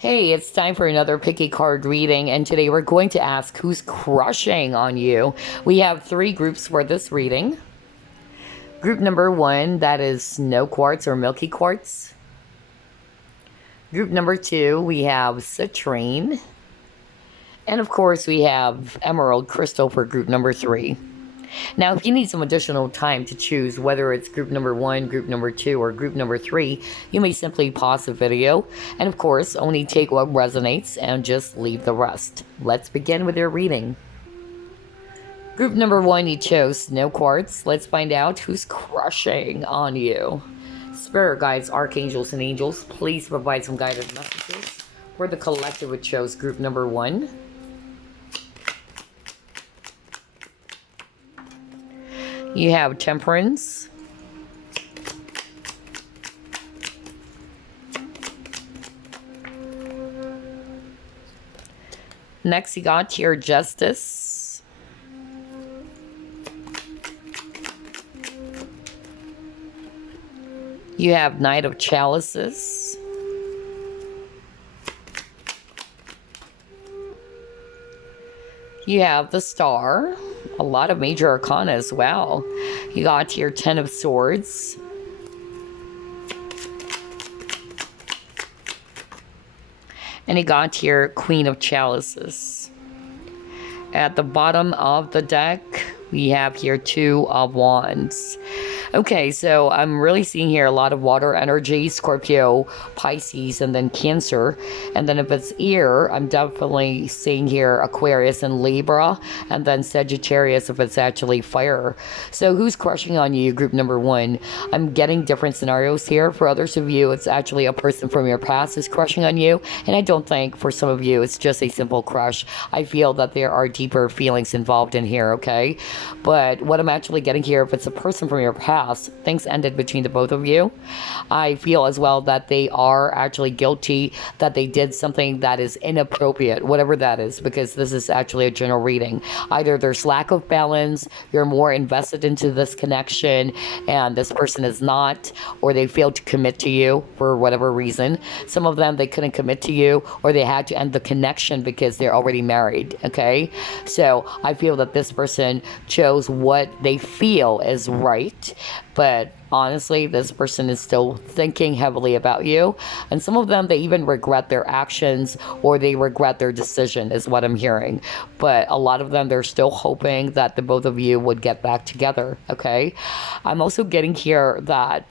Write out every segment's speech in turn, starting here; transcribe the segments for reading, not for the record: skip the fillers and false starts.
Hey, it's time for another picky card reading, and today we're going to ask who's crushing on you. We have three groups for this reading. Group number one, that is snow quartz or milky quartz. Group number two, we have citrine. And of course, we have emerald crystal for group number three. Now, if you need some additional time to choose whether it's group number one, group number two, or group number three, you may simply pause the video and, of course, only take what resonates and just leave the rest. Let's begin with your reading. Group number one, you chose snow quartz. Let's find out who's crushing on you. Spirit guides, archangels, and angels, please provide some guided messages for the collective which chose group number one. You have temperance. Next, you got your justice. You have knight of chalices. You have the star. A lot of major arcana as well. You got your 10 of swords. And you got your queen of chalices. At the bottom of the deck, we have here 2 of wands. Okay, so I'm really seeing here a lot of water energy, Scorpio, Pisces, and then Cancer. And then if it's air, I'm definitely seeing here Aquarius and Libra, and then Sagittarius if it's actually fire. So who's crushing on you, group number one? I'm getting different scenarios here. For others of you, it's actually a person from your past who's crushing on you. And I don't think for some of you, it's just a simple crush. I feel that there are deeper feelings involved in here, okay? But what I'm actually getting here, if it's a person from your past, things ended between the both of you. I feel as well that they are actually guilty, that they did something that is inappropriate, whatever that is, because this is actually a general reading. Either there's lack of balance, you're more invested into this connection, and this person is not, or they failed to commit to you for whatever reason. Some of them, they couldn't commit to you, or they had to end the connection because they're already married, okay? So I feel that this person chose what they feel is right, but honestly, this person is still thinking heavily about you. And some of them, they even regret their actions or they regret their decision is what I'm hearing. But a lot of them, they're still hoping that the both of you would get back together, okay? I'm also getting here that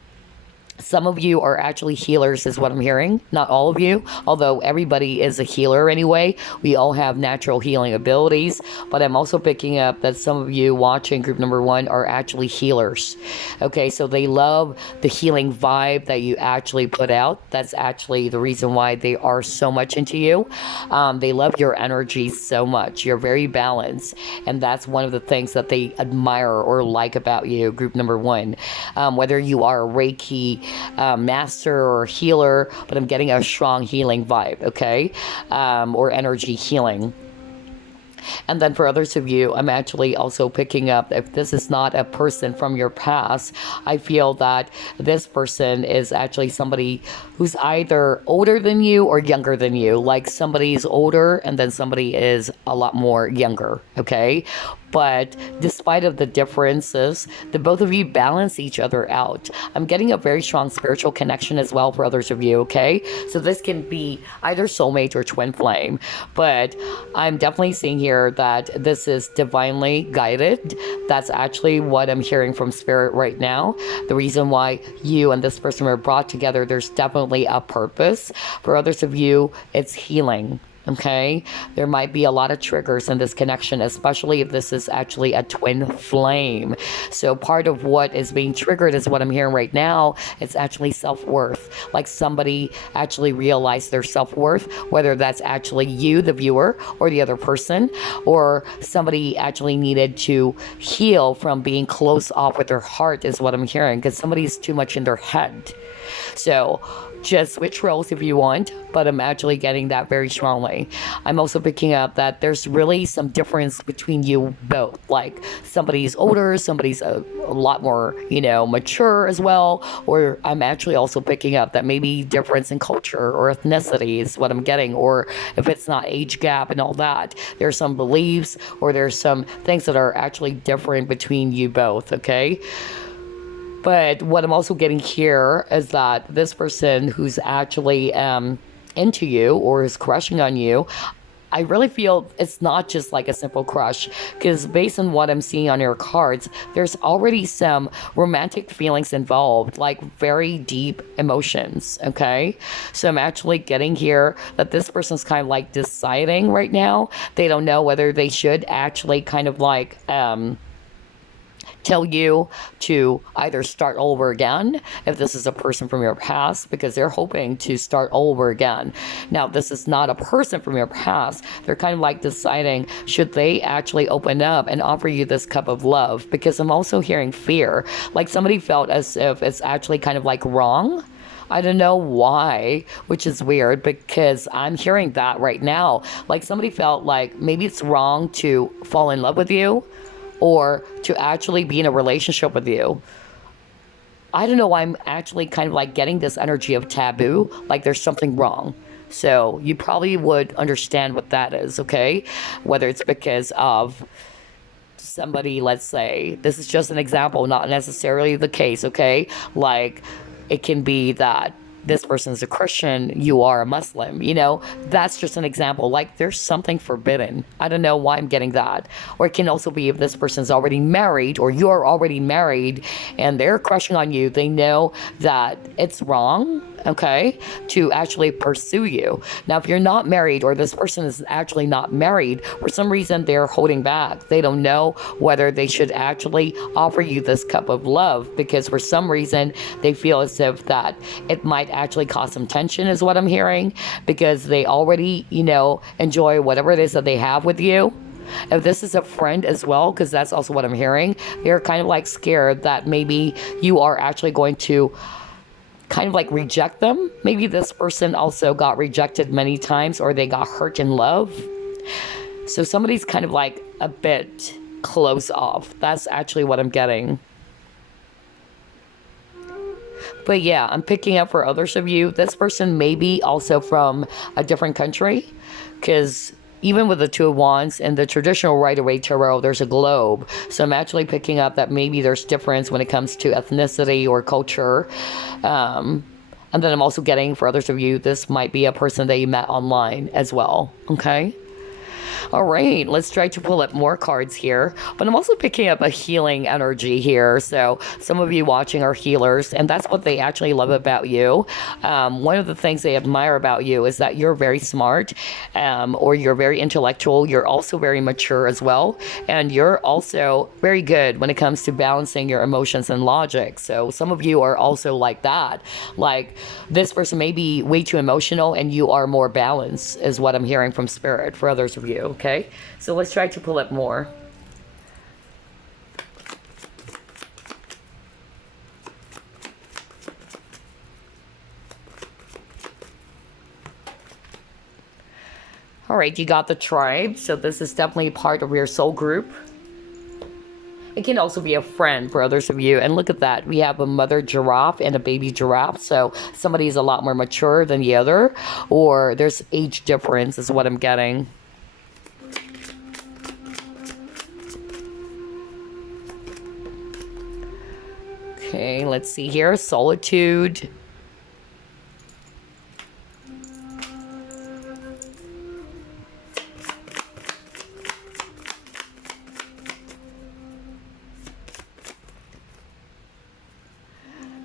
some of you are actually healers is what I'm hearing. Not all of you, although everybody is a healer anyway. We all have natural healing abilities. But I'm also picking up that some of you watching group number one are actually healers. Okay, so they love the healing vibe that you actually put out. That's actually the reason why they are so much into you. They love your energy so much. You're very balanced. And that's one of the things that they admire or like about you, group number one. Whether you are a Reiki master or healer, but I'm getting a strong healing vibe, okay? Or energy healing. And then for others of you, I'm actually also picking up, if this is not a person from your past, I feel that this person is actually somebody who's either older than you or younger than you. Like somebody's older and then somebody is a lot more younger, okay? But despite of the differences, the both of you balance each other out. I'm getting a very strong spiritual connection as well for others of you, okay? So this can be either soulmate or twin flame. But I'm definitely seeing here that this is divinely guided. That's actually what I'm hearing from spirit right now. The reason why you and this person were brought together, there's definitely a purpose. For others of you, it's healing. Okay, there might be a lot of triggers in this connection, especially if this is actually a twin flame. So part of what is being triggered is what I'm hearing right now. It's actually self-worth. Like somebody actually realized their self-worth, whether that's actually you, the viewer, or the other person, or somebody actually needed to heal from being close off with their heart is what I'm hearing, because somebody's too much in their head. So just switch roles if you want, but I'm actually getting that very strongly. I'm also picking up that there's really some difference between you both. Like somebody's older, somebody's a lot more, mature as well. Or I'm actually also picking up that maybe difference in culture or ethnicity is what I'm getting. Or if it's not age gap and all that, there's some beliefs or there's some things that are actually different between you both, okay? But what I'm also getting here is that this person who's actually into you or is crushing on you, I really feel it's not just like a simple crush, because based on what I'm seeing on your cards, there's already some romantic feelings involved, like very deep emotions, okay? So I'm actually getting here that this person's kind of like deciding right now. They don't know whether they should actually kind of like tell you to either start all over again if this is a person from your past, because they're hoping to start all over again. Now, this is not a person from your past. They're kind of like deciding, should they actually open up and offer you this cup of love? Because I'm also hearing fear. Like somebody felt as if it's actually kind of like wrong. I don't know why, which is weird because I'm hearing that right now. Like somebody felt like maybe it's wrong to fall in love with you, or to actually be in a relationship with you. I don't know why I'm actually kind of like getting this energy of taboo, like there's something wrong. So you probably would understand what that is, okay? Whether it's because of somebody, let's say, this is just an example, not necessarily the case, okay? Like it can be that this person is a Christian, you are a Muslim, that's just an example. Like there's something forbidden. I don't know why I'm getting that. Or it can also be if this person's already married or you're already married and they're crushing on you, they know that it's wrong, okay, to actually pursue you. Now, if you're not married or this person is actually not married, for some reason they're holding back. They don't know whether they should actually offer you this cup of love because for some reason they feel as if that it might actually cause some tension is what I'm hearing, because they already, enjoy whatever it is that they have with you. If this is a friend as well, because that's also what I'm hearing, they're kind of like scared that maybe you are actually going to kind of like reject them. Maybe this person also got rejected many times or they got hurt in love. So somebody's kind of like a bit close off. That's actually what I'm getting. But yeah, I'm picking up for others of you, this person may be also from a different country, because even with the Two of Wands and the traditional Rider-Waite Tarot, there's a globe. So I'm actually picking up that maybe there's difference when it comes to ethnicity or culture. And then I'm also getting for others of you, this might be a person that you met online as well. Okay. All right, let's try to pull up more cards here. But I'm also picking up a healing energy here. So some of you watching are healers, and that's what they actually love about you. One of the things they admire about you is that you're very smart, or you're very intellectual. You're also very mature as well. And you're also very good when it comes to balancing your emotions and logic. So some of you are also like that. Like this person may be way too emotional and you are more balanced is what I'm hearing from Spirit for others of you. Okay, so let's try to pull up more. All right, you got the tribe. So this is definitely part of your soul group. It can also be a friend for others of you. And look at that. We have a mother giraffe and a baby giraffe. So somebody is a lot more mature than the other, or there's age difference is what I'm getting. Okay, let's see here. Solitude.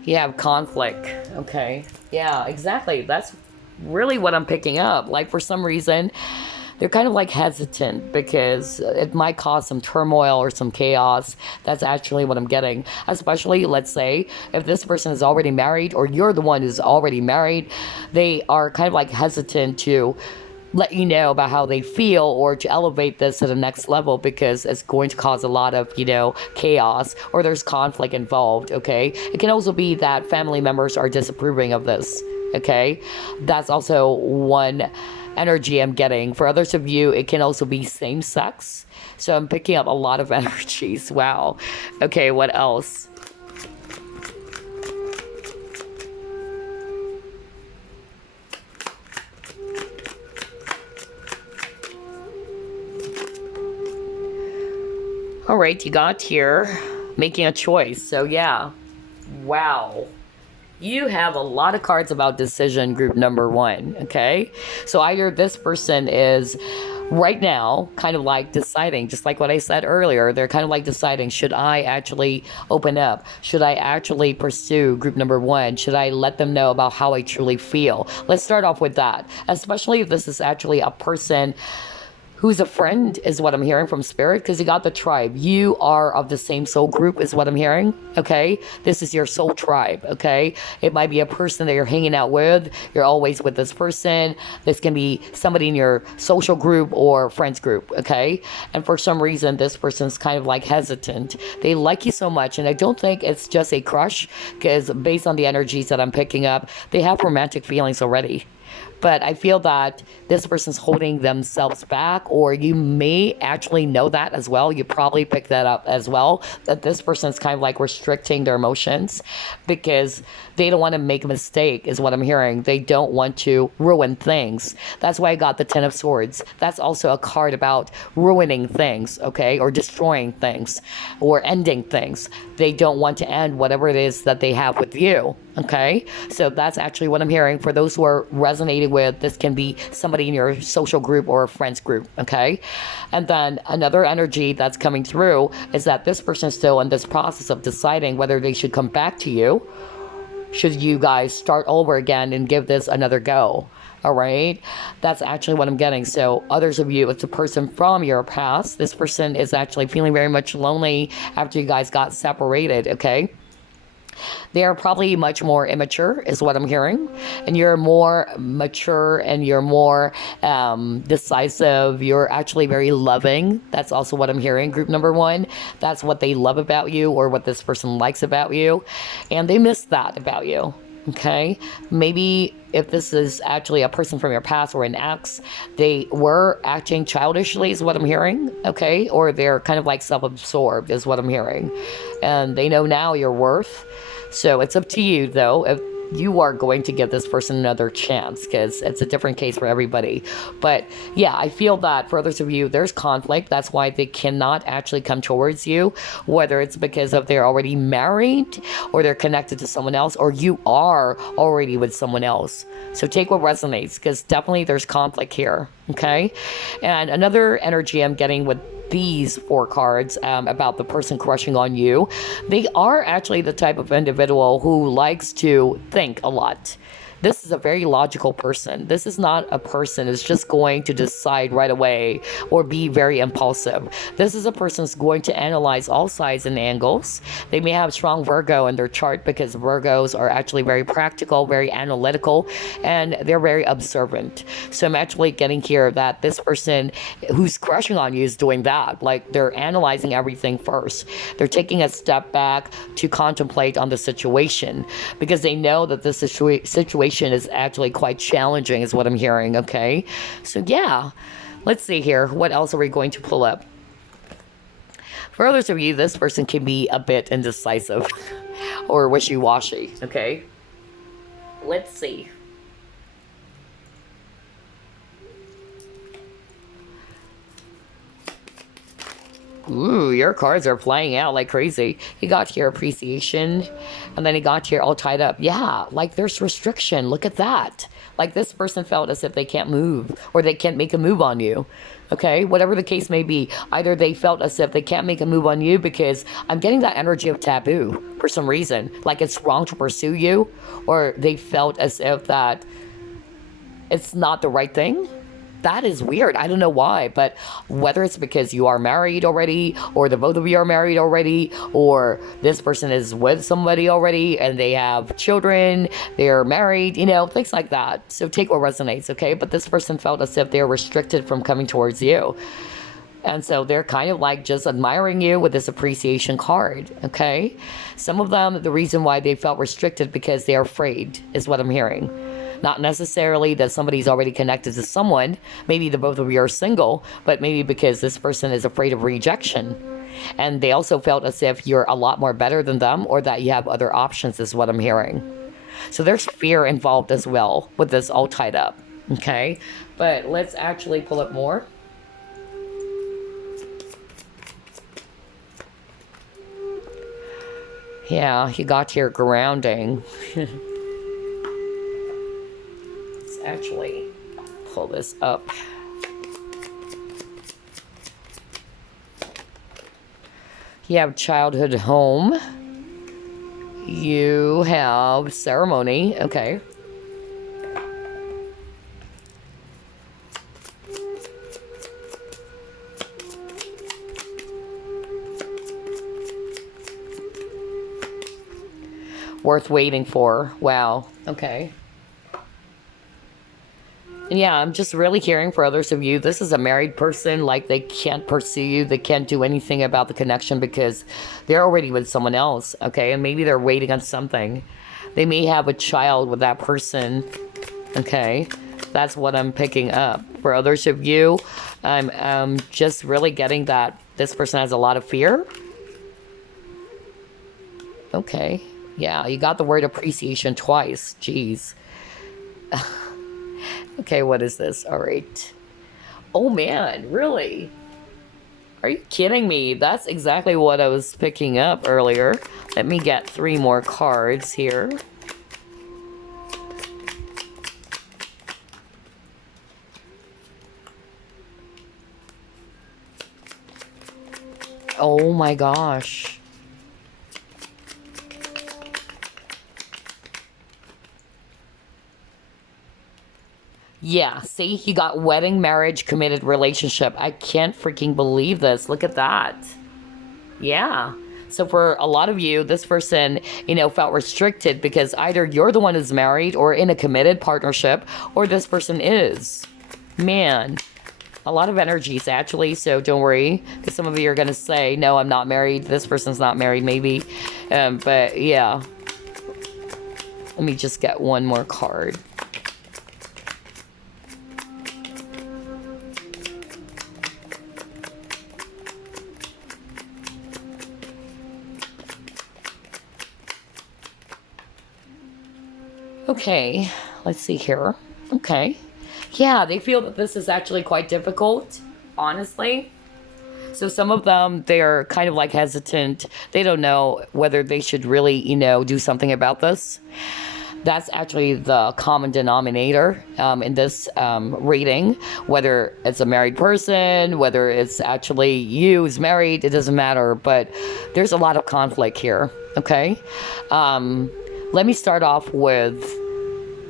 You have conflict. Okay. Yeah, exactly. That's really what I'm picking up. Like for some reason, they're kind of like hesitant because it might cause some turmoil or some chaos. That's actually what I'm getting. Especially, let's say, if this person is already married or you're the one who's already married, they are kind of like hesitant to let you know about how they feel or to elevate this to the next level because it's going to cause a lot of, chaos or there's conflict involved, okay? It can also be that family members are disapproving of this. okay? That's also one energy I'm getting. For others of you, it can also be same sex. So I'm picking up a lot of energies. Wow. Okay, what else? All right, you got here making a choice. So yeah, wow. You have a lot of cards about decision, group number one, okay? So either this person is right now kind of like deciding, just like what I said earlier, they're kind of like deciding, should I actually open up? Should I actually pursue group number one? Should I let them know about how I truly feel? Let's start off with that, especially if this is actually a person who's a friend, is what I'm hearing from Spirit, because you got the tribe. You are of the same soul group, is what I'm hearing, okay? This is your soul tribe, okay? It might be a person that you're hanging out with. You're always with this person. This can be somebody in your social group or friends group, okay? And for some reason, this person's kind of like hesitant. They like you so much, and I don't think it's just a crush, because based on the energies that I'm picking up, they have romantic feelings already. But I feel that this person's holding themselves back, or you may actually know that as well. You probably picked that up as well, that this person's kind of like restricting their emotions because they don't want to make a mistake, is what I'm hearing. They don't want to ruin things. That's why I got the Ten of Swords. That's also a card about ruining things, okay, or destroying things or ending things. They don't want to end whatever it is that they have with you, okay? So that's actually what I'm hearing. For those who are resonating with, this can be somebody in your social group or friends group, okay? And then another energy that's coming through is that this person is still in this process of deciding whether they should come back to you. Should you guys start over again and give this another go? All right, that's actually what I'm getting. So others of you, it's a person from your past. This person is actually feeling very much lonely after you guys got separated, okay? They are probably much more immature, is what I'm hearing. And you're more mature and you're more decisive. You're actually very loving. That's also what I'm hearing. Group number one, that's what they love about you, or what this person likes about you. And they miss that about you. Okay, maybe if this is actually a person from your past or an ex, they were acting childishly, is what I'm hearing. Okay, or they're kind of like self-absorbed, is what I'm hearing, and they know now your worth. So it's up to you, though, if you are going to give this person another chance, because it's a different case for everybody. But yeah, I feel that for others of you, there's conflict. That's why they cannot actually come towards you, whether it's because of they're already married, or they're connected to someone else, or you are already with someone else. So take what resonates, because definitely there's conflict here, okay? And another energy I'm getting with these four cards about the person crushing on you, they are actually the type of individual who likes to think a lot. This is a very logical person. This is not a person who's just going to decide right away or be very impulsive. This is a person who's going to analyze all sides and angles. They may have strong Virgo in their chart, because Virgos are actually very practical, very analytical, and they're very observant. So I'm actually getting here that this person who's crushing on you is doing that. Like, they're analyzing everything first. They're taking a step back to contemplate on the situation, because they know that this situation is actually quite challenging, is what I'm hearing, okay? So yeah, let's see here. What else are we going to pull up? For others of you, this person can be a bit indecisive or wishy-washy, okay? Let's see. Ooh, your cards are playing out like crazy. You got here appreciation, and then you got here all tied up. Yeah, like there's restriction. Look at that. Like this person felt as if they can't move, or they can't make a move on you. Okay, whatever the case may be, either they felt as if they can't make a move on you because I'm getting that energy of taboo for some reason, like it's wrong to pursue you, or they felt as if that it's not the right thing. That is weird. I don't know why, but whether it's because you are married already, or the both of you are married already, or this person is with somebody already and they have children, they're married, you know, things like that. So take what resonates, okay? But this person felt as if they're restricted from coming towards you. And so they're kind of like just admiring you with this appreciation card, okay? Some of them, the reason why they felt restricted because they're afraid, is what I'm hearing. Not necessarily that somebody's already connected to someone. Maybe the both of you are single, but maybe because this person is afraid of rejection. And they also felt as if you're a lot more better than them, or that you have other options is what I'm hearing. So there's fear involved as well with this all tied up. Okay, but let's actually pull up more. Yeah, you got your grounding. Let's actually pull this up. You have childhood home. You have ceremony. Okay. Worth waiting for. Wow. Okay. And yeah, I'm just really hearing for others of you, this is a married person, like they can't pursue you, they can't do anything about the connection because they're already with someone else, okay? And maybe they're waiting on something. They may have a child with that person, okay? That's what I'm picking up. For others of you, I'm just really getting that this person has a lot of fear. Okay. Yeah, you got the word appreciation twice. Jeez. Okay, what is this? All right. Oh, man, really? Are you kidding me? That's exactly what I was picking up earlier. Let me get 3 more cards here. Oh, my gosh. Yeah, see, you got wedding, marriage, committed relationship. I can't freaking believe this. Look at that. Yeah. So for a lot of you, this person, felt restricted because either you're the one who's married or in a committed partnership, or this person is. Man, a lot of energies actually, so don't worry. Because some of you are going to say, no, I'm not married. This person's not married, maybe. But yeah. Let me just get one more card. Okay, let's see here. Okay. Yeah, they feel that this is actually quite difficult, honestly. So some of them, they're kind of like hesitant. They don't know whether they should really, do something about this. That's actually the common denominator in this reading. Whether it's a married person, whether it's actually you who's married, it doesn't matter. But there's a lot of conflict here, okay? Let me start off with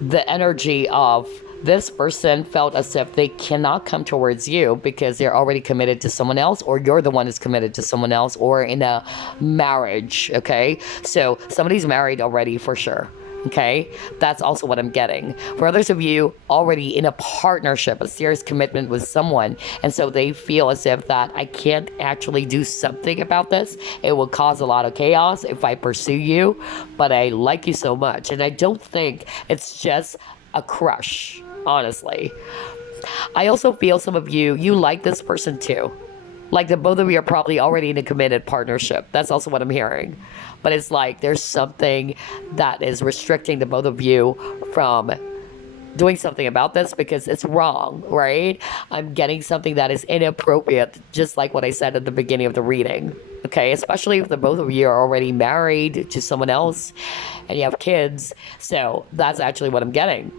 the energy of this person felt as if they cannot come towards you because they're already committed to someone else, or you're the one who's committed to someone else, or in a marriage, okay? So somebody's married already for sure. Okay, that's also what I'm getting. For others of you, already in a partnership, a serious commitment with someone, and so they feel as if that I can't actually do something about this. It will cause a lot of chaos if I pursue you, but I like you so much. And I don't think it's just a crush, honestly. I also feel some of you like this person too. Like the both of you are probably already in a committed partnership. That's also what I'm hearing. But it's like there's something that is restricting the both of you from doing something about this because it's wrong, right? I'm getting something that is inappropriate, just like what I said at the beginning of the reading. Okay, especially if the both of you are already married to someone else and you have kids. So that's actually what I'm getting.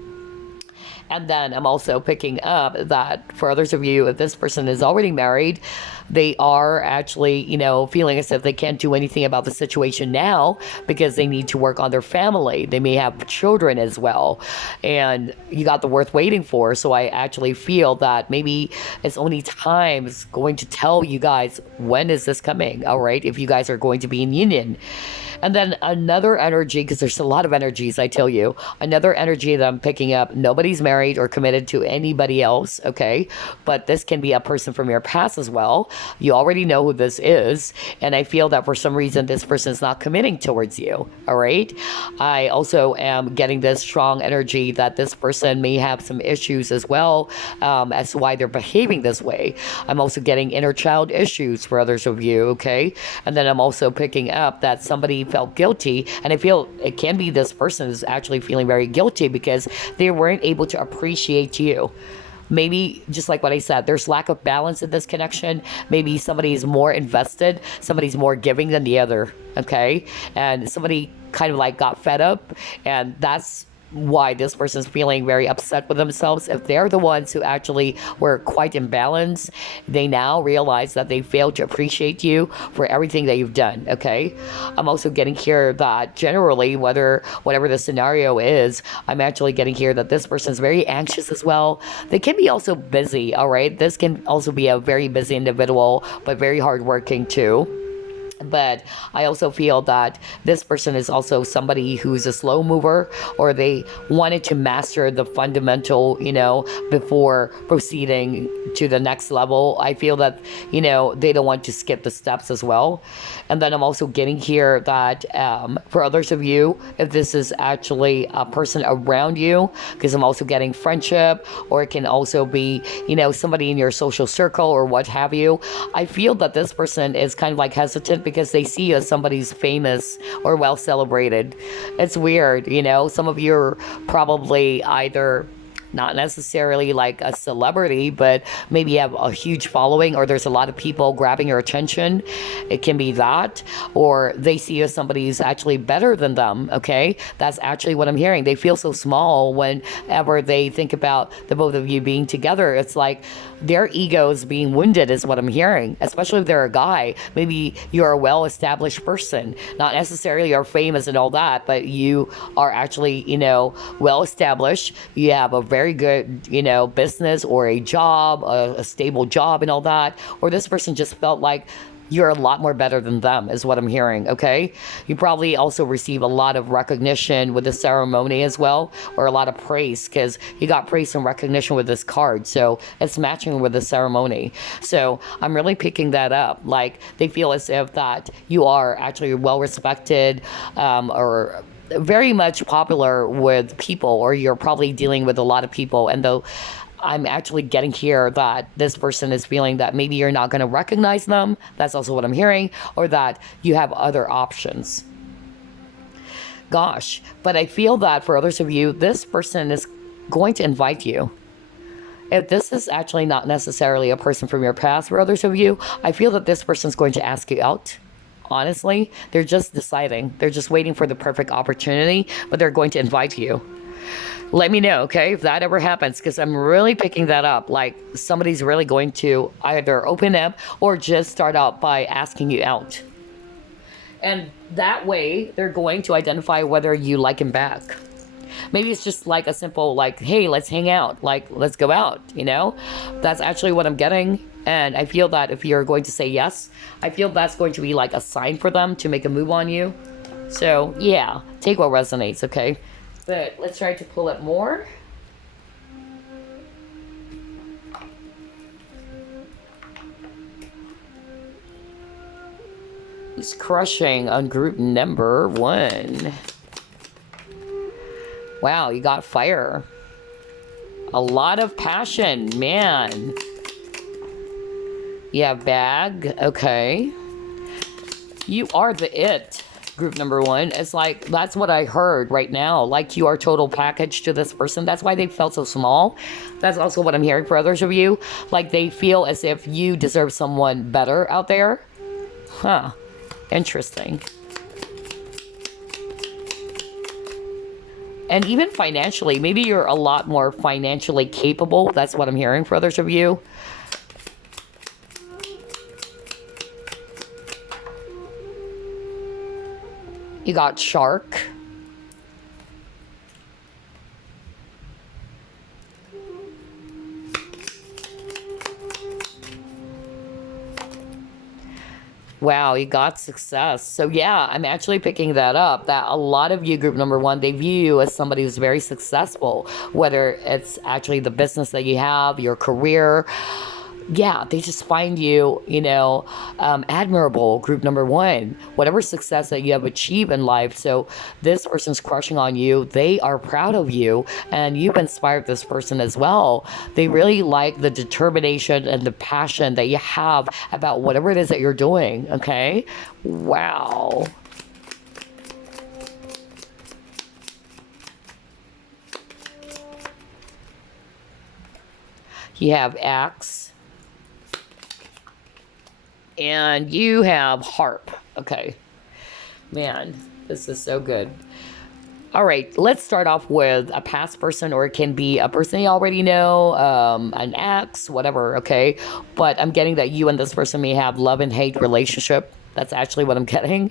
And then I'm also picking up that for others of you, if this person is already married, they are actually, feeling as if they can't do anything about the situation now because they need to work on their family. They may have children as well. And you got the worth waiting for. So I actually feel that maybe it's only time is going to tell you guys, when is this coming? All right. If you guys are going to be in union. And then another energy, because there's a lot of energies, I tell you, another energy that I'm picking up, nobody's married. married or committed to anybody else, okay? But this can be a person from your past as well. You already know who this is, and I feel that for some reason this person is not committing towards you, all right? I also am getting this strong energy that this person may have some issues as well, as to why they're behaving this way. I'm also getting inner child issues for others of you, okay? And then I'm also picking up that somebody felt guilty, and I feel it can be this person is actually feeling very guilty because they weren't able to appreciate you. Maybe just like what I said, there's lack of balance in this connection. Maybe somebody's more invested, somebody's more giving than the other, okay? And somebody kind of like got fed up, and that's why this person's feeling very upset with themselves. If they're the ones who actually were quite imbalanced, they now realize that they failed to appreciate you for everything that you've done, okay? I'm also getting here that generally, whatever the scenario is, I'm actually getting here that this person's very anxious as well. They can be also busy, all right? This can also be a very busy individual, but very hardworking too. But I also feel that this person is also somebody who's a slow mover, or they wanted to master the fundamental, before proceeding to the next level. I feel that, they don't want to skip the steps as well. And then I'm also getting here that for others of you, if this is actually a person around you, because I'm also getting friendship, or it can also be, somebody in your social circle or what have you. I feel that this person is kind of like hesitant because they see you as somebody's famous or well celebrated. It's weird, some of you are probably either not necessarily like a celebrity, but maybe you have a huge following, or there's a lot of people grabbing your attention. It can be that, or they see you as somebody who's actually better than them, okay? That's actually what I'm hearing. They feel so small whenever they think about the both of you being together. It's like their ego is being wounded is what I'm hearing, especially if they're a guy. Maybe you're a well-established person, not necessarily you're famous and all that, but you are actually, well-established. You have a very good, business or a job, a stable job and all that. Or this person just felt like you're a lot more better than them is what I'm hearing, okay? You probably also receive a lot of recognition with the ceremony as well, or a lot of praise, because you got praise and recognition with this card. So it's matching with the ceremony. So I'm really picking that up. Like they feel as if that you are actually well respected, or very much popular with people, or you're probably dealing with a lot of people. And though I'm actually getting here that this person is feeling that maybe you're not going to recognize them. That's also what I'm hearing, or that you have other options. Gosh, but I feel that for others of you, this person is going to invite you. If this is actually not necessarily a person from your past for others of you, I feel that this person is going to ask you out. Honestly, they're just deciding. They're just waiting for the perfect opportunity, but they're going to invite you. Let me know, okay, if that ever happens, because I'm really picking that up. Like somebody's really going to either open up or just start out by asking you out. And that way, they're going to identify whether you like him back. Maybe it's just like a simple, like, hey, let's hang out. Like, let's go out, That's actually what I'm getting. And I feel that if you're going to say yes, I feel that's going to be like a sign for them to make a move on you. So, yeah, take what resonates, okay? But let's try to pull it more. Who's crushing on group number 1? Wow, you got fire. A lot of passion, man. You have bag, okay. You are the it. Group number 1. It's like, that's what I heard right now. Like you are total package to this person. That's why they felt so small. That's also what I'm hearing for others of you. Like they feel as if you deserve someone better out there. Huh. Interesting. And even financially, maybe you're a lot more financially capable. That's what I'm hearing for others of you. You got shark. Wow, you got success. So yeah, I'm actually picking that up. That a lot of you, group number one, they view you as somebody who's very successful, whether it's actually the business that you have, your career. Yeah, they just find you, admirable, group number one, whatever success that you have achieved in life. So this person's crushing on you. They are proud of you, and you've inspired this person as well. They really like the determination and the passion that you have about whatever it is that you're doing. Okay. Wow. You have axe. And you have harp. Okay. Man, this is so good. All right, let's start off with a past person, or it can be a person you already know, an ex, whatever, okay? But I'm getting that you and this person may have love and hate relationship. That's actually what I'm getting.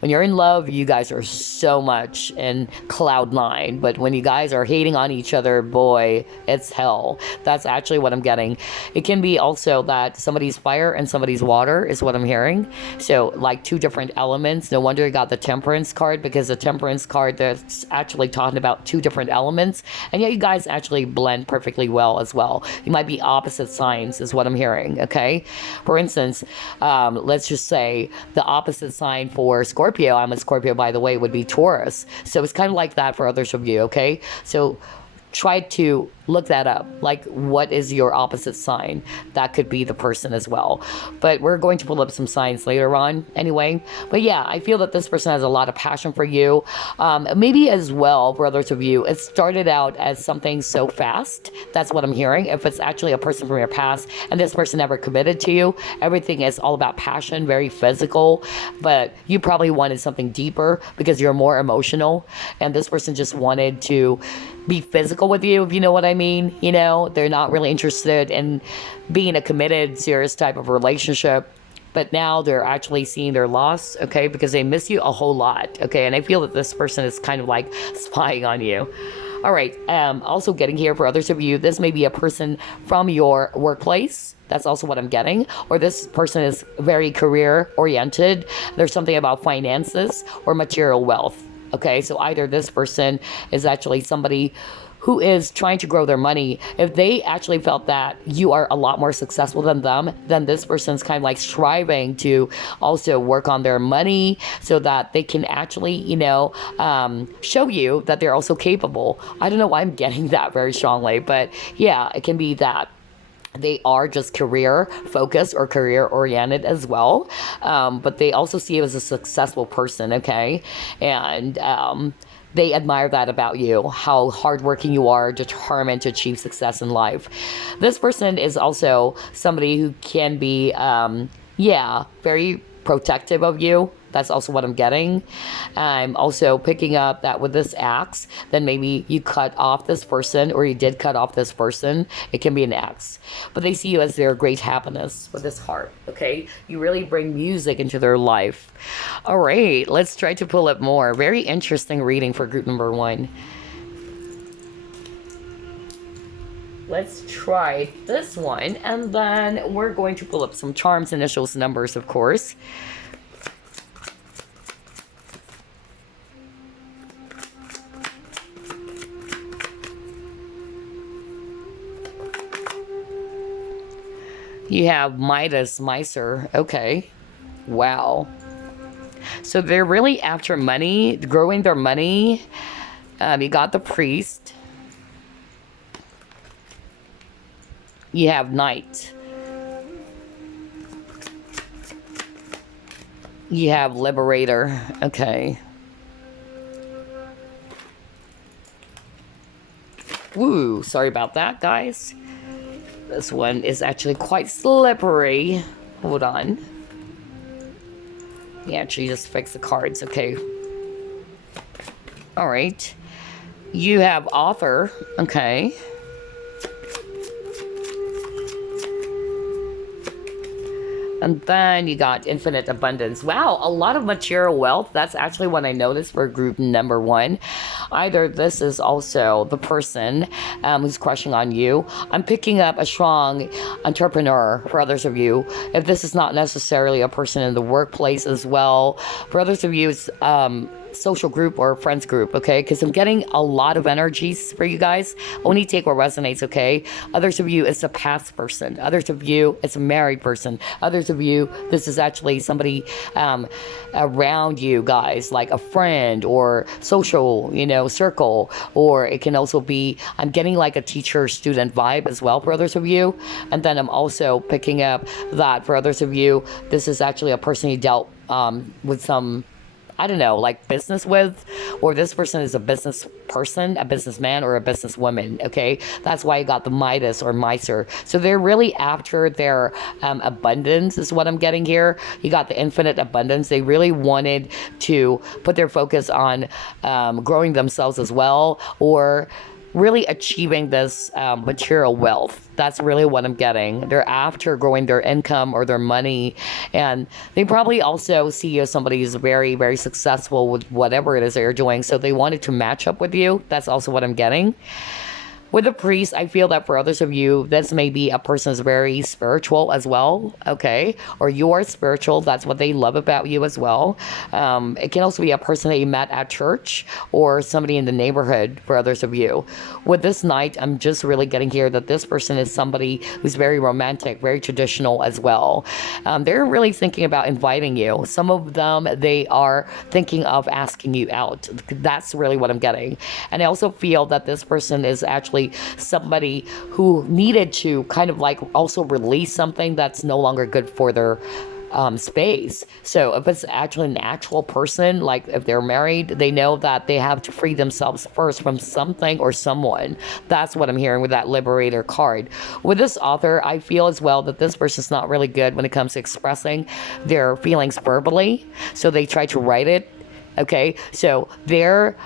When you're in love, you guys are so much in cloud nine. But when you guys are hating on each other, boy, it's hell. That's actually what I'm getting. It can be also that somebody's fire and somebody's water is what I'm hearing. So like two different elements. No wonder you got the temperance card, because the temperance card, that's actually talking about two different elements. And yet you guys actually blend perfectly well as well. You might be opposite signs is what I'm hearing, okay? For instance, let's just say the opposite sign for Scorpio, I'm a Scorpio by the way, would be Taurus. So it's kind of like that for others of you, okay? So try to look that up. Like, what is your opposite sign? That could be the person as well. But we're going to pull up some signs later on anyway. But yeah, I feel that this person has a lot of passion for you. Maybe as well, for others of you, it started out as something so fast. That's what I'm hearing. If it's actually a person from your past and this person never committed to you, everything is all about passion, very physical. But you probably wanted something deeper because you're more emotional. And this person just wanted to be physical with you, if you know what I mean. They're not really interested in being a committed, serious type of relationship. But now they're actually seeing their loss, okay, because they miss you a whole lot, okay? And I feel that this person is kind of like spying on you. All right, also getting here for others of you, this may be a person from your workplace. That's also what I'm getting. Or this person is very career oriented. There's something about finances or material wealth. Okay, so either this person is actually somebody who is trying to grow their money. If they actually felt that you are a lot more successful than them, then this person's kind of like striving to also work on their money so that they can actually, show you that they're also capable. I don't know why I'm getting that very strongly, but yeah, it can be that they are just career focused or career oriented as well. But they also see you as a successful person, okay? And they admire that about you, how hardworking you are, determined to achieve success in life. This person is also somebody who can be, very protective of you. That's also what I'm getting. I'm also picking up that with this axe, then maybe you cut off this person, or you did cut off this person. It can be an axe. But they see you as their great happiness with this heart, okay? You really bring music into their life. All right, let's try to pull up more. Very interesting reading for group number one. Let's try this one, and then we're going to pull up some charms, initials, numbers, of course. You have Midas, Miser. Okay. Wow. So they're really after money, growing their money. You got the Priest. You have Knight. You have Liberator. Okay. Woo. Sorry about that, guys. This one is actually quite slippery. Hold on. Yeah, actually just fix the cards. Okay. All right. You have Author. Okay. And then you got Infinite Abundance. Wow, a lot of material wealth. That's actually what I noticed for group number one. Either this is also the person who's crushing on you. I'm picking up a strong entrepreneur for others of you. If this is not necessarily a person in the workplace as well, for others of you, it's social group or friends group, okay? Because I'm getting a lot of energies for you guys. Only take what resonates, okay? Others of you, it's a past person. Others of you, it's a married person. Others of you, this is actually somebody around you guys, like a friend or social, circle. Or it can also be, I'm getting like a teacher-student vibe as well for others of you. And then I'm also picking up that for others of you, this is actually a person you dealt with some, I don't know, like business with, or this person is a business person, a businessman, or a businesswoman, okay? That's why you got the Midas or Miser. So they're really after their abundance is what I'm getting here. You got the infinite abundance. They really wanted to put their focus on growing themselves as well, or really achieving this material wealth. That's really what I'm getting. They're after growing their income or their money. And they probably also see you as somebody who's very, very successful with whatever it is that you're doing. So they wanted to match up with you. That's also what I'm getting. With the priest, I feel that for others of you, this may be a person who's very spiritual as well, okay? Or you are spiritual. That's what they love about you as well. It can also be a person that you met at church or somebody in the neighborhood for others of you. With this night, I'm just really getting here that this person is somebody who's very romantic, very traditional as well. They're really thinking about inviting you. Some of them, they are thinking of asking you out. That's really what I'm getting. And I also feel that this person is actually somebody who needed to kind of like also release something that's no longer good for their space. So if it's actually an actual person, like if they're married, they know that they have to free themselves first from something or someone. That's what I'm hearing with that Liberator card. With this author, I feel as well that this person's not really good when it comes to expressing their feelings verbally. So they try to write it. Okay, so their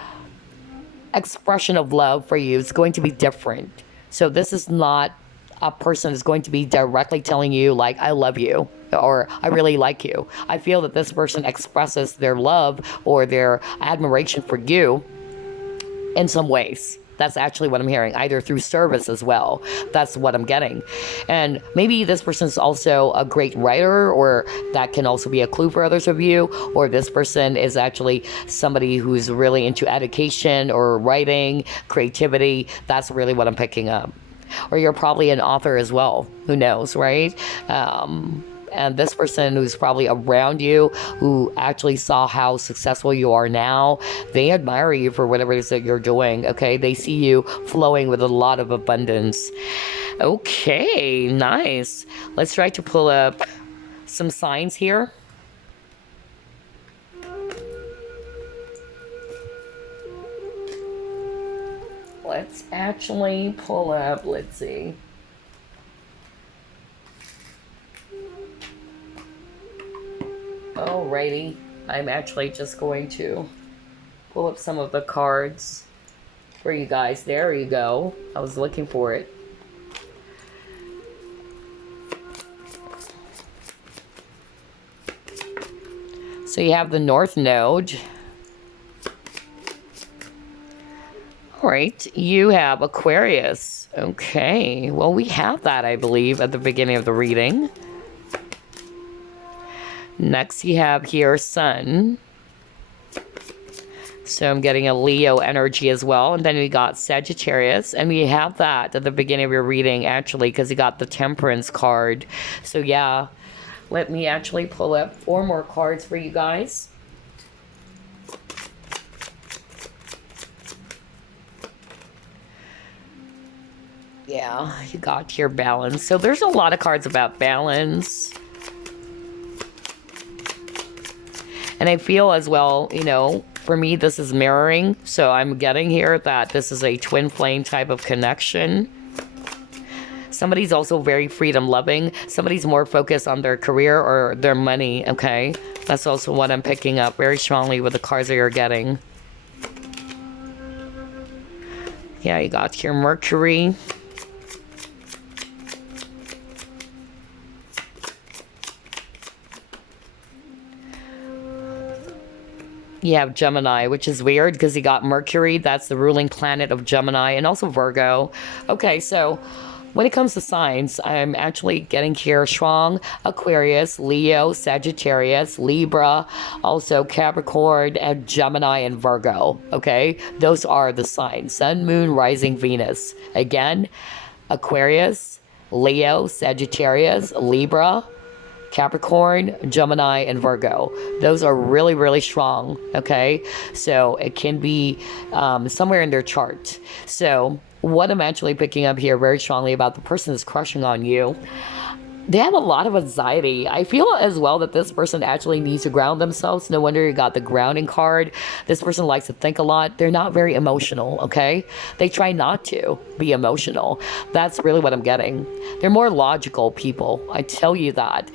expression of love for you is going to be different. So this is not a person who's going to be directly telling you like, I love you, or I really like you. I feel that this person expresses their love or their admiration for you in some ways. That's actually what I'm hearing, either through service as well. That's what I'm getting. And maybe this person's also a great writer, or that can also be a clue for others of you. Or this person is actually somebody who's really into education or writing, creativity. That's really what I'm picking up. Or you're probably an author as well. Who knows, right? And this person who's probably around you, who actually saw how successful you are now, they admire you for whatever it is that you're doing, okay? They see you flowing with a lot of abundance. Okay, nice. Let's try to pull up some signs here. Let's actually pull up, let's see. Alrighty, I'm actually just going to pull up some of the cards for you guys. There you go. I was looking for it. So you have the North Node. Alright, you have Aquarius. Okay, well we have that, I believe, at the beginning of the reading. Next, you have here Sun. So I'm getting a Leo energy as well. And then we got Sagittarius. And we have that at the beginning of your reading, actually, because you got the Temperance card. So yeah, let me actually pull up 4 more cards for you guys. Yeah, you got here balance. So there's a lot of cards about balance. And I feel as well, you know, for me, this is mirroring. So I'm getting here that this is a twin flame type of connection. Somebody's also very freedom loving. Somebody's more focused on their career or their money, okay? That's also what I'm picking up very strongly with the cards that you're getting. Yeah, you got here Mercury. You have Gemini, which is weird because you got Mercury. That's the ruling planet of Gemini, and also Virgo. Okay, so when it comes to signs, I'm actually getting here strong Aquarius, Leo, Sagittarius, Libra, also Capricorn, and Gemini and Virgo. Okay, those are the signs. Sun, Moon, Rising, Venus. Again, Aquarius, Leo, Sagittarius, Libra, Capricorn, Gemini, and Virgo. Those are really, really strong, okay? So it can be somewhere in their chart. So what I'm actually picking up here very strongly about the person that's crushing on you, they have a lot of anxiety. I feel as well that this person actually needs to ground themselves. No wonder you got the grounding card. This person likes to think a lot. They're not very emotional, okay? They try not to be emotional. That's really what I'm getting. They're more logical people, I tell you that.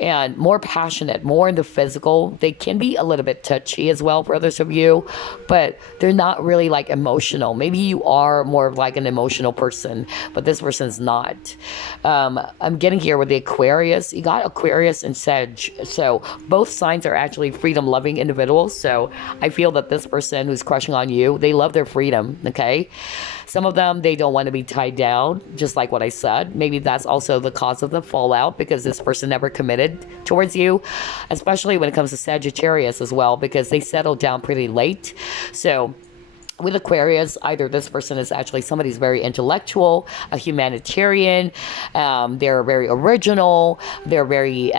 And more passionate, more in the physical. They can be a little bit touchy as well for others of you, but they're not really like emotional. Maybe you are more of like an emotional person, but this person's not. I'm getting here with the Aquarius. You got Aquarius and Sag. So both signs are actually freedom-loving individuals. So I feel that this person who's crushing on you, they love their freedom, okay? Some of them, they don't want to be tied down, just like what I said. Maybe that's also the cause of the fallout because this person never committed towards you, especially when it comes to Sagittarius as well, because they settled down pretty late. So with Aquarius, either this person is actually somebody who's very intellectual, a humanitarian, they're very original, they're very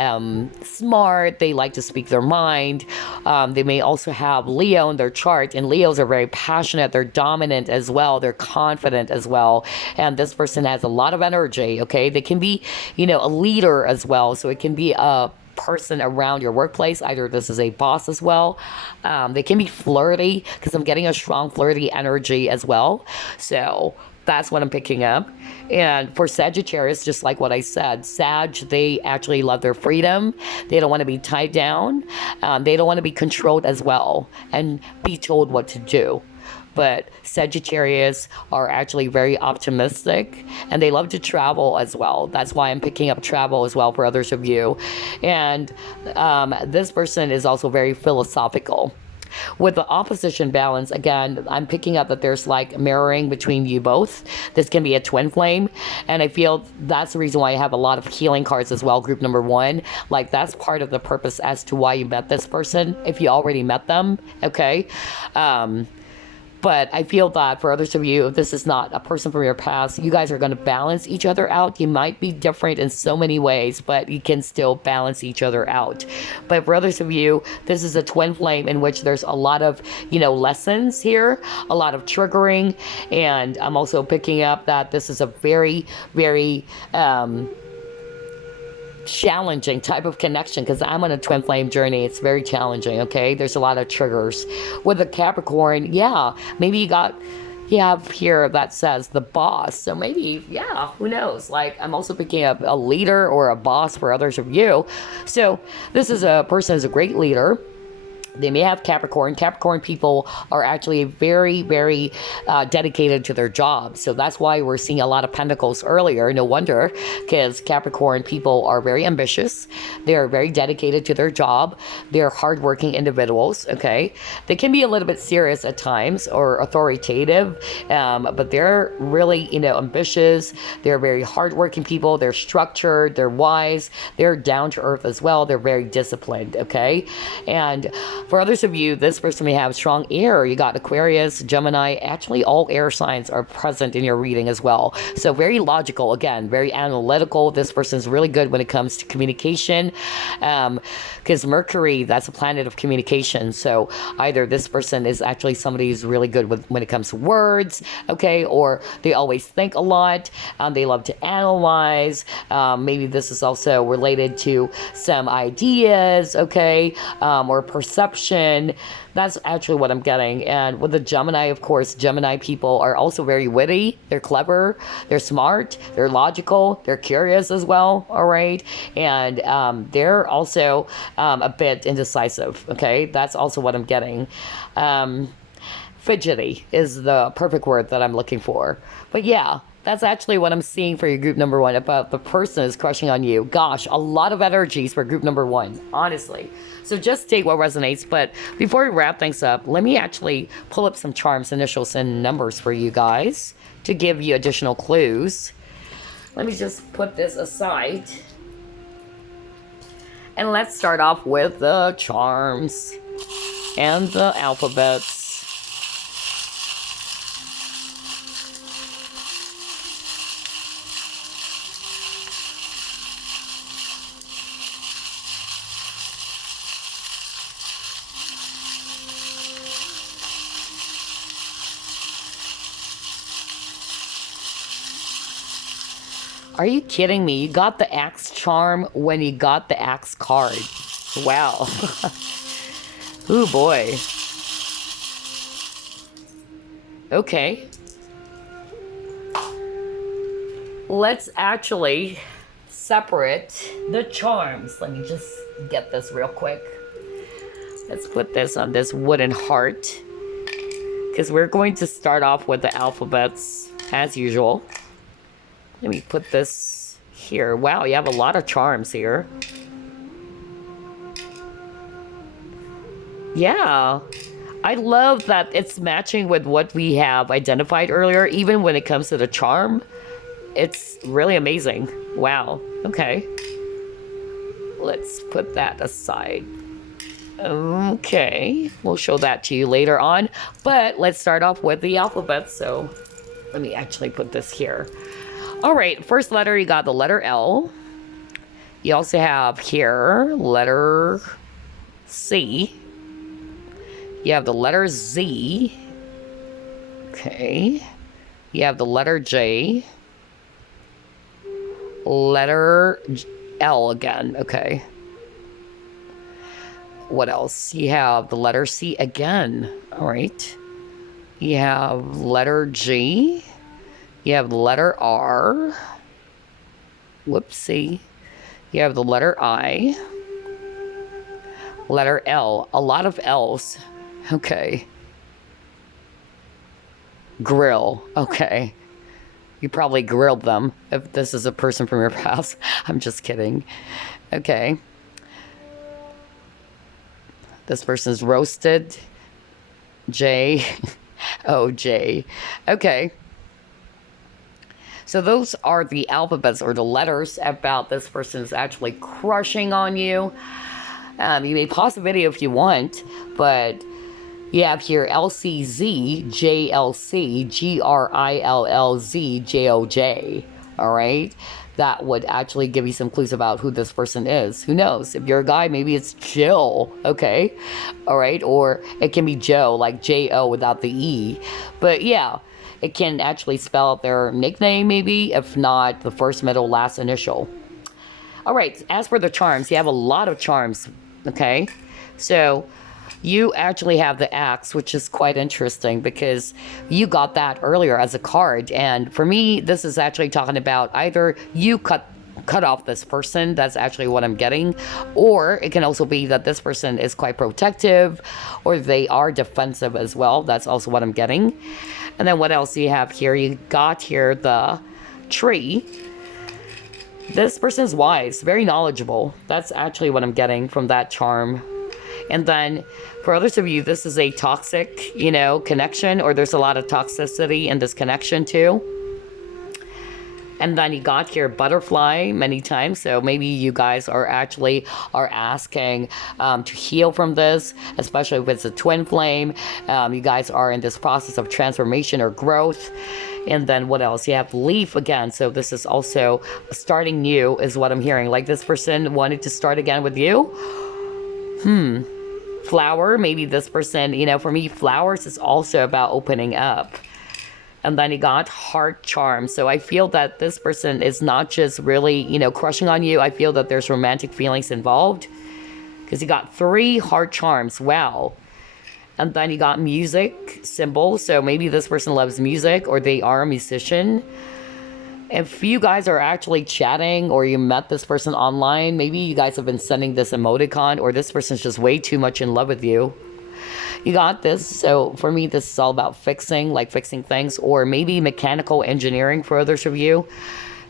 smart, they like to speak their mind. They may also have Leo in their chart, and Leos are very passionate, they're dominant as well, they're confident as well, and this person has a lot of energy, okay? They can be, you know, a leader as well, so it can be a person around your workplace. Either this is a boss as well. They can be flirty because I'm getting a strong flirty energy as well. So that's what I'm picking up. And for Sagittarius, just like what I said, Sag, they actually love their freedom. They don't want to be tied down. They don't want to be controlled as well and be told what to do. But Sagittarius are actually very optimistic and they love to travel as well. That's why I'm picking up travel as well for others of you. And this person is also very philosophical. With the opposition balance, again, I'm picking up that there's like mirroring between you both. This can be a twin flame. And I feel that's the reason why I have a lot of healing cards as well, group number 1. Like that's part of the purpose as to why you met this person, if you already met them, okay? But I feel that for others of you, if this is not a person from your past, you guys are going to balance each other out. You might be different in so many ways, but you can still balance each other out. But for others of you, this is a twin flame in which there's a lot of, you know, lessons here, a lot of triggering. And I'm also picking up that this is a very, very challenging type of connection because I'm on a twin flame journey. It's very challenging, okay? There's a lot of triggers. With a Capricorn, yeah, maybe you have here that says the boss. So maybe, yeah, who knows? Like, I'm also picking up a leader or a boss for others of you. So this is a person who's a great leader. They may have Capricorn. Capricorn people are actually very, very dedicated to their job. So that's why we're seeing a lot of pentacles earlier. No wonder, because Capricorn people are very ambitious. They're very dedicated to their job. They're hardworking individuals, okay? They can be a little bit serious at times or authoritative, but they're really, you know, ambitious. They're very hardworking people. They're structured. They're wise. They're down to earth as well. They're very disciplined, okay? And for others of you, this person may have strong air. You got Aquarius, Gemini. Actually, all air signs are present in your reading as well. So very logical, again, very analytical. This person's really good when it comes to communication. Because Mercury, that's a planet of communication. So either this person is actually somebody who's really good with when it comes to words, okay, or they always think a lot. They love to analyze. Maybe this is also related to some ideas, okay, or perception. That's actually what I'm getting. And with the Gemini, of course, Gemini people are also very witty. They're clever. They're smart. They're logical. They're curious as well. All right. And they're also a bit indecisive. Okay. That's also what I'm getting. Fidgety is the perfect word that I'm looking for. But yeah, That's actually what I'm seeing for your group number one, about the person is crushing on you. Gosh, a lot of energies for group number one, honestly. So just take what resonates. But before we wrap things up, let me actually pull up some charms, initials, and numbers for you guys to give you additional clues. Let me just put this aside. And let's start off with the charms and the alphabets. Are you kidding me? You got the axe charm when you got the axe card. Wow. Ooh, boy. Okay. Let's actually separate the charms. Let me just get this real quick. Let's put this on this wooden heart, because we're going to start off with the alphabets as usual. Let me put this here. Wow, you have a lot of charms here. Yeah, I love that it's matching with what we have identified earlier. Even when it comes to the charm, it's really amazing. Wow, okay. Let's put that aside. Okay, we'll show that to you later on. But let's start off with the alphabet. So let me actually put this here. All right, first letter, you got the letter L. You also have here letter C. You have the letter Z. Okay. You have the letter J. Letter L again. Okay. What else? You have the letter C again. All right. You have letter G. You have the letter R. Whoopsie. You have the letter I. Letter L. A lot of L's. Okay. Grill. Okay. You probably grilled them if this is a person from your past. I'm just kidding. Okay. This person's roasted. J. Oh, J. Okay. So those are the alphabets or the letters about this person's actually crushing on you. You may pause the video if you want, but you have here LCZ, JLC, GRILLZ, JOJ. All right. That would actually give you some clues about who this person is. Who knows? If you're a guy, maybe it's Jill. Okay. All right. Or it can be Joe, like J-O without the E. But yeah. It can actually spell out their nickname, maybe, if not the first, middle, last initial. All right, as for the charms, you have a lot of charms, okay? So you actually have the axe, which is quite interesting because you got that earlier as a card. And for me, this is actually talking about either you cut off this person, that's actually what I'm getting, or it can also be that this person is quite protective, or they are defensive as well. That's also what I'm getting. And then what else do you have here? You got here the tree. This person's wise, very knowledgeable. That's actually what I'm getting from that charm. And then for others of you, this is a toxic, connection, or there's a lot of toxicity in this connection too. And then you got here butterfly many times. So maybe you guys are asking to heal from this, especially if it's a twin flame. You guys are in this process of transformation or growth. And then what else? You have leaf again. So this is also starting new is what I'm hearing. Like this person wanted to start again with you. Flower. Maybe this person, for me, flowers is also about opening up. And then you got heart charm. So I feel that this person is not just really, crushing on you. I feel that there's romantic feelings involved. Because you got 3 heart charms. Wow. And then you got music symbol. So maybe this person loves music or they are a musician. If you guys are actually chatting or you met this person online, maybe you guys have been sending this emoticon or this person's just way too much in love with you. You got this. So for me, this is all about fixing, like fixing things, or maybe mechanical engineering for others of you.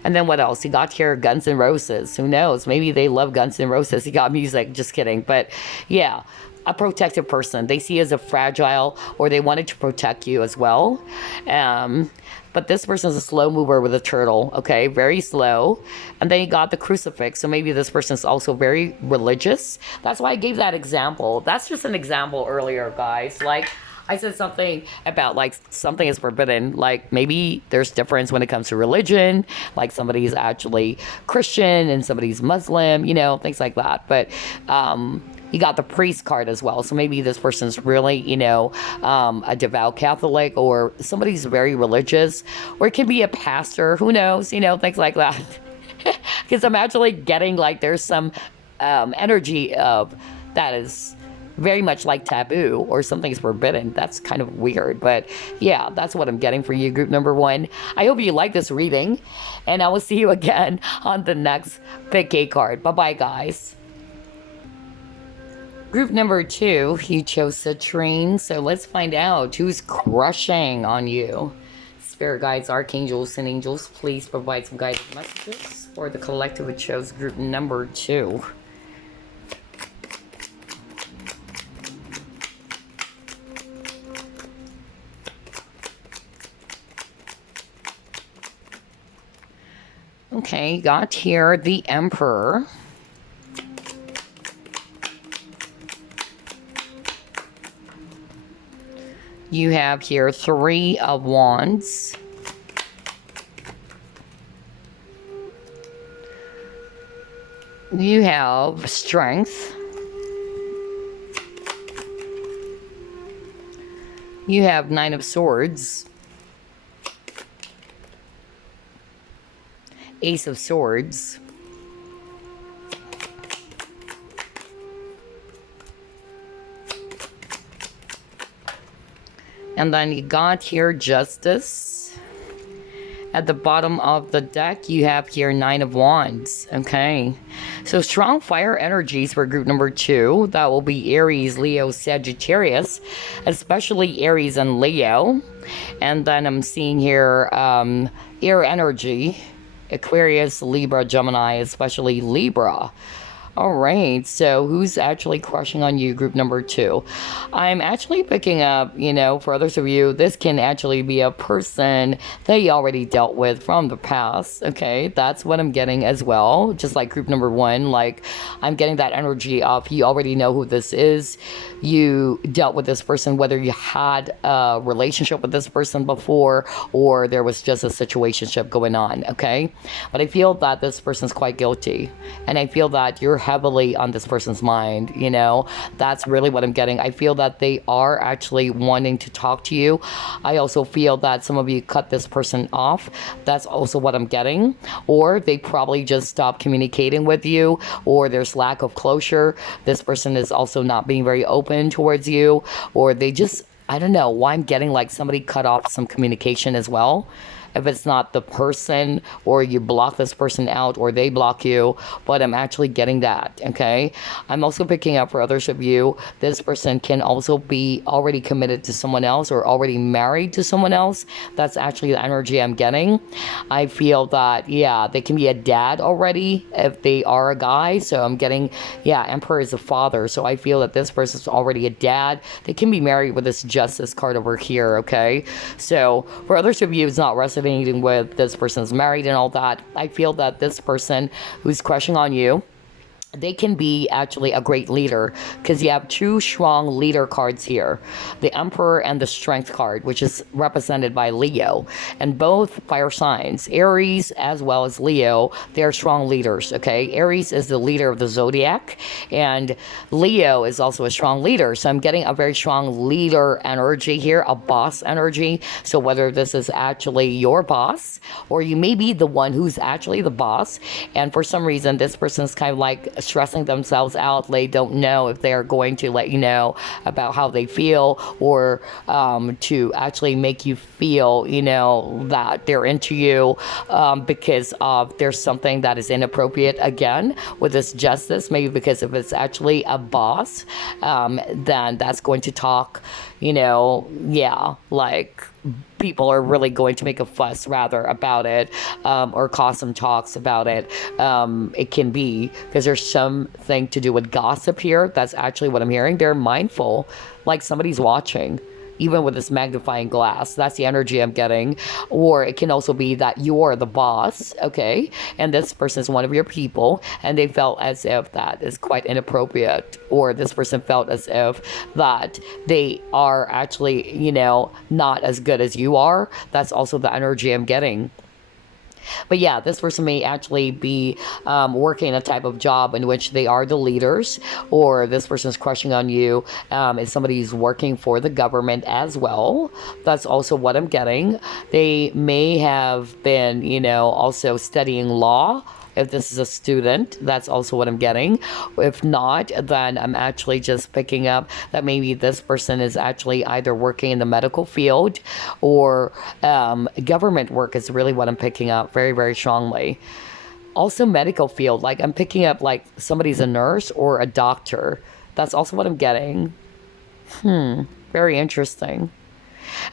And then what else? You got here Guns N' Roses. Who knows? Maybe they love Guns N' Roses. You got music. Just kidding. But yeah, a protective person. They see you as a fragile, or they wanted to protect you as well. But this person is a slow mover with a turtle, okay? Very slow. And then you got the crucifix. So maybe this person is also very religious. That's why I gave that example. That's just an example earlier, guys. Like, I said something about like something is forbidden. Like maybe there's difference when it comes to religion. Like somebody's actually Christian and somebody's Muslim, you know, things like that. But you got the priest card as well. So maybe this person's really, you know, a devout Catholic, or somebody's very religious, or it can be a pastor, who knows, you know, things like that. Because I'm actually getting like there's some energy of that is very much like taboo, or something's forbidden. That's kind of weird, but yeah, that's what I'm getting for you, group number 1. I hope you like this reading, and I will see you again on the next Pick A card. Bye-bye, guys. Group number 2, you chose Citrine, so let's find out who's crushing on you. Spirit guides, archangels, and angels, please provide some guidance messages for the collective who chose group number 2. Okay, got here the Emperor. You have here 3 of Wands. You have Strength. You have 9 of Swords. Ace of Swords. And then you got here Justice. At the bottom of the deck, you have here 9 of Wands. Okay. So strong fire energies for group number 2. That will be Aries, Leo, Sagittarius. Especially Aries and Leo. And then I'm seeing here air energy. Aquarius, Libra, Gemini, especially Libra. All right, so who's actually crushing on you, group number 2? I'm actually picking up, you know, for others of you, this can actually be a person that you already dealt with from the past, okay? That's what I'm getting as well, just like group number 1. Like, I'm getting that energy of you already know who this is. You dealt with this person, whether you had a relationship with this person before or there was just a situationship going on, okay? But I feel that this person's quite guilty, and I feel that you're heavily on this person's mind, you know. That's really what I'm getting. I feel that they are actually wanting to talk to you. I also feel that some of you cut this person off. That's also what I'm getting. Or they probably just stopped communicating with you, or there's lack of closure. This person is also not being very open towards you, or they just, I don't know why I'm getting like somebody cut off some communication as well. If it's not the person, or you block this person out, or they block you, but I'm actually getting that, okay? I'm also picking up for others of you, this person can also be already committed to someone else or already married to someone else. That's actually the energy I'm getting. I feel that, yeah, they can be a dad already if they are a guy. So I'm getting, yeah, Emperor is a father. So I feel that this person is already a dad. They can be married with this Justice card over here, okay? So for others of you, it's not resonating with this person's married and all that. I feel that this person who's crushing on you, they can be actually a great leader, because you have 2 strong leader cards here, the Emperor and the Strength card, which is represented by Leo. And both fire signs, Aries as well as Leo, they're strong leaders, okay? Aries is the leader of the zodiac, and Leo is also a strong leader. So I'm getting a very strong leader energy here, a boss energy. So whether this is actually your boss, or you may be the one who's actually the boss, and for some reason this person's kind of like stressing themselves out. They don't know if they're going to let you know about how they feel, or to actually make you feel, that they're into you, because there's something that is inappropriate again with this justice. Maybe because if it's actually a boss, then that's going to talk, like people are really going to make a fuss rather about it, or cause some talks about it. It can be because there's something to do with gossip here. That's actually what I'm hearing. They're mindful, like somebody's watching, even with this magnifying glass. That's the energy I'm getting. Or it can also be that you're the boss, okay? And this person is one of your people, and they felt as if that is quite inappropriate. Or this person felt as if that they are actually, not as good as you are. That's also the energy I'm getting. But yeah, this person may actually be working a type of job in which they are the leaders, or this person is crushing on you. Is somebody who's working for the government as well. That's also what I'm getting. They may have been, also studying law. If this is a student, that's also what I'm getting. If not, then I'm actually just picking up that maybe this person is actually either working in the medical field, or government work is really what I'm picking up very, very strongly. Also medical field, like I'm picking up like somebody's a nurse or a doctor. That's also what I'm getting. Very interesting.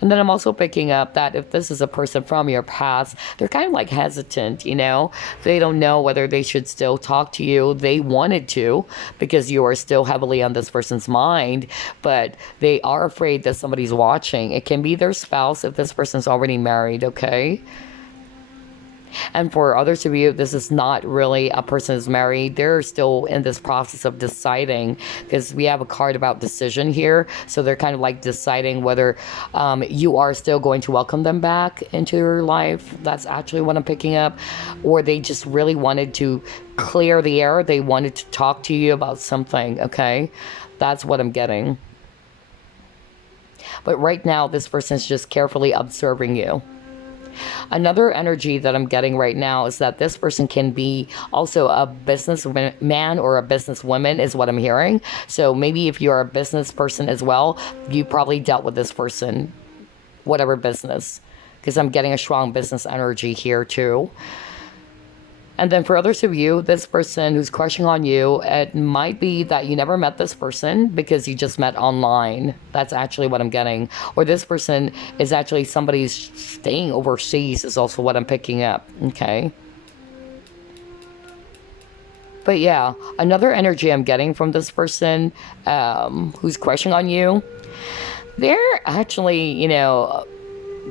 And then I'm also picking up that if this is a person from your past, they're kind of like hesitant, They don't know whether they should still talk to you. They wanted to, because you are still heavily on this person's mind, but they are afraid that somebody's watching. It can be their spouse if this person's already married, okay? And for others of you, this is not really a person who's married. They're still in this process of deciding, because we have a card about decision here. So they're kind of like deciding whether you are still going to welcome them back into your life. That's actually what I'm picking up. Or they just really wanted to clear the air. They wanted to talk to you about something, okay? That's what I'm getting. But right now, this person's just carefully observing you. Another energy that I'm getting right now is that this person can be also a businessman or a businesswoman, is what I'm hearing. So maybe if you're a business person as well, you probably dealt with this person, whatever business, because I'm getting a strong business energy here too. And then for others of you, this person who's crushing on you, it might be that you never met this person because you just met online. That's actually what I'm getting. Or this person is actually somebody who's staying overseas, is also what I'm picking up, okay? But yeah, another energy I'm getting from this person who's crushing on you, they're actually,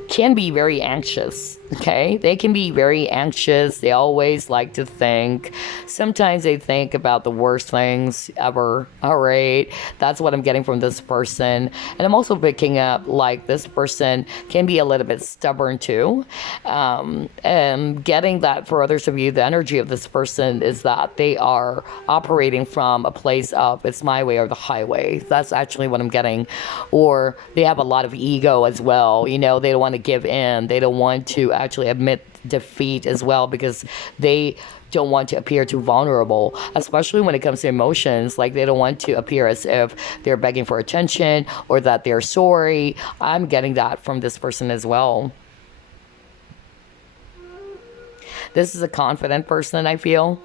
can be very anxious, okay? They can be very anxious. They always like to think. Sometimes they think about the worst things ever, all right? That's what I'm getting from this person. And I'm also picking up, like, this person can be a little bit stubborn too. And getting that for others of you, the energy of this person is that they are operating from a place of, it's my way or the highway. That's actually what I'm getting. Or they have a lot of ego as well. They don't want to give in. They don't want to actually admit defeat as well, because they don't want to appear too vulnerable, especially when it comes to emotions. Like, they don't want to appear as if they're begging for attention or that they're sorry. I'm getting that from this person as well. This is a confident person, I feel.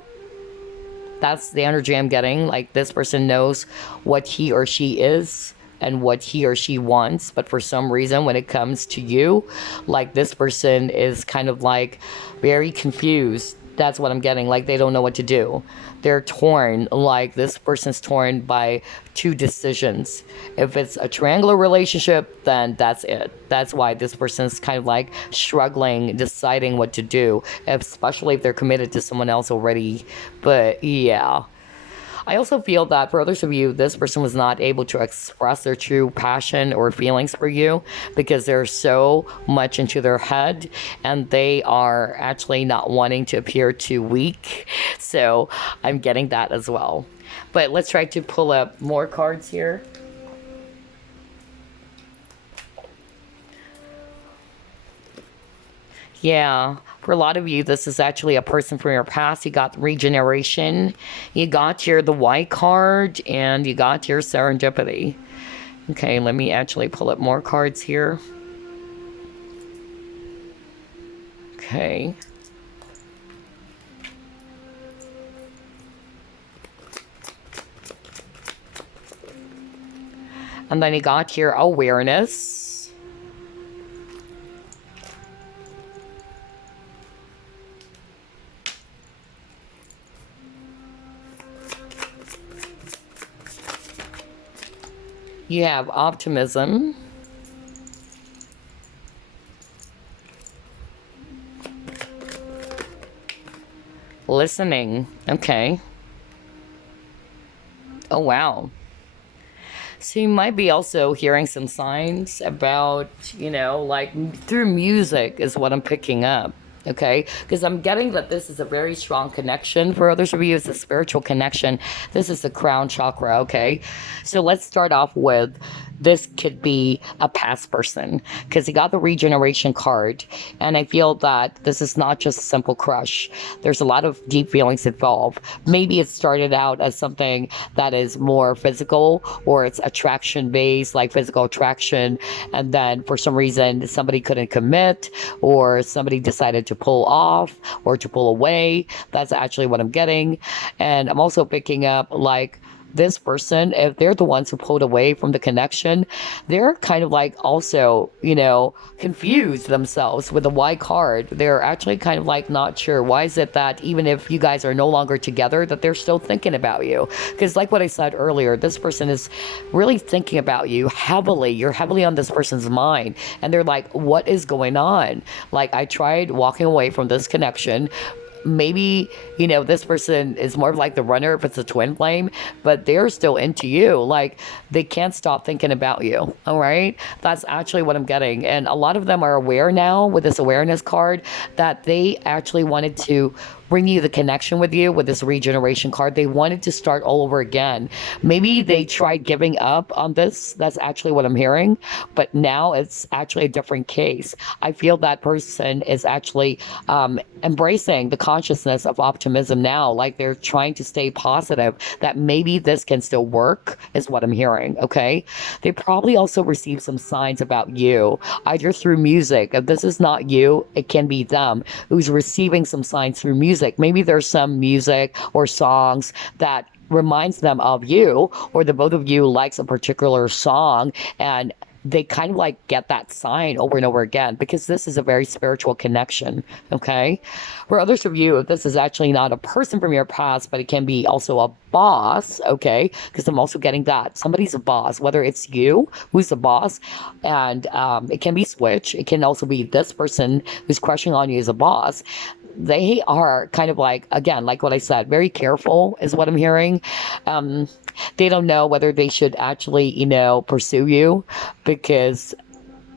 That's the energy I'm getting. Like, this person knows what he or she is and what he or she wants, but for some reason when it comes to you, like, this person is kind of like very confused. That's what I'm getting. Like, they don't know what to do. They're torn. Like, this person's torn by two decisions. If it's a triangular relationship, then that's it. That's why this person's kind of like struggling, deciding what to do, especially if they're committed to someone else already. But yeah, I also feel that for others of you, this person was not able to express their true passion or feelings for you because they're so much into their head, and they are actually not wanting to appear too weak. So I'm getting that as well. But let's try to pull up more cards here. Yeah, for a lot of you, this is actually a person from your past. You got regeneration, you got your the white card, and you got your serendipity. Okay, let me actually pull up more cards here. Okay. And then you got your awareness. You have optimism. Listening. Okay. Oh, wow. So you might be also hearing some signs about, you know, like through music is what I'm picking up. Okay, because I'm getting that this is a very strong connection for others of you. It's a spiritual connection. This is the crown chakra. Okay, so let's start off with this could be a past person because you got the regeneration card, and I feel that this is not just a simple crush. There's a lot of deep feelings involved. Maybe it started out as something that is more physical, or it's attraction based, like physical attraction, and then for some reason somebody couldn't commit, or somebody decided to pull off or to pull away. That's actually what I'm getting. And I'm also picking up like this person, if they're the ones who pulled away from the connection, they're kind of like also, you know, confused themselves with the white card. They're actually kind of like not sure. Why is it that even if you guys are no longer together, that they're still thinking about you? Because like what I said earlier, this person is really thinking about you heavily. You're heavily on this person's mind. And they're like, what is going on? Like, I tried walking away from this connection. Maybe, you know, this person is more of like the runner if it's a twin flame, but they're still into you. Like, they can't stop thinking about you. All right. That's actually what I'm getting. And a lot of them are aware now with this awareness card that they actually wanted to bring you the connection with you with this regeneration card. They wanted to start all over again. Maybe they tried giving up on this. That's actually what I'm hearing. But now it's actually a different case. I feel that person is actually embracing the consciousness of optimism now. Like, they're trying to stay positive that maybe this can still work is what I'm hearing. Okay. They probably also received some signs about you, either through music. If this is not you, it can be them who's receiving some signs through music. Maybe there's some music or songs that reminds them of you, or the both of you likes a particular song, and they kind of like get that sign over and over again, because this is a very spiritual connection. Okay. For others of you, if this is actually not a person from your past, but it can be also a boss. Okay. Because I'm also getting that somebody's a boss, whether it's you who's the boss, and it can be switch. It can also be this person who's crushing on you as a boss. They are kind of like, again, like what I said, very careful is what I'm hearing. They don't know whether they should actually, you know, pursue you, because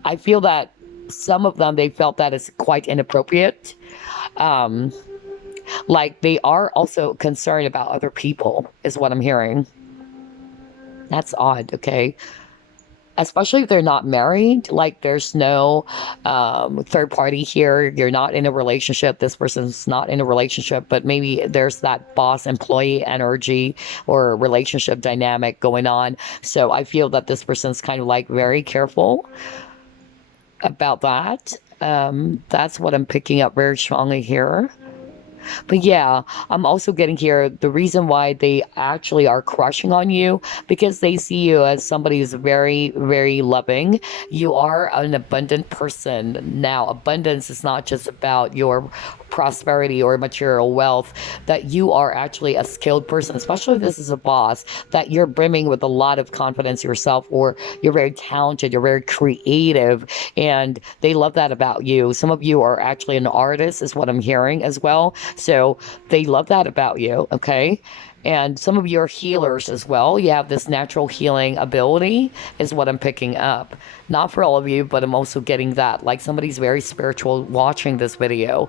I feel that some of them, they felt that is quite inappropriate. Like, they are also concerned about other people is what I'm hearing. That's odd. Okay. Especially if they're not married, like there's no third party here. You're not in a relationship. This person's not in a relationship, but maybe there's that boss employee energy or relationship dynamic going on. So I feel that this person's kind of like very careful about that. That's what I'm picking up very strongly here. But yeah, I'm also getting here the reason why they actually are crushing on you, because they see you as somebody who's very, very loving. You are an abundant person. Now, abundance is not just about your prosperity or material wealth, that you are actually a skilled person, especially if this is a boss, that you're brimming with a lot of confidence yourself, or you're very talented, you're very creative, and they love that about you. Some of you are actually an artist is what I'm hearing as well. So they love that about you. Okay. And some of you are healers as well. You have this natural healing ability is what I'm picking up. Not for all of you, but I'm also getting that. Like, somebody's very spiritual watching this video.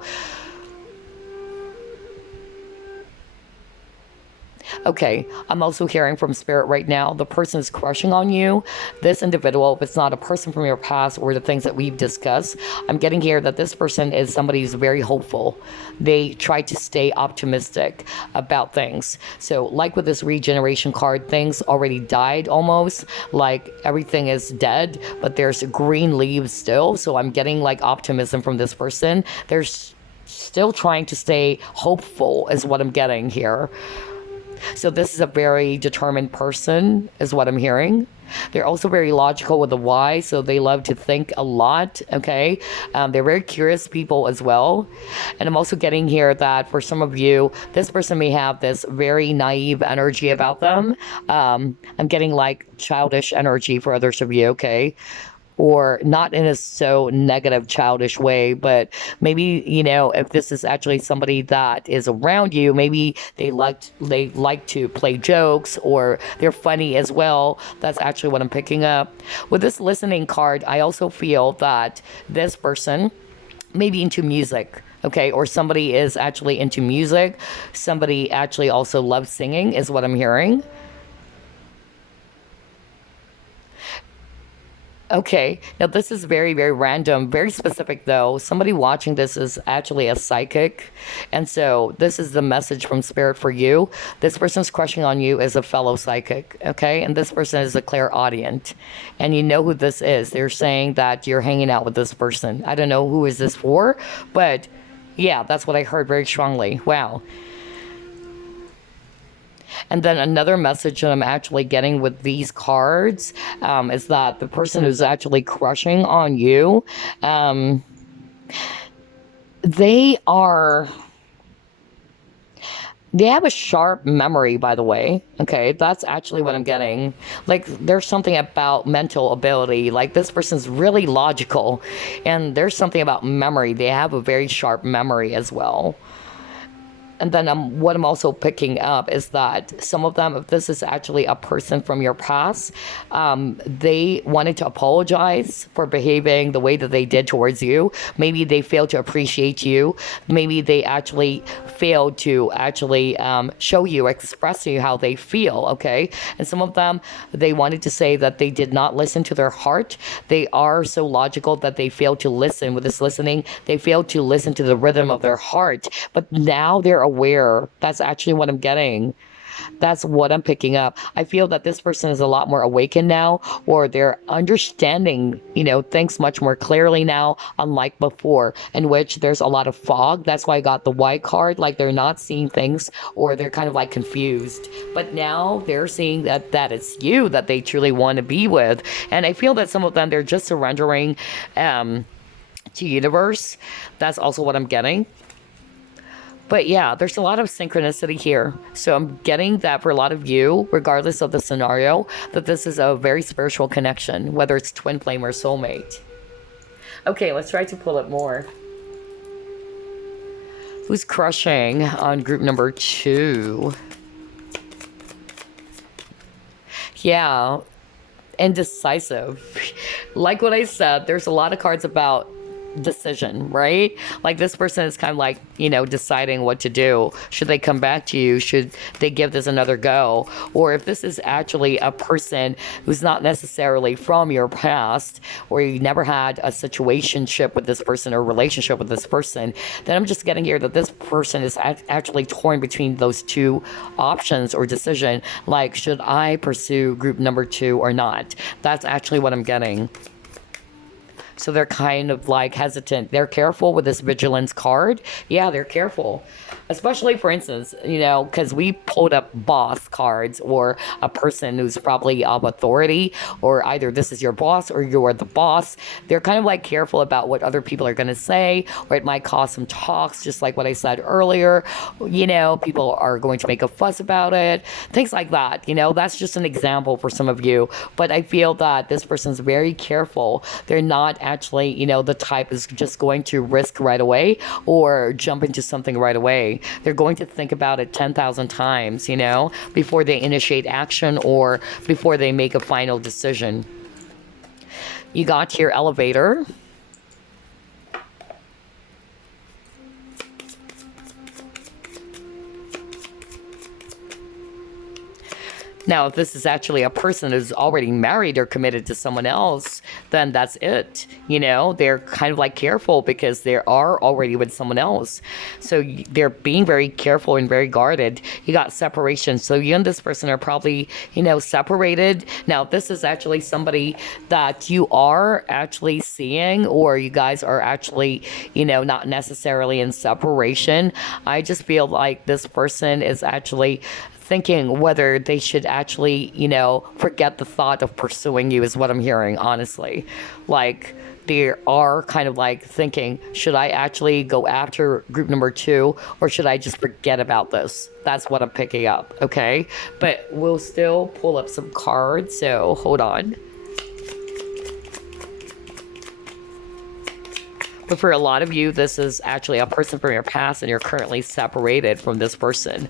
Okay, I'm also hearing from Spirit right now, the person is crushing on you. This individual, if it's not a person from your past or the things that we've discussed, I'm getting here that this person is somebody who's very hopeful. They try to stay optimistic about things. So like with this regeneration card, things already died almost, like everything is dead, but there's green leaves still. So I'm getting like optimism from this person. There's still trying to stay hopeful is what I'm getting here. So this is a very determined person, is what I'm hearing. They're also very logical with the why, so they love to think a lot, okay? They're very curious people as well. And I'm also getting here that for some of you, this person may have this very naive energy about them. I'm getting like childish energy for others of you, okay? Or not in a so negative childish way, but maybe, you know, if this is actually somebody that is around you, maybe they like to play jokes, or they're funny as well. That's actually what I'm picking up with this listening card. I also feel that this person may be into music, okay, or somebody is actually into music. Somebody actually also loves singing is what I'm hearing. Okay, now this is very, very random, very specific though. Somebody watching this is actually a psychic. And so this is the message from Spirit for you. This person's crushing on you as a fellow psychic, okay? And this person is a clairaudient. And you know who this is. They're saying that you're hanging out with this person. I don't know who is this for, but yeah, that's what I heard very strongly. Wow. And then another message that I'm actually getting with these cards is that the person who's actually crushing on you, they are, they have a sharp memory, by the way. Okay, that's actually what I'm getting. Like, there's something about mental ability. Like, this person's really logical, and there's something about memory. They have a very sharp memory as well. And then what I'm also picking up is that some of them, if this is actually a person from your past, they wanted to apologize for behaving the way that they did towards you. Maybe they failed to appreciate you. Maybe they actually failed to actually show you, express to you how they feel, okay? And some of them, they wanted to say that they did not listen to their heart. They are so logical that they failed to listen. With this listening, they failed to listen to the rhythm of their heart. But now they're aware. That's actually what I'm getting. That's what I'm picking up. I feel that this person is a lot more awakened now, or they're understanding, you know, things much more clearly now, unlike before, in which there's a lot of fog. That's why I got the white card. Like, they're not seeing things, or they're kind of like confused. But now they're seeing that it's you that they truly want to be with. And I feel that some of them, they're just surrendering to universe. That's also what I'm getting. But yeah, there's a lot of synchronicity here. So I'm getting that for a lot of you, regardless of the scenario, that this is a very spiritual connection, whether it's twin flame or soulmate. Okay, let's try to pull it more. Who's crushing on group number 2? Yeah, indecisive. Like what I said, there's a lot of cards about decision, right? Like, this person is kind of like, you know, deciding what to do. Should they come back to you? Should they give this another go? Or if this is actually a person who's not necessarily from your past, or you never had a situationship with this person or relationship with this person, then I'm just getting here that this person is actually torn between those two options or decision. Like, should I pursue group number 2 or not? That's actually what I'm getting. So they're kind of like hesitant. They're careful with this vigilance card. Yeah, they're careful. Especially, for instance, you know, because we pulled up boss cards, or a person who's probably of authority, or either this is your boss or you're the boss. They're kind of like careful about what other people are going to say, or it might cause some talks, just like what I said earlier. You know, people are going to make a fuss about it. Things like that. You know, that's just an example for some of you. But I feel that this person's very careful. They're not actually, you know, the type is just going to risk right away or jump into something right away. They're going to think about it 10,000 times, you know, before they initiate action or before they make a final decision. You got your elevator. Now, if this is actually a person who's already married or committed to someone else, then that's it. They're kind of like careful because they are already with someone else. So they're being very careful and very guarded. You got separation. So you and this person are probably, separated. Now, if this is actually somebody that you are actually seeing, or you guys are actually, not necessarily in separation, I just feel like this person is actually thinking whether they should actually, forget the thought of pursuing you is what I'm hearing, honestly. Like, they are kind of like thinking, should I actually go after group number 2, or should I just forget about this? That's what I'm picking up, okay? But we'll still pull up some cards, so hold on. But for a lot of you, this is actually a person from your past, and you're currently separated from this person.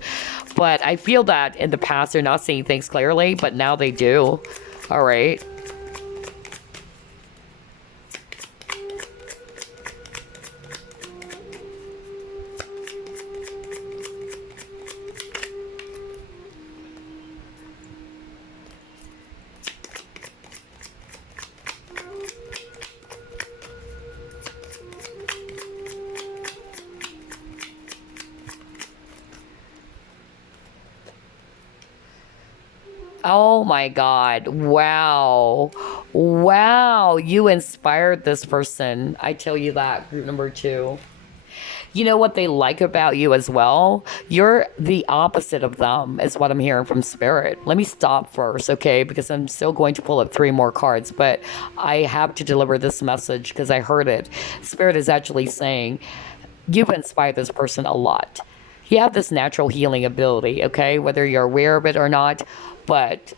But I feel that in the past, they're not seeing things clearly, but now they do. All right. Oh my God. Wow. Wow. You inspired this person. I tell you that, group number 2. You know what they like about you as well? You're the opposite of them, is what I'm hearing from Spirit. Let me stop first, okay? Because I'm still going to pull up 3 more cards, but I have to deliver this message because I heard it. Spirit is actually saying, you've inspired this person a lot. You have this natural healing ability, okay? Whether you're aware of it or not, but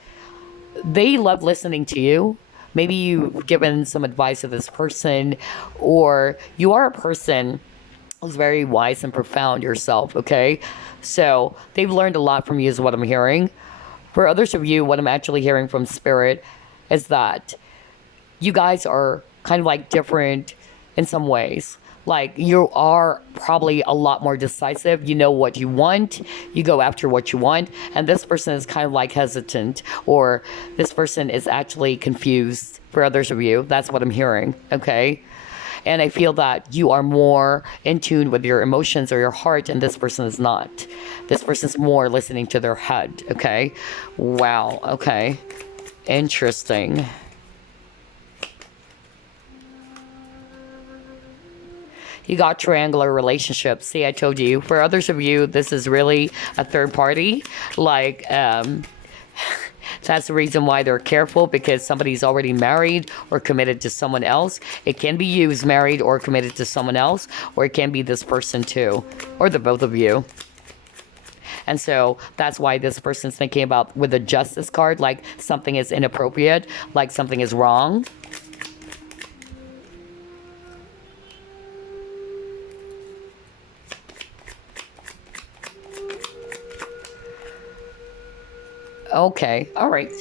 they love listening to you. Maybe you've given some advice to this person, or you are a person who's very wise and profound yourself, okay? So they've learned a lot from you is what I'm hearing. For others of you, what I'm actually hearing from Spirit is that you guys are kind of like different in some ways. Like, you are probably a lot more decisive. You know what you want. You go after what you want. And this person is kind of like hesitant, or this person is actually confused. For others of you, that's what I'm hearing, okay? And I feel that you are more in tune with your emotions or your heart, and this person is not. This person's more listening to their head, okay? Wow, okay. Interesting. You got triangular relationships. See, I told you. For others of you, this is really a third party. Like, that's the reason why they're careful, because somebody's already married or committed to someone else. It can be you who's married or committed to someone else, or it can be this person too, or the both of you. And so that's why this person's thinking about, with the Justice card, like something is inappropriate, like something is wrong. Okay, all right.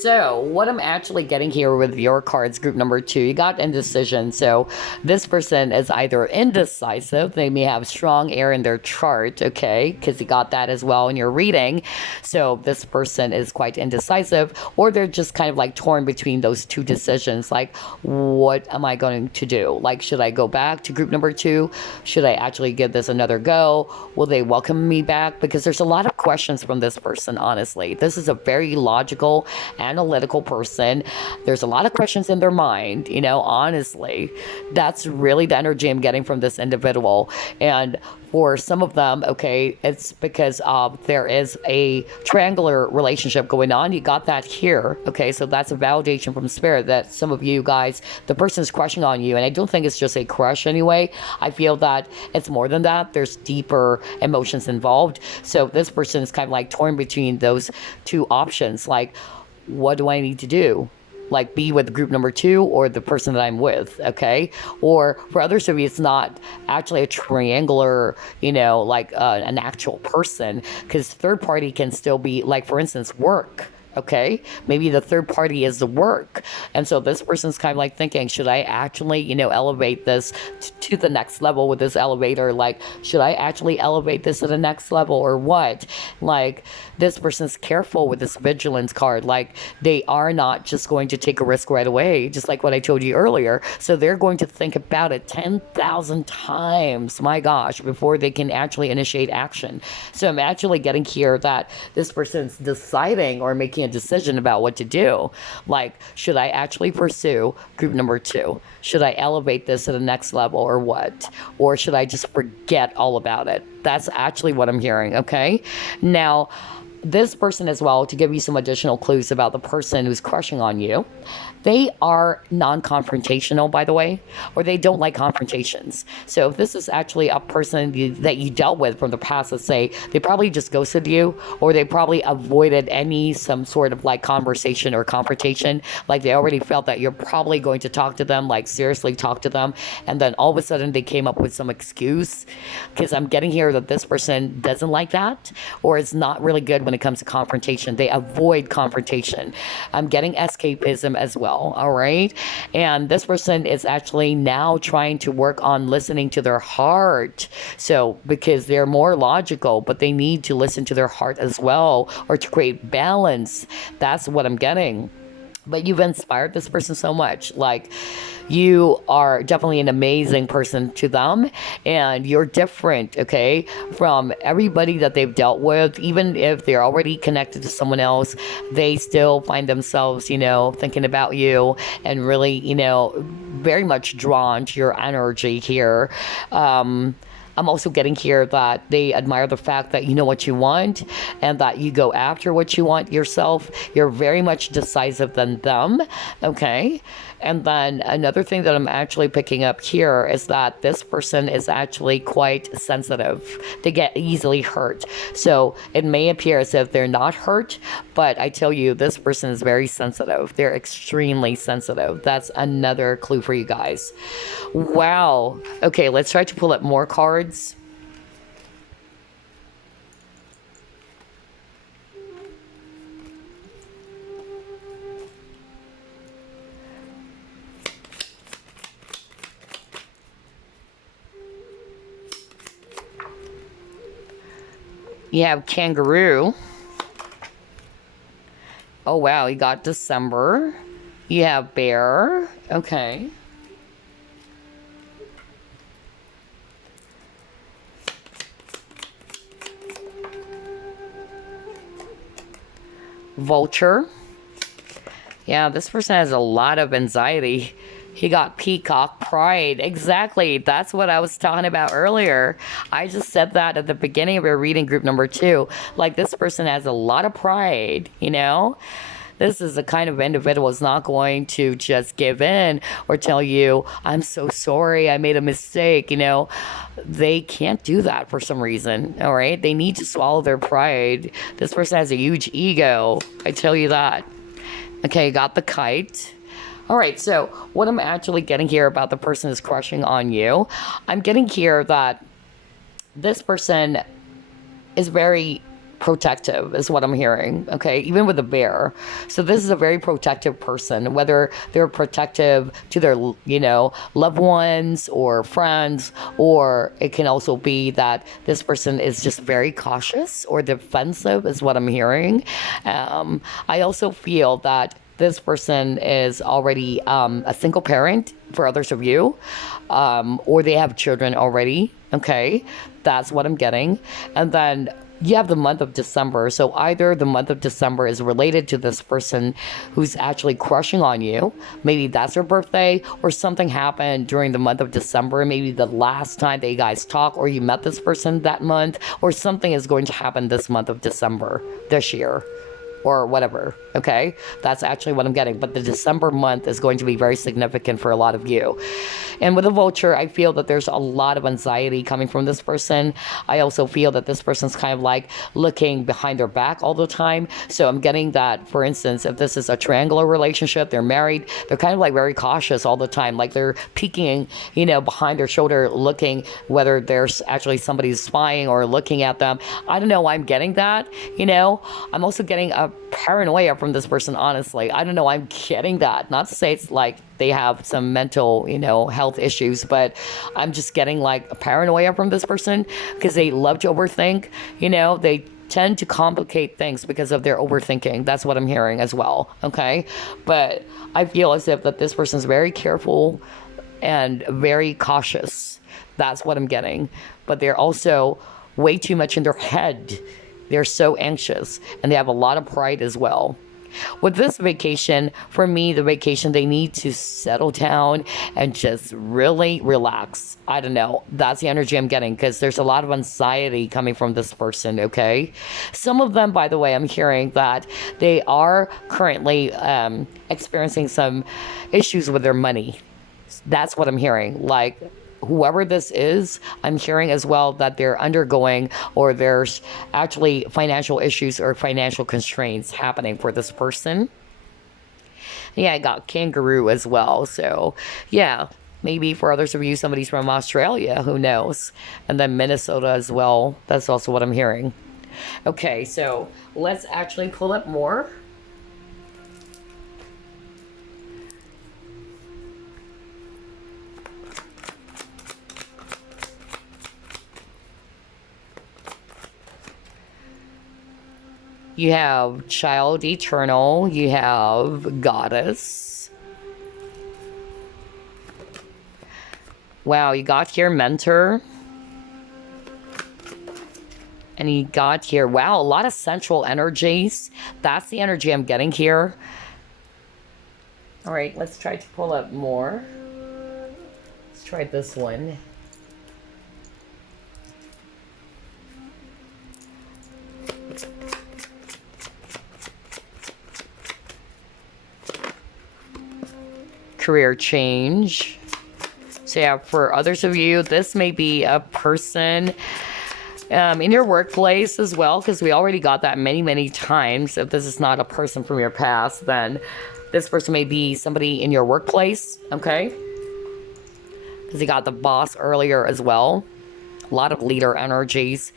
So what I'm actually getting here with your cards, group number 2, you got indecision. So this person is either indecisive, they may have strong air in their chart, okay, because you got that as well in your reading. So this person is quite indecisive, or they're just kind of like torn between those 2 decisions. Like, what am I going to do? Like, should I go back to group number 2? Should I actually give this another go? Will they welcome me back? Because there's a lot of questions from this person, honestly. This is a very logical, analytical person. There's a lot of questions in their mind, honestly. That's really the energy I'm getting from this individual. And for some of them, okay, it's because there is a triangular relationship going on. You got that here, okay? So that's a validation from Spirit that some of you guys, the person's crushing on you. And I don't think it's just a crush anyway. I feel that it's more than that. There's deeper emotions involved. So this person is kind of like torn between those 2 options. Like, what do I need to do? Like, be with group number 2 or the person that I'm with, okay? Or for others of you, it's not actually a triangular, like an actual person, because third party can still be, like, for instance, work, Okay, maybe the third party is the work. And so this person's kind of like thinking, should I actually, elevate this to the next level with this elevator? Like, should I actually elevate this to the next level or what? Like, this person's careful with this vigilance card. Like, they are not just going to take a risk right away, just like what I told you earlier. So they're going to think about it 10,000 times, my gosh, before they can actually initiate action. So I'm actually getting here that this person's deciding or making a decision about what to do. Like, should I actually pursue group number 2? Should I elevate this to the next level or what? Or should I just forget all about it? That's actually what I'm hearing, okay? Now, this person as well, to give you some additional clues about the person who's crushing on you, they are non-confrontational, by the way, or they don't like confrontations. So if this is actually a person that you dealt with from the past, let's say, they probably just ghosted you, or they probably avoided some sort of like conversation or confrontation. Like they already felt that you're probably going to talk to them, like seriously talk to them. And then all of a sudden they came up with some excuse, because I'm getting here that this person doesn't like that, or is not really good when it comes to confrontation. They avoid confrontation. I'm getting escapism as well. All right. And this person is actually now trying to work on listening to their heart. So because they're more logical, but they need to listen to their heart as well, or to create balance. That's what I'm getting. But you've inspired this person so much. Like, you are definitely an amazing person to them, and you're different, okay, from everybody that they've dealt with. Even if they're already connected to someone else, they still find themselves, thinking about you and really, very much drawn to your energy here. I'm also getting here that they admire the fact that you know what you want and that you go after what you want yourself. You're very much decisive than them, okay? And then another thing that I'm actually picking up here is that this person is actually quite sensitive. They get easily hurt. So it may appear as if they're not hurt, but I tell you, this person is very sensitive. They're extremely sensitive. That's another clue for you guys. Wow. Okay, let's try to pull up more cards. You have kangaroo. Oh, wow. You got December. You have bear. Okay. Vulture. Yeah, this person has a lot of anxiety. He got peacock pride. Exactly. That's what I was talking about earlier. I just said that at the beginning of your reading, group number 2. Like, this person has a lot of pride, This is the kind of individual who's not going to just give in or tell you, I'm so sorry, I made a mistake, They can't do that for some reason, all right? They need to swallow their pride. This person has a huge ego. I tell you that. Okay, got the kite. All right, so what I'm actually getting here about the person who's crushing on you, I'm getting here that this person is very protective, is what I'm hearing, okay, even with the bear. So this is a very protective person, whether they're protective to their, loved ones or friends, or it can also be that this person is just very cautious or defensive, is what I'm hearing. I also feel that this person is already a single parent for others of you, or they have children already, okay? That's what I'm getting. And then you have the month of December. So either the month of December is related to this person who's actually crushing on you. Maybe that's their birthday, or something happened during the month of December. Maybe the last time that you guys talked or you met this person that month, or something is going to happen this month of December this year, or whatever, okay? That's actually what I'm getting. But the December month is going to be very significant for a lot of you. And with the vulture, I feel that there's a lot of anxiety coming from this person. I also feel that this person's kind of like looking behind their back all the time. So I'm getting that, for instance, if this is a triangular relationship, they're married, they're kind of like very cautious all the time. Like they're peeking, behind their shoulder, looking whether there's actually somebody spying or looking at them. I don't know why I'm getting that, I'm also getting a paranoia from this person, honestly. I don't know, I'm getting that. Not to say it's like they have some mental, health issues, but I'm just getting like a paranoia from this person because they love to overthink, they tend to complicate things because of their overthinking. That's what I'm hearing as well, okay? But I feel as if that this person's very careful and very cautious. That's what I'm getting. But they're also way too much in their head. They're so anxious, and they have a lot of pride as well. With this vacation, for me, the vacation, they need to settle down and just really relax. I don't know. That's the energy I'm getting because there's a lot of anxiety coming from this person, okay? Some of them, by the way, I'm hearing that they are currently experiencing some issues with their money. That's what I'm hearing. Like, whoever this is, I'm hearing as well that they're undergoing or there's actually financial issues or financial constraints happening for this person. Yeah, I got kangaroo as well. So, yeah, maybe for others of you, somebody's from Australia, who knows? And then Minnesota as well. That's also what I'm hearing. Okay, so let's actually pull up more. You have Child Eternal. You have Goddess. Wow, you got here Mentor. And you got here, wow, a lot of central energies. That's the energy I'm getting here. All right, let's try to pull up more. Let's try this one. Career change. So yeah, for others of you, this may be a person in your workplace as well, because we already got that many times. If this is not a person from your past, then this person may be somebody in your workplace, okay? Because you got the boss earlier as well. A lot of leader energies.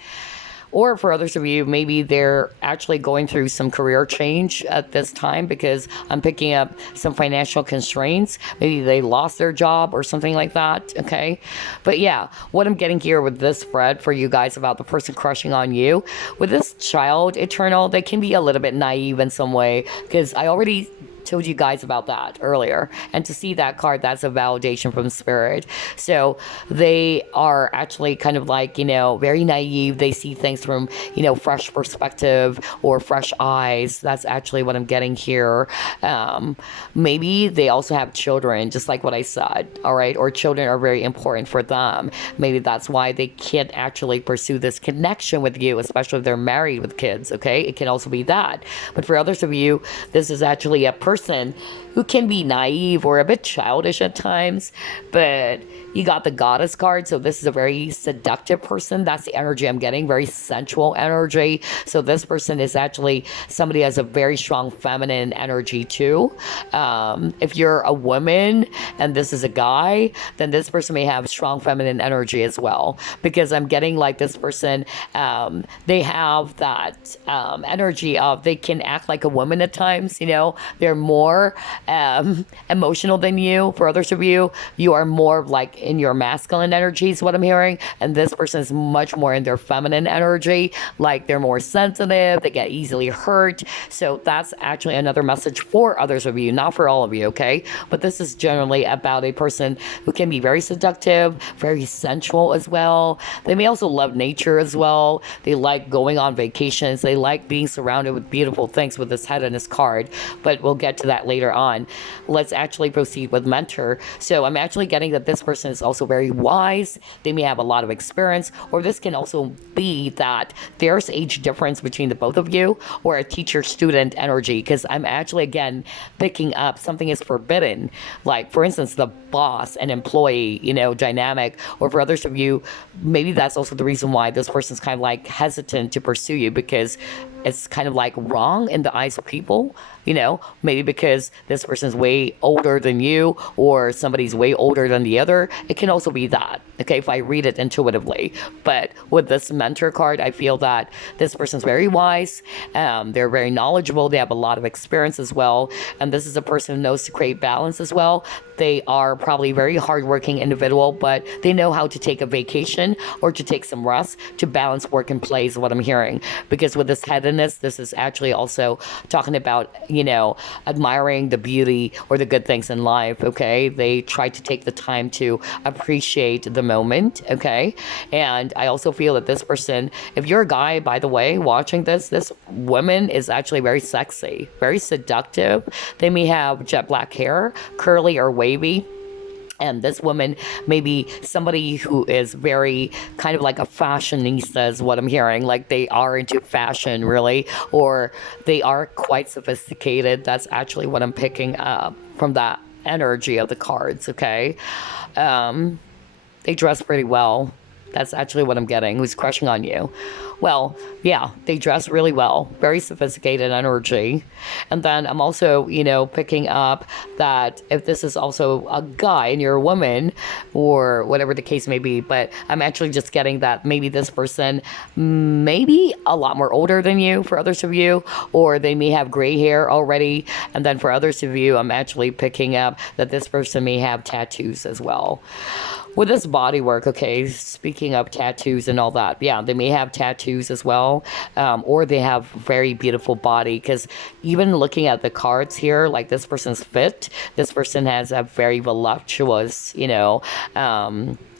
Or for others of you, maybe they're actually going through some career change at this time because I'm picking up some financial constraints. Maybe they lost their job or something like that, okay? But yeah, what I'm getting here with this spread for you guys about the person crushing on you, with this Child Eternal, they can be a little bit naive in some way because I already told you guys about that earlier, and to see that card, that's a validation from spirit. So they are actually kind of like, very naive. They see things from, fresh perspective or fresh eyes. That's actually what I'm getting here. Maybe they also have children, just like what I said, all right? Or children are very important for them. Maybe that's why they can't actually pursue this connection with you, especially if they're married with kids, okay? It can also be that. But for others of you, this is actually a person who can be naive or a bit childish at times, but you got the Goddess card, so this is a very seductive person. That's the energy I'm getting, very sensual energy. So this person is actually somebody who has a very strong feminine energy too. If you're a woman and this is a guy, then this person may have strong feminine energy as well, because I'm getting like this person, they have that energy of they can act like a woman at times, they're more emotional than you. For others of you, you are more like in your masculine energy is what I'm hearing, and this person is much more in their feminine energy, like they're more sensitive, they get easily hurt. So that's actually another message for others of you, not for all of you, okay? But this is generally about a person who can be very seductive, very sensual as well. They may also love nature as well. They like going on vacations. They like being surrounded with beautiful things with this head and this card. But we'll get get to that later on. Let's actually proceed with mentor. So I'm actually getting that this person is also very wise. They may have a lot of experience, or this can also be that there's age difference between the both of you, or a teacher-student energy, because I'm actually, again, picking up something is forbidden. Like, for instance, the boss and employee, dynamic, or for others of you, maybe that's also the reason why this person's kind of like hesitant to pursue you, because it's kind of like wrong in the eyes of people, maybe because this person's way older than you, or somebody's way older than the other. It can also be that, okay, if I read it intuitively. But with this mentor card, I feel that this person's very wise. They're very knowledgeable. They have a lot of experience as well. And this is a person who knows to create balance as well. They are probably very hardworking individual, but they know how to take a vacation or to take some rest to balance work and play is what I'm hearing. Because with this headedness, this is actually also talking about, admiring the beauty or the good things in life, okay? They try to take the time to appreciate the moment, okay? And I also feel that this person, if you're a guy, by the way, watching this woman is actually very sexy, very seductive. They may have jet black hair, curly or wavy. And this woman may be somebody who is very kind of like a fashionista is what I'm hearing. Like they are into fashion, really, or they are quite sophisticated. That's actually what I'm picking up from that energy of the cards, okay? They dress pretty well. That's actually what I'm getting. Who's crushing on you? Well, yeah, they dress really well. Very sophisticated energy. And then I'm also, picking up that if this is also a guy and you're a woman, or whatever the case may be, but I'm actually just getting that maybe this person maybe a lot more older than you for others of you, or they may have gray hair already. And then for others of you, I'm actually picking up that this person may have tattoos as well. With this body work, okay, speaking of tattoos and all that, yeah, they may have tattoos as well, or they have very beautiful body, because even looking at the cards here, like this person's fit, this person has a very voluptuous,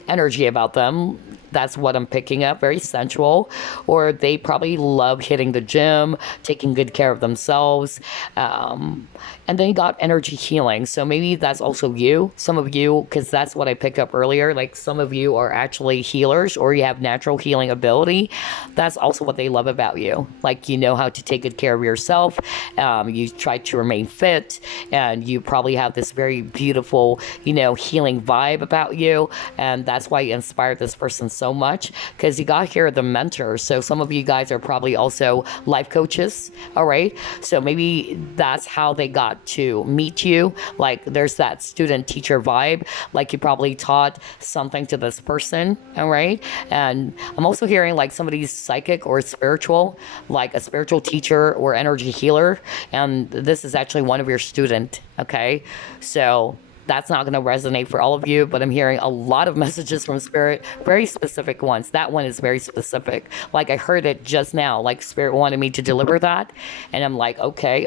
energy about them. That's what I'm picking up. Very sensual, or they probably love hitting the gym, taking good care of themselves. And then you got energy healing. So maybe that's also you. Some of you, because that's what I picked up earlier. Like some of you are actually healers, or you have natural healing ability. That's also what they love about you. Like you know how to take good care of yourself. You try to remain fit, and you probably have this very beautiful, healing vibe about you. And that's why you inspired this person so much, because you got here the mentor. So some of you guys are probably also life coaches. All right. So maybe that's how they got to meet you. Like there's that student teacher vibe. Like you probably taught something to this person. All right. And I'm also hearing like somebody's psychic or spiritual, like a spiritual teacher or energy healer. And this is actually one of your student. Okay. So that's not going to resonate for all of you, but I'm hearing a lot of messages from Spirit, very specific ones. That one is very specific. Like I heard it just now, like Spirit wanted me to deliver that. And I'm like, okay.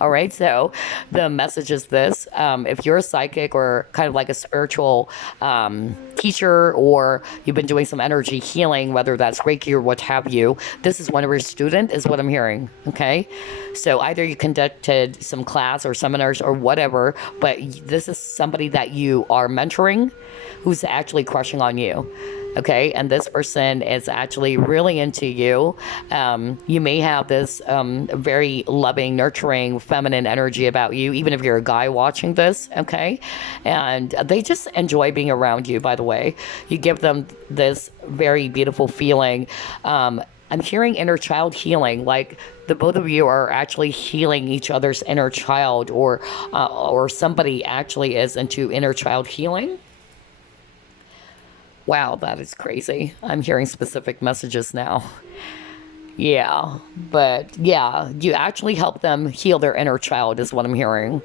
All right. So the message is this. If you're a psychic or kind of like a spiritual teacher, or you've been doing some energy healing, whether that's Reiki or what have you, this is one of your students is what I'm hearing. Okay. So either you conducted some class or seminars or whatever, but this is somebody that you are mentoring who's actually crushing on you. Okay. And this person is actually really into you. You may have this very loving, nurturing, feminine energy about you, even if you're a guy watching this. Okay. And they just enjoy being around you, by the way. You give them this very beautiful feeling. I'm hearing inner child healing, like the both of you are actually healing each other's inner child, or somebody actually is into inner child healing. Wow, that is crazy. I'm hearing specific messages now. Yeah, but yeah, you actually help them heal their inner child is what I'm hearing.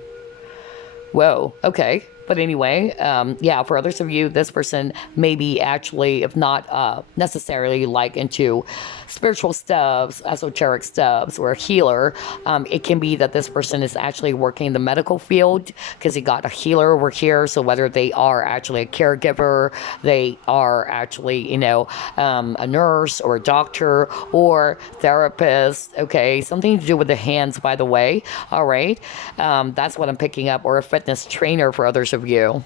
Whoa, okay. But anyway, yeah, for others of you, this person may be actually, if not necessarily like into spiritual stuffs, esoteric stuffs, or a healer. It can be that this person is actually working in the medical field because you got a healer over here. So whether they are actually a caregiver, they are actually, a nurse or a doctor or therapist. Okay, something to do with the hands, by the way. All right, that's what I'm picking up, or a fitness trainer for others of you.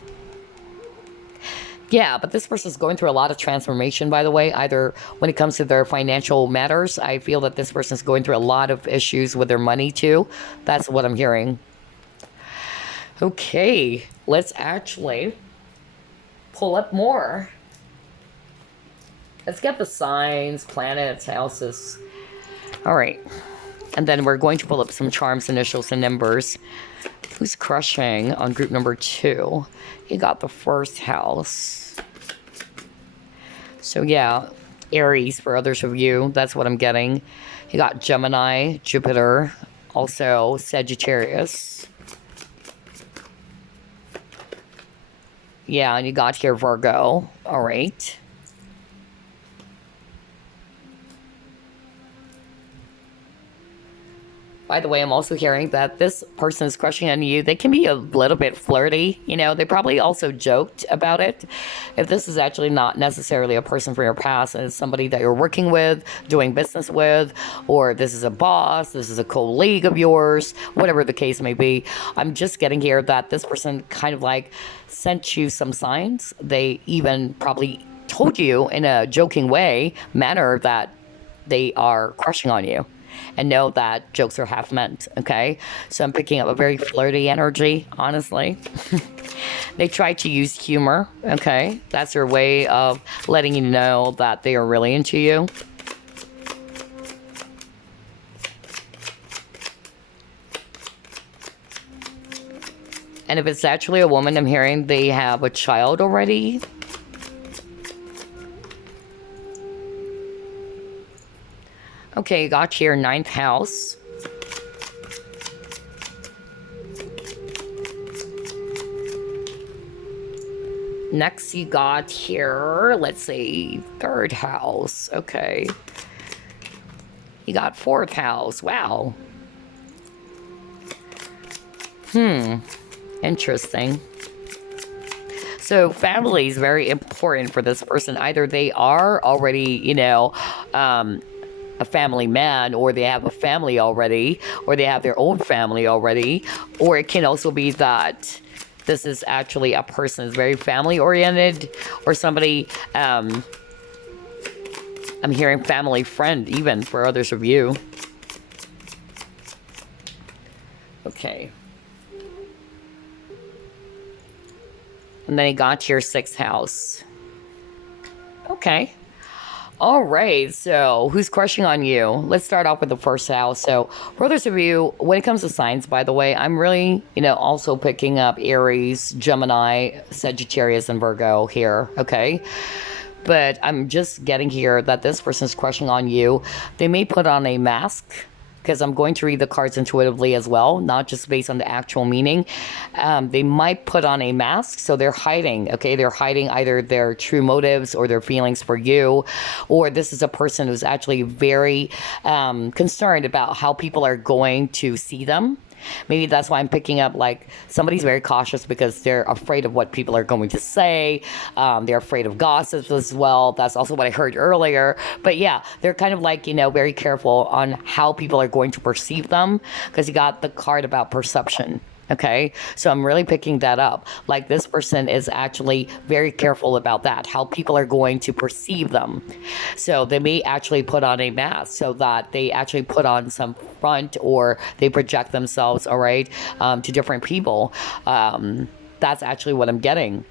Yeah, but this person is going through a lot of transformation, by the way, either when it comes to their financial matters. I feel that this person is going through a lot of issues with their money, too. That's what I'm hearing. Okay, let's actually pull up more. Let's get the signs, planets, houses. All right. And then we're going to pull up some charms, initials, and numbers. Who's crushing on group number 2? He got the first house. So yeah, Aries for others of you. That's what I'm getting. You got Gemini, Jupiter, also Sagittarius. Yeah, and you got here Virgo. All right. By the way, I'm also hearing that this person is crushing on you. They can be a little bit flirty. They probably also joked about it. If this is actually not necessarily a person from your past, and it's somebody that you're working with, doing business with, or this is a boss, this is a colleague of yours, whatever the case may be, I'm just getting here that this person kind of like sent you some signs. They even probably told you in a joking manner that they are crushing on you. And know that jokes are half meant, okay? So I'm picking up a very flirty energy, honestly. They try to use humor, okay? That's their way of letting you know that they are really into you. And if it's actually a woman, I'm hearing they have a child already. Okay, you got here 9th house. Next, you got here, let's see, 3rd house. Okay. You got 4th house. Wow. Interesting. So family is very important for this person. Either they are already, a family man, or they have a family already, or they have their own family already, or it can also be that this is actually a person who's very family oriented, or somebody, I'm hearing family friend even for others of you. Okay. And then he got to your 6th house. Okay. All right, so who's crushing on you? Let's start off with the 1st house. So for others of you, when it comes to signs, by the way, I'm really, also picking up Aries, Gemini, Sagittarius, and Virgo here, okay? But I'm just getting here that this person's crushing on you. They may put on a mask, because I'm going to read the cards intuitively as well, not just based on the actual meaning. They might put on a mask, so they're hiding, okay? They're hiding either their true motives or their feelings for you, or this is a person who's actually very concerned about how people are going to see them. Maybe that's why I'm picking up, like, somebody's very cautious because they're afraid of what people are going to say. They're afraid of gossips as well. That's also what I heard earlier. But yeah, they're kind of like, very careful on how people are going to perceive them, because you got the card about perception. Okay, so I'm really picking that up. Like, this person is actually very careful about that, how people are going to perceive them. So they may actually put on a mask so that they actually put on some front, or they project themselves, all right, to different people. That's actually what I'm getting.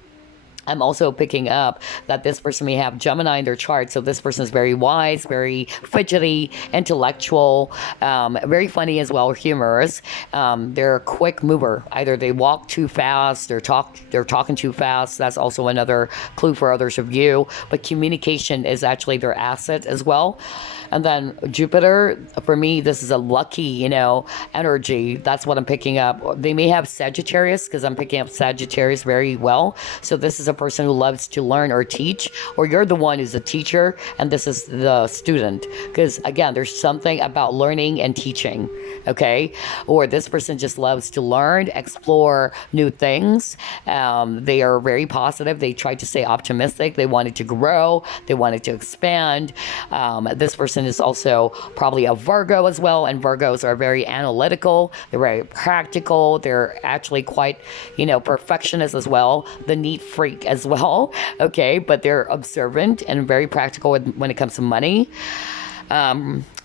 I'm also picking up that this person may have Gemini in their chart. So this person is very wise, very fidgety, intellectual, very funny as well, humorous. They're a quick mover. Either they walk too fast, they're talking too fast. That's also another clue for others of you. But communication is actually their asset as well. And then Jupiter, for me, this is a lucky, energy. That's what I'm picking up. They may have Sagittarius, because I'm picking up Sagittarius very well. So this is a person who loves to learn or teach, or you're the one who's a teacher and this is the student. Because again, there's something about learning and teaching, okay? Or this person just loves to learn, explore new things. They are very positive. They try to stay optimistic. They wanted to grow. They wanted to expand. This person is also probably a Virgo as well, and Virgos are very analytical. They're very practical. They're actually quite, perfectionist as well. The neat freak as well, okay? But they're observant and very practical when it comes to money.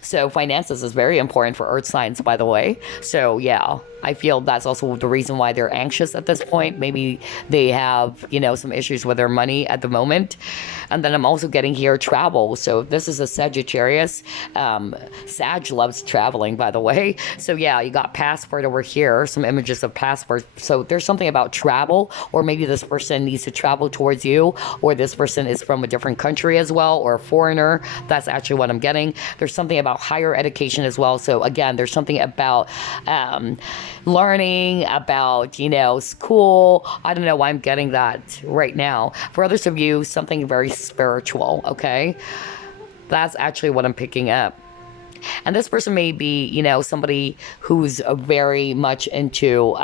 So finances is very important for earth signs, by the way. So yeah, I feel that's also the reason why they're anxious at this point. Maybe they have, some issues with their money at the moment. And then I'm also getting here travel. So this is a Sagittarius. Sag loves traveling, by the way. So yeah, you got passport over here, some images of passport. So there's something about travel, or maybe this person needs to travel towards you, or this person is from a different country as well, or a foreigner. That's actually what I'm getting. There's something about higher education as well. So again, there's something about learning, about, school. I don't know why I'm getting that right now. For others of you, something very spiritual, okay? That's actually what I'm picking up. And this person may be, somebody who's very much into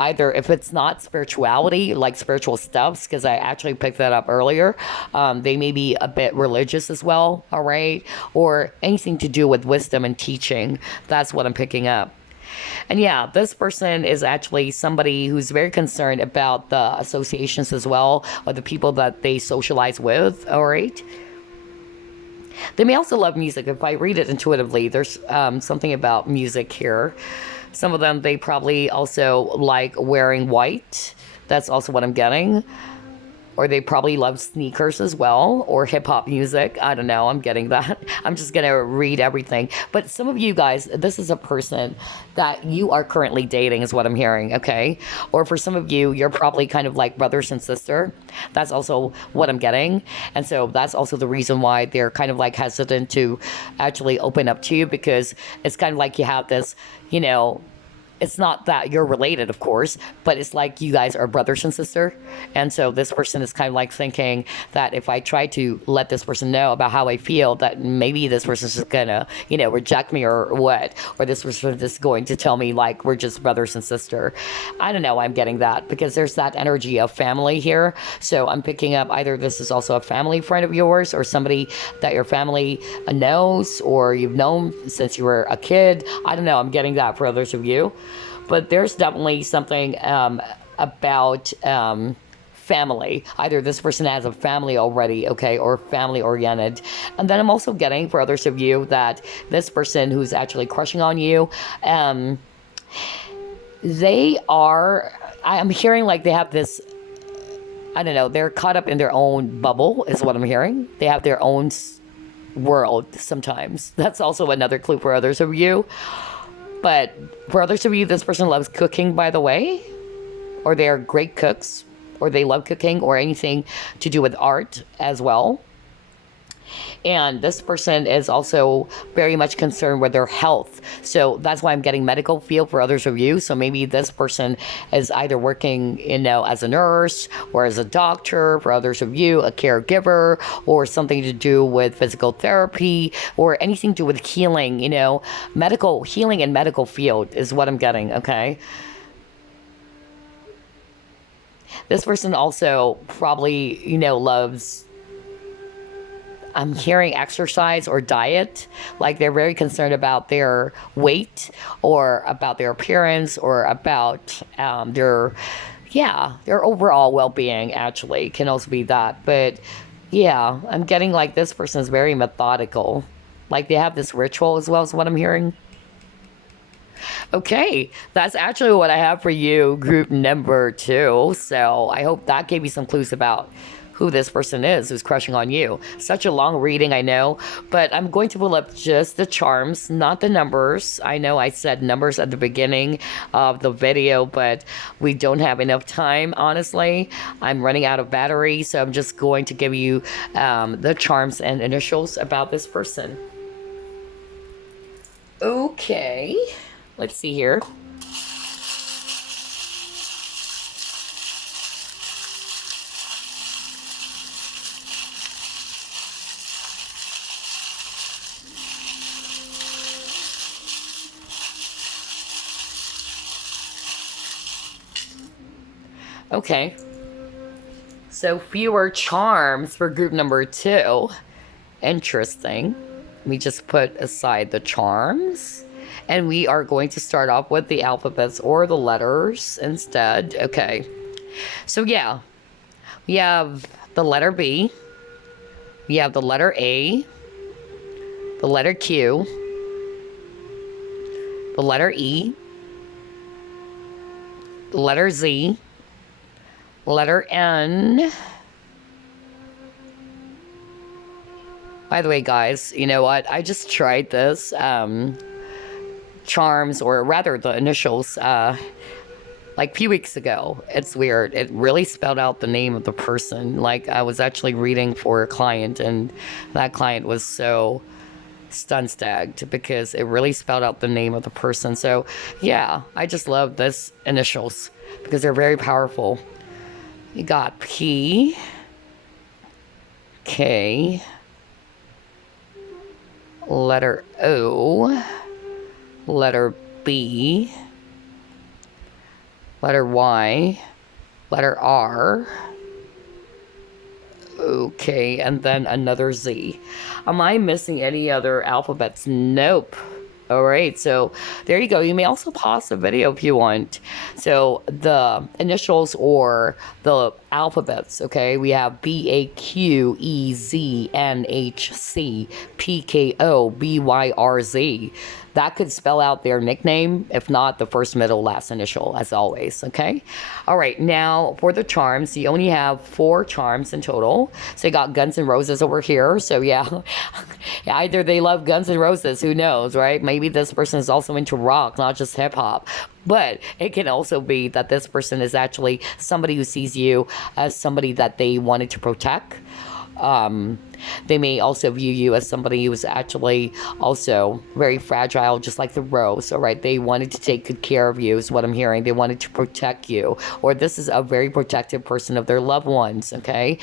either, if it's not spirituality, like spiritual stuffs, because I actually picked that up earlier, they may be a bit religious as well, all right? Or anything to do with wisdom and teaching. That's what I'm picking up. And yeah, this person is actually somebody who's very concerned about the associations as well, or the people that they socialize with, all right? They may also love music. If I read it intuitively, there's something about music here. Some of them, they probably also like wearing white. That's also what I'm getting. Or they probably love sneakers as well, or hip-hop music. I don't know, I'm getting that. I'm just gonna read everything. But some of you guys, this is a person that you are currently dating is what I'm hearing, okay? Or for some of you, you're probably kind of like brothers and sister. That's also what I'm getting. And so that's also the reason why they're kind of like hesitant to actually open up to you, because it's kind of like you have this, it's not that you're related, of course, but it's like you guys are brothers and sister. And so this person is kind of like thinking that if I try to let this person know about how I feel, that maybe this person's just gonna, reject me or what. Or this person is just going to tell me like we're just brothers and sister. I don't know, I'm getting that because there's that energy of family here. So I'm picking up either this is also a family friend of yours, or somebody that your family knows, or you've known since you were a kid. I don't know, I'm getting that for others of you. But there's definitely something about family. Either this person has a family already, okay, or family oriented. And then I'm also getting for others of you that this person who's actually crushing on you, I'm hearing like they have this, I don't know, they're caught up in their own bubble is what I'm hearing. They have their own world sometimes. That's also another clue for others of you. But for others of you, this person loves cooking, by the way, or they are great cooks, or they love cooking, or anything to do with art as well. And this person is also very much concerned with their health. So that's why I'm getting medical field for others of you. So maybe this person is either working, as a nurse or as a doctor. For others of you, a caregiver, or something to do with physical therapy, or anything to do with healing, medical healing and medical field is what I'm getting, okay? This person also probably, loves, I'm hearing exercise or diet, like they're very concerned about their weight or about their appearance or about their overall well-being actually can also be that. But yeah, I'm getting like this person is very methodical. Like they have this ritual as well as what I'm hearing. Okay, that's actually what I have for you, group number 2. So I hope that gave you some clues about who this person is who's crushing on you. Such a long reading, I know, but I'm going to pull up just the charms, not the numbers. I know I said numbers at the beginning of the video, but we don't have enough time, honestly. I'm running out of battery, so I'm just going to give you the charms and initials about this person. Okay, let's see here. Okay, so fewer charms for group number 2. Interesting. Let me just put aside the charms. And we are going to start off with the alphabets or the letters instead. Okay. So yeah, we have the letter B. We have the letter A. The letter Q. The letter E. The letter Z. Letter N. By the way, guys, you know what? I just tried this charms, or rather the initials, like a few weeks ago. It's weird. It really spelled out the name of the person. Like, I was actually reading for a client, and that client was so stun-stagged because it really spelled out the name of the person. So, yeah, I just love this initials because they're very powerful. You got P, K, letter O, letter B, letter Y, letter R, okay, and then another Z. Am I missing any other alphabets? Nope. All right, so there you go. You may also pause the video if you want. So the initials or the alphabets, okay? We have BAQEZNHCPKOBYRZ. That could spell out their nickname, if not the first, middle, last initial, as always, okay? All right, now for the charms, you only have 4 charms in total. So you got Guns N' Roses over here. So yeah, either they love Guns N' Roses, who knows, right? Maybe this person is also into rock, not just hip hop. But it can also be that this person is actually somebody who sees you as somebody that they wanted to protect. They may also view you as somebody who's actually also very fragile, just like the rose. All right, they wanted to take good care of you, is what I'm hearing. They wanted to protect you, or this is a very protective person of their loved ones. Okay,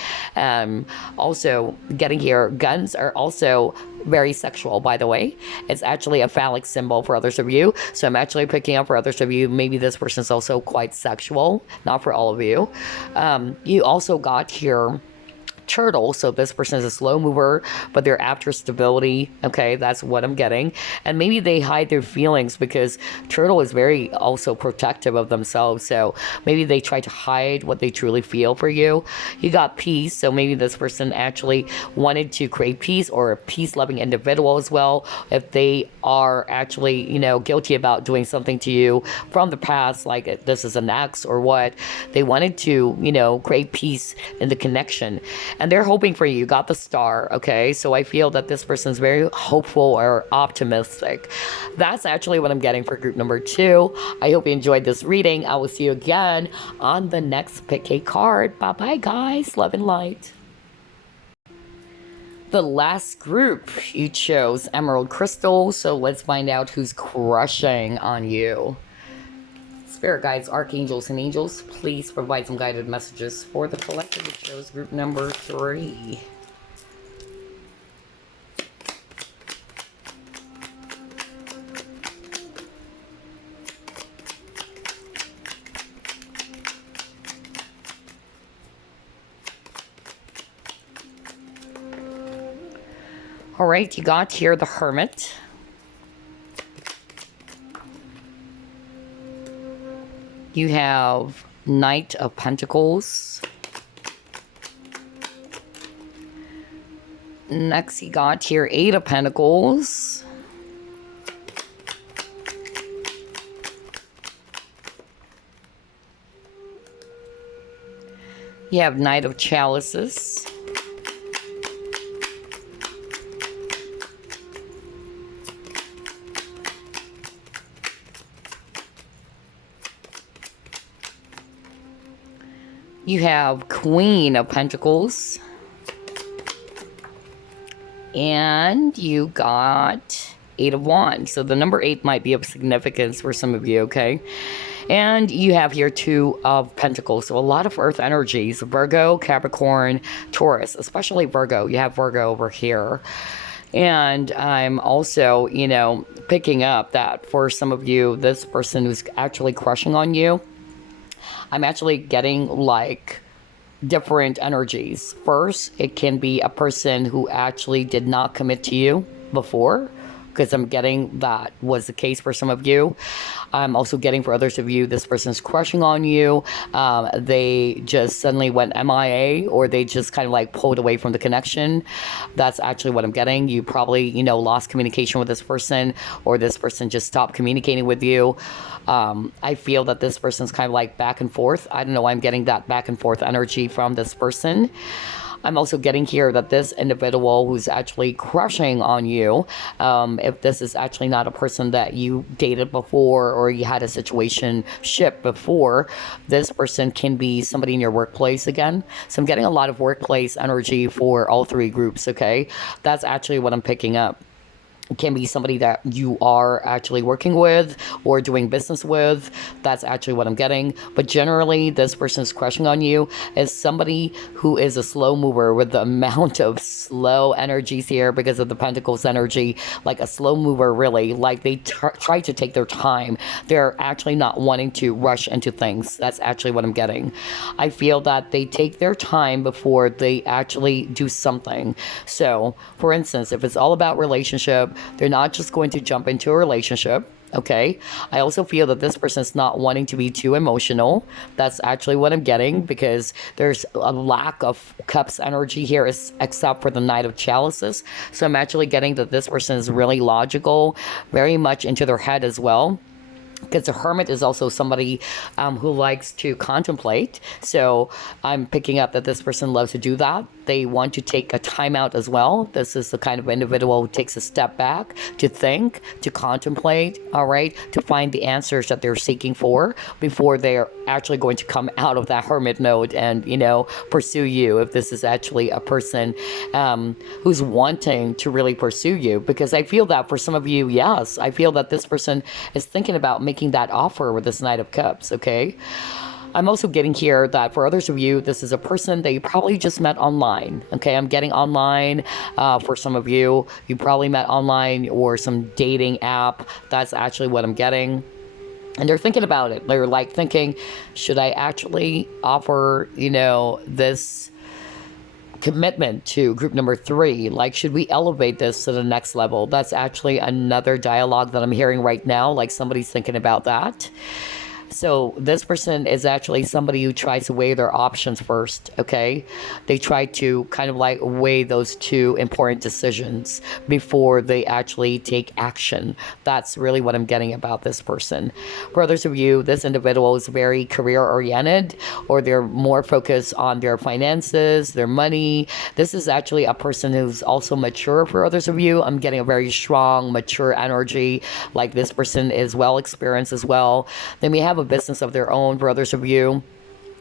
also getting here, guns are also very sexual, by the way. It's actually a phallic symbol for others of you. So I'm actually picking up for others of you, maybe this person is also quite sexual, not for all of you. You also got here turtle, so this person is a slow mover, but they're after stability. Okay, that's what I'm getting. And maybe they hide their feelings because turtle is very also protective of themselves, so maybe they try to hide what they truly feel for you. You got peace, so maybe this person actually wanted to create peace, or a peace-loving individual as well. If they are actually, you know, guilty about doing something to you from the past, like this is an ex or what, they wanted to, you know, create peace in the connection. And they're hoping for you. You got the star, okay? So I feel that this person is very hopeful or optimistic. That's actually what I'm getting for group number 2. I hope you enjoyed this reading. I will see you again on the next pick a card. Bye-bye, guys. Love and light. The last group, you chose Emerald Crystal. So let's find out who's crushing on you. Spirit guides, archangels, and angels, please provide some guided messages for the collective that shows group number 3. All right, you got here the Hermit. You have Knight of Pentacles. Next, you got here 8 of Pentacles. You have Knight of Chalices. You have Queen of Pentacles. And you got 8 of Wands. So the number 8 might be of significance for some of you, okay? And you have here 2 of Pentacles. So a lot of earth energies. Virgo, Capricorn, Taurus. Especially Virgo. You have Virgo over here. And I'm also, you know, picking up that for some of you, this person who's actually crushing on you, I'm actually getting like different energies. First, it can be a person who actually did not commit to you before, because I'm getting that was the case for some of you. I'm also getting for others of you, this person's crushing on you. They just suddenly went MIA, or they just kind of like pulled away from the connection. That's actually what I'm getting. You probably, you know, lost communication with this person, or this person just stopped communicating with you. I feel that this person's kind of like back and forth. I don't know, I'm getting that back and forth energy from this person. I'm also getting here that this individual who's actually crushing on you, if this is actually not a person that you dated before or you had a situationship before, this person can be somebody in your workplace again. So I'm getting a lot of workplace energy for all 3 groups, okay? That's actually what I'm picking up. It can be somebody that you are actually working with or doing business with. That's actually what I'm getting. But generally, this person is crushing on you is somebody who is a slow mover, with the amount of slow energies here because of the Pentacles energy, like a slow mover, really. Like they try to take their time. They're actually not wanting to rush into things. That's actually what I'm getting. I feel that they take their time before they actually do something. So, for instance, if it's all about relationship, they're not just going to jump into a relationship, okay? I also feel that this person is not wanting to be too emotional. That's actually what I'm getting, because there's a lack of Cups energy here, except for the Knight of Chalices. So I'm actually getting that this person is really logical, very much into their head as well. Because the Hermit is also somebody who likes to contemplate. So I'm picking up that this person loves to do that. They want to take a time out as well. This is the kind of individual who takes a step back to think, to contemplate, all right, to find the answers that they're seeking for before they're actually going to come out of that hermit mode and, you know, pursue you. If this is actually a person who's wanting to really pursue you, because I feel that for some of you, yes, I feel that this person is thinking about making that offer with this Knight of Cups, okay? I'm also getting here that for others of you, this is a person that you probably just met online, okay? I'm getting online for some of you. You probably met online or some dating app. That's actually what I'm getting. And they're thinking about it. They're like thinking, should I actually offer, you know, this commitment to group number 3? Like, should we elevate this to the next level? That's actually another dialogue that I'm hearing right now. Like somebody's thinking about that. So this person is actually somebody who tries to weigh their options first, okay? They try to kind of like weigh those 2 important decisions before they actually take action. That's really what I'm getting about this person. For others of you, this individual is very career-oriented, or they're more focused on their finances, their money. This is actually a person who's also mature. For others of you, I'm getting a very strong, mature energy. Like this person is well experienced as well. Then we have a business of their own. For others of you,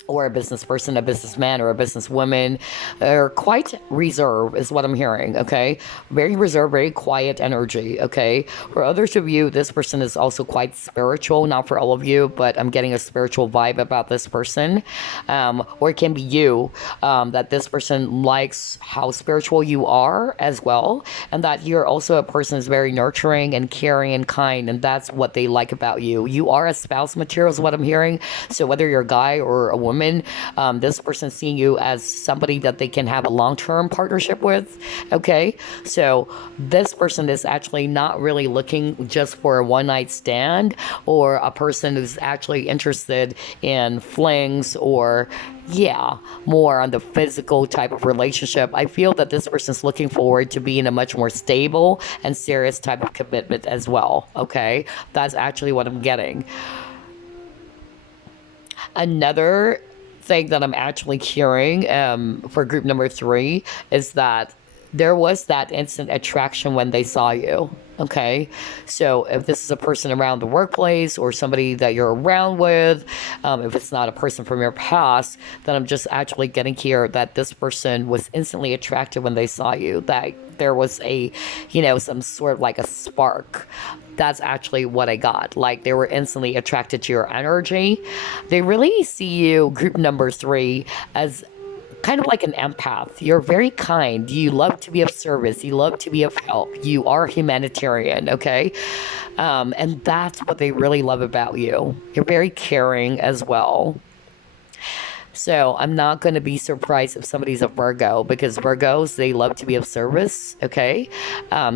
or a business person, a businessman, or a businesswoman, are quite reserved is what I'm hearing, okay? Very reserved, very quiet energy, okay? For others of you, this person is also quite spiritual. Not for all of you, but I'm getting a spiritual vibe about this person. Or it can be you, that this person likes how spiritual you are as well, and that you're also a person who's very nurturing and caring and kind, and that's what they like about you. You are a spouse material is what I'm hearing. So whether you're a guy or a woman, this person seeing you as somebody that they can have a long-term partnership with, okay? So this person is actually not really looking just for a one-night stand, or a person who's actually interested in flings, or yeah, more on the physical type of relationship. I feel that this person's looking forward to being a much more stable and serious type of commitment as well, okay? That's actually what I'm getting. Another thing that I'm actually hearing for group number 3 is that there was that instant attraction when they saw you. Okay, so if this is a person around the workplace or somebody that you're around with, if it's not a person from your past, then I'm just actually getting here that this person was instantly attracted when they saw you, that there was a, some sort of like a spark. That's actually what I got. Like they were instantly attracted to your energy. They really see you, group number 3, as kind of like an empath. You're very kind. You love to be of service. You love to be of help. You are humanitarian, okay? And that's what they really love about you. You're very caring as well. So I'm not going to be surprised if somebody's a Virgo, because Virgos, they love to be of service, okay?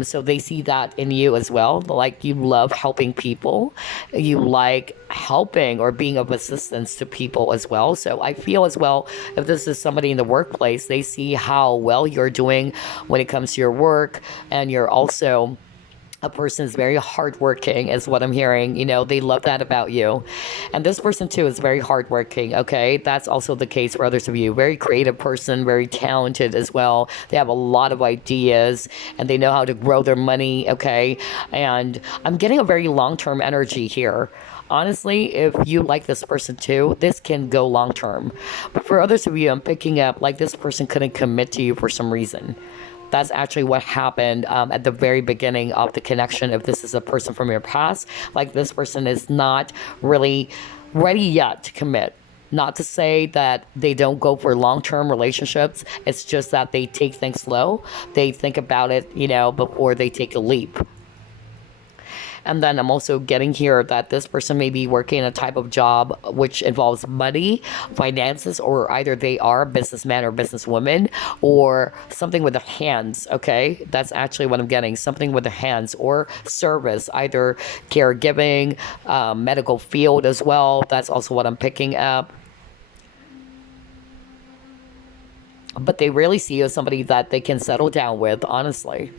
So they see that in you as well. Like you love helping people. You like helping or being of assistance to people as well. So I feel as well, if this is somebody in the workplace, they see how well you're doing when it comes to your work, and you're also a person is very hardworking, is what I'm hearing. They love that about you. And this person too is very hardworking, okay? That's also the case for others of you. Very creative person, very talented as well. They have a lot of ideas and they know how to grow their money, okay? And I'm getting a very long-term energy here. Honestly, if you like this person too, this can go long-term. But for others of you, I'm picking up like this person couldn't commit to you for some reason. That's actually what happened at the very beginning of the connection. If this is a person from your past, like this person is not really ready yet to commit. Not to say that they don't go for long-term relationships. It's just that they take things slow. They think about it, before they take a leap. And then I'm also getting here that this person may be working a type of job which involves money, finances, or either they are a businessman or businesswoman, or something with the hands, okay? That's actually what I'm getting, something with the hands, or service, either caregiving, medical field as well. That's also what I'm picking up. But they really see you as somebody that they can settle down with, honestly.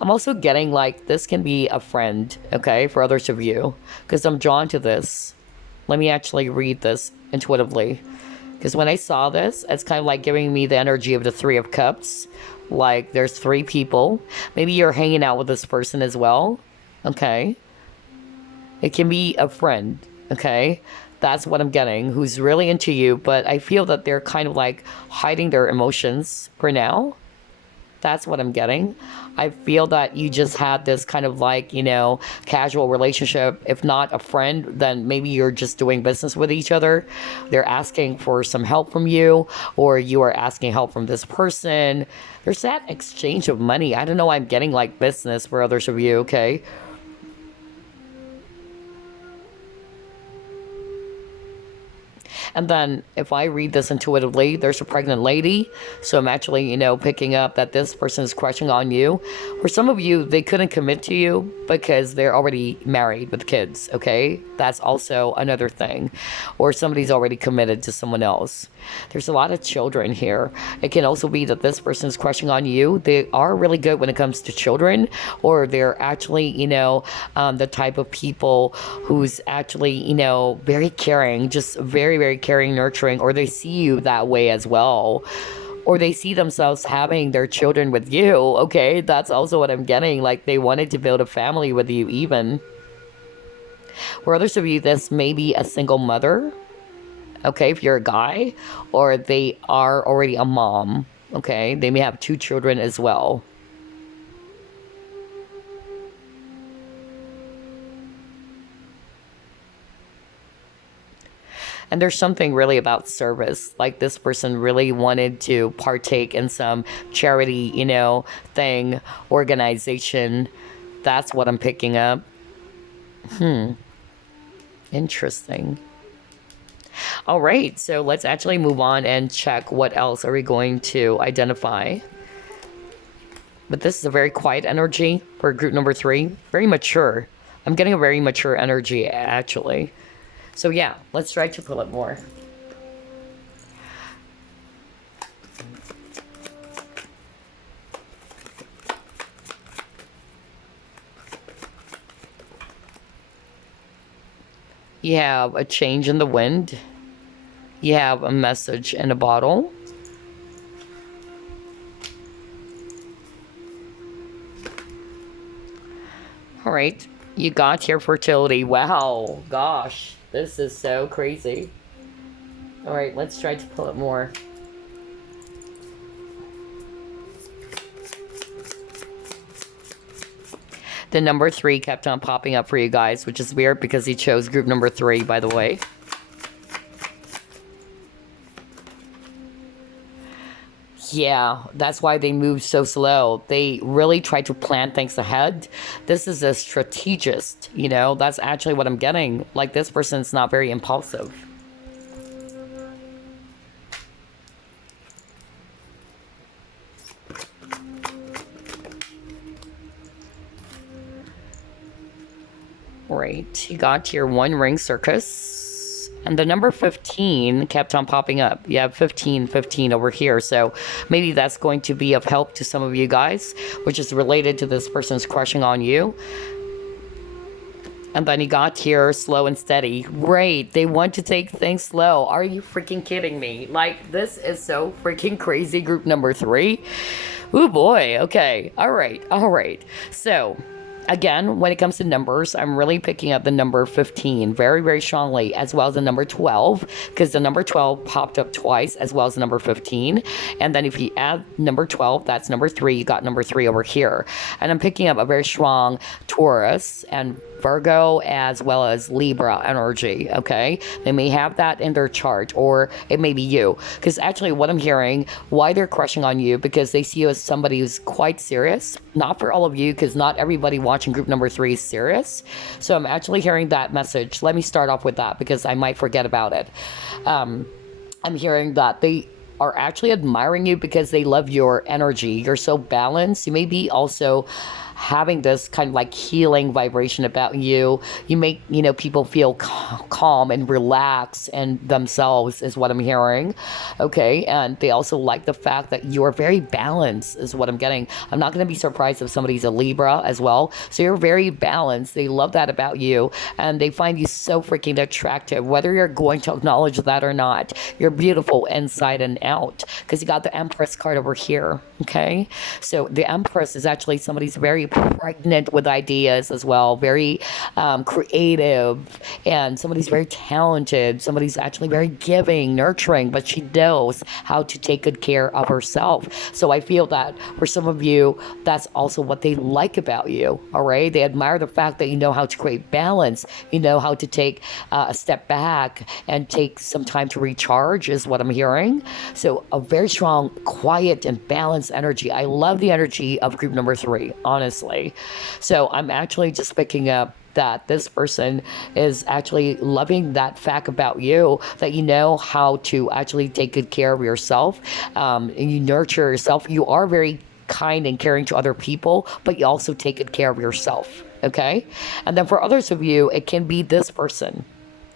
I'm also getting like this can be a friend, okay, for others of you, because I'm drawn to this. Let me actually read this intuitively, because when I saw this, it's kind of like giving me the energy of the 3 of Cups. Like there's 3 people. Maybe you're hanging out with this person as well, okay? It can be a friend, okay? That's what I'm getting, who's really into you, but I feel that they're kind of like hiding their emotions for now. That's what I'm getting. I feel that you just had this kind of like, casual relationship. If not a friend, then maybe you're just doing business with each other. They're asking for some help from you, or you are asking help from this person. There's that exchange of money. I don't know. I'm getting like business for others of you, okay? And then if I read this intuitively, there's a pregnant lady. So I'm actually, picking up that this person is crushing on you. For some of you, they couldn't commit to you because they're already married with kids, okay? That's also another thing. Or somebody's already committed to someone else. There's a lot of children here. It can also be that this person is crushing on you. They are really good when it comes to children, or they're actually, the type of people who's actually, very caring, just very, very caring, nurturing, or they see you that way as well. Or they see themselves having their children with you, okay? That's also what I'm getting. Like they wanted to build a family with you even. For others of you, this may be a single mother, okay, if you're a guy, or they are already a mom, okay? They may have 2 children as well. And there's something really about service. Like this person really wanted to partake in some charity, thing, organization. That's what I'm picking up. Interesting. All right, so let's actually move on and check what else are we going to identify. But this is a very quiet energy for group number 3. Very mature. I'm getting a very mature energy, actually. So yeah, let's try to pull it more. You have a change in the wind. You have a message in a bottle. All right, you got here fertility. Wow, gosh, this is so crazy. All right, let's try to pull it more. The number 3 kept on popping up for you guys, which is weird because he chose group number 3, by the way. Yeah, that's why they move so slow. They really try to plan things ahead. This is a strategist, you know? That's actually what I'm getting. Like, this person's not very impulsive. Right, you got your one ring circus, and the number 15 kept on popping up. You have 15 over here, so maybe that's going to be of help to some of you guys, which is related to this person's crushing on you. And then you got here slow and steady. Great, they want to take things slow. Are you freaking kidding me? Like, this is so freaking crazy, group number 3. Oh boy, okay, all right. So, again, when it comes to numbers, I'm really picking up the number 15 very, very strongly, as well as the number 12, because the number 12 popped up twice, as well as the number 15. And then if you add number 12, that's number 3, you got number 3 over here. And I'm picking up a very strong Taurus and Virgo, as well as Libra energy, okay? They may have that in their chart, or it may be you. Because actually what I'm hearing, why they're crushing on you, because they see you as somebody who's quite serious. Not for all of you, because not everybody watching group number 3 is serious. So I'm actually hearing that message. Let me start off with that, because I might forget about it. I'm hearing that they are actually admiring you because they love your energy. You're so balanced. You may be also having this kind of like healing vibration about you. You make, you know, people feel calm and relaxed and themselves is what I'm hearing. Okay. And they also like the fact that you're very balanced is what I'm getting. I'm not going to be surprised if somebody's a Libra as well. So you're very balanced. They love that about you. And they find you so freaking attractive, whether you're going to acknowledge that or not. You're beautiful inside and out, because you got the Empress card over here. Okay. So the Empress is actually somebody's very pregnant with ideas as well, very creative, and somebody's very talented. Somebody's actually very giving, nurturing, but she knows how to take good care of herself. So I feel that for some of you, that's also what they like about you. All right, they admire the fact that you know how to create balance, you know how to take a step back and take some time to recharge is what I'm hearing. So a very strong, quiet, and balanced energy. I love the energy of group number 3, honestly. So I'm actually just picking up that this person is actually loving that fact about you, that you know how to actually take good care of yourself, and you nurture yourself. You are very kind and caring to other people, but you also take good care of yourself. Okay. And then for others of you, it can be this person.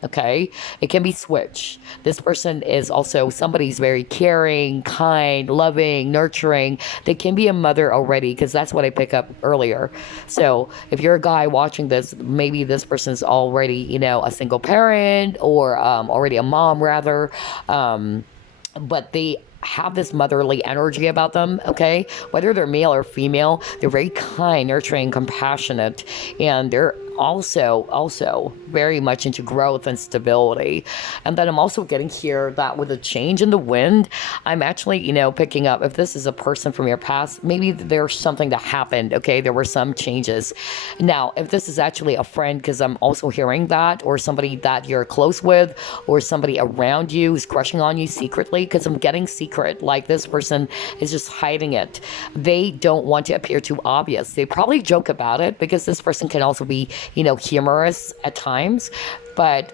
Okay, it can be switch. This person is also somebody who's very caring, kind, loving, nurturing. They can be a mother already, because that's what I pick up earlier. So if you're a guy watching this, maybe this person's already, you know, a single parent, or already a mom rather, but they have this motherly energy about them. Okay, whether they're male or female, they're very kind, nurturing, compassionate, and they're also very much into growth and stability. And then I'm also getting here that with a change in the wind, I'm actually, you know, picking up, if this is a person from your past, maybe there's something that happened. Okay, there were some changes. Now, if this is actually a friend, because I'm also hearing that, or somebody that you're close with, or somebody around you who's crushing on you secretly, because I'm getting secret, like this person is just hiding it. They don't want to appear too obvious. They probably joke about it, because this person can also be, you know, humorous at times, but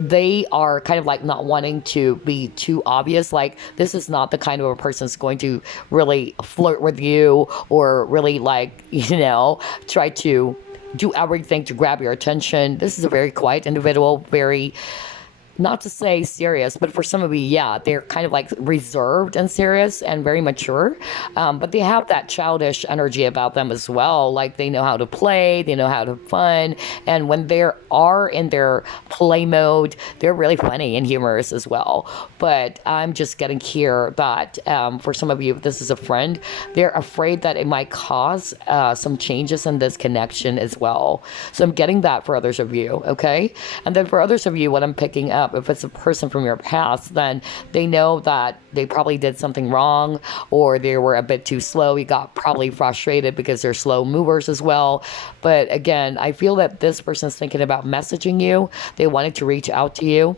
they are kind of like not wanting to be too obvious. Like, this is not the kind of a person that's going to really flirt with you, or really, like, you know, try to do everything to grab your attention. This is a very quiet individual, very not to say serious, but for some of you, yeah, they're kind of like reserved and serious and very mature. But they have that childish energy about them as well. Like they know how to play, they know how to have fun. And when they are in their play mode, they're really funny and humorous as well. But I'm just getting here that for some of you, if this is a friend, they're afraid that it might cause some changes in this connection as well. So I'm getting that for others of you, okay? And then for others of you, what I'm picking up, if it's a person from your past, then they know that they probably did something wrong, or they were a bit too slow. You got probably frustrated because they're slow movers as well. But again, I feel that this person's thinking about messaging you. They wanted to reach out to you.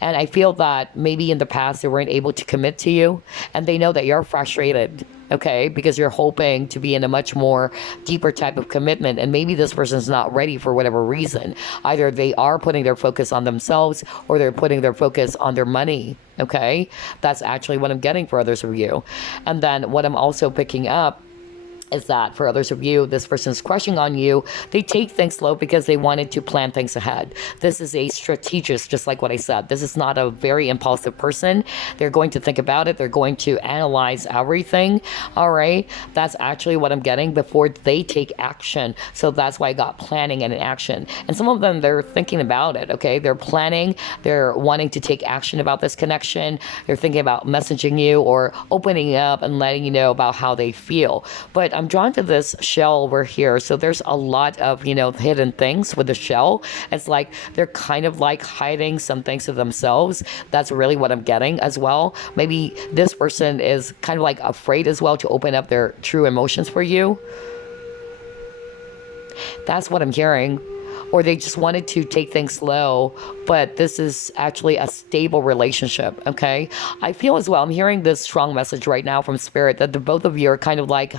And I feel that maybe in the past they weren't able to commit to you, and they know that you're frustrated, okay, because you're hoping to be in a much more deeper type of commitment. And maybe this person's not ready for whatever reason. Either they are putting their focus on themselves, or they're putting their focus on their money, okay? That's actually what I'm getting for others of you. And then what I'm also picking up is that for others of you, this person's crushing on you. They take things slow because they wanted to plan things ahead. This is a strategist, just like what I said. This is not a very impulsive person. They're going to think about it. They're going to analyze everything. All right. That's actually what I'm getting before they take action. So that's why I got planning and action. And some of them, they're thinking about it. Okay. They're planning. They're wanting to take action about this connection. They're thinking about messaging you or opening up and letting you know about how they feel. But I'm drawn to this shell over here. So there's a lot of, hidden things with the shell. It's like they're kind of like hiding some things to themselves. That's really what I'm getting as well. Maybe this person is kind of like afraid as well to open up their true emotions for you. That's what I'm hearing. Or they just wanted to take things slow, but this is actually a stable relationship, okay? I feel as well, I'm hearing this strong message right now from Spirit that the both of you are kind of like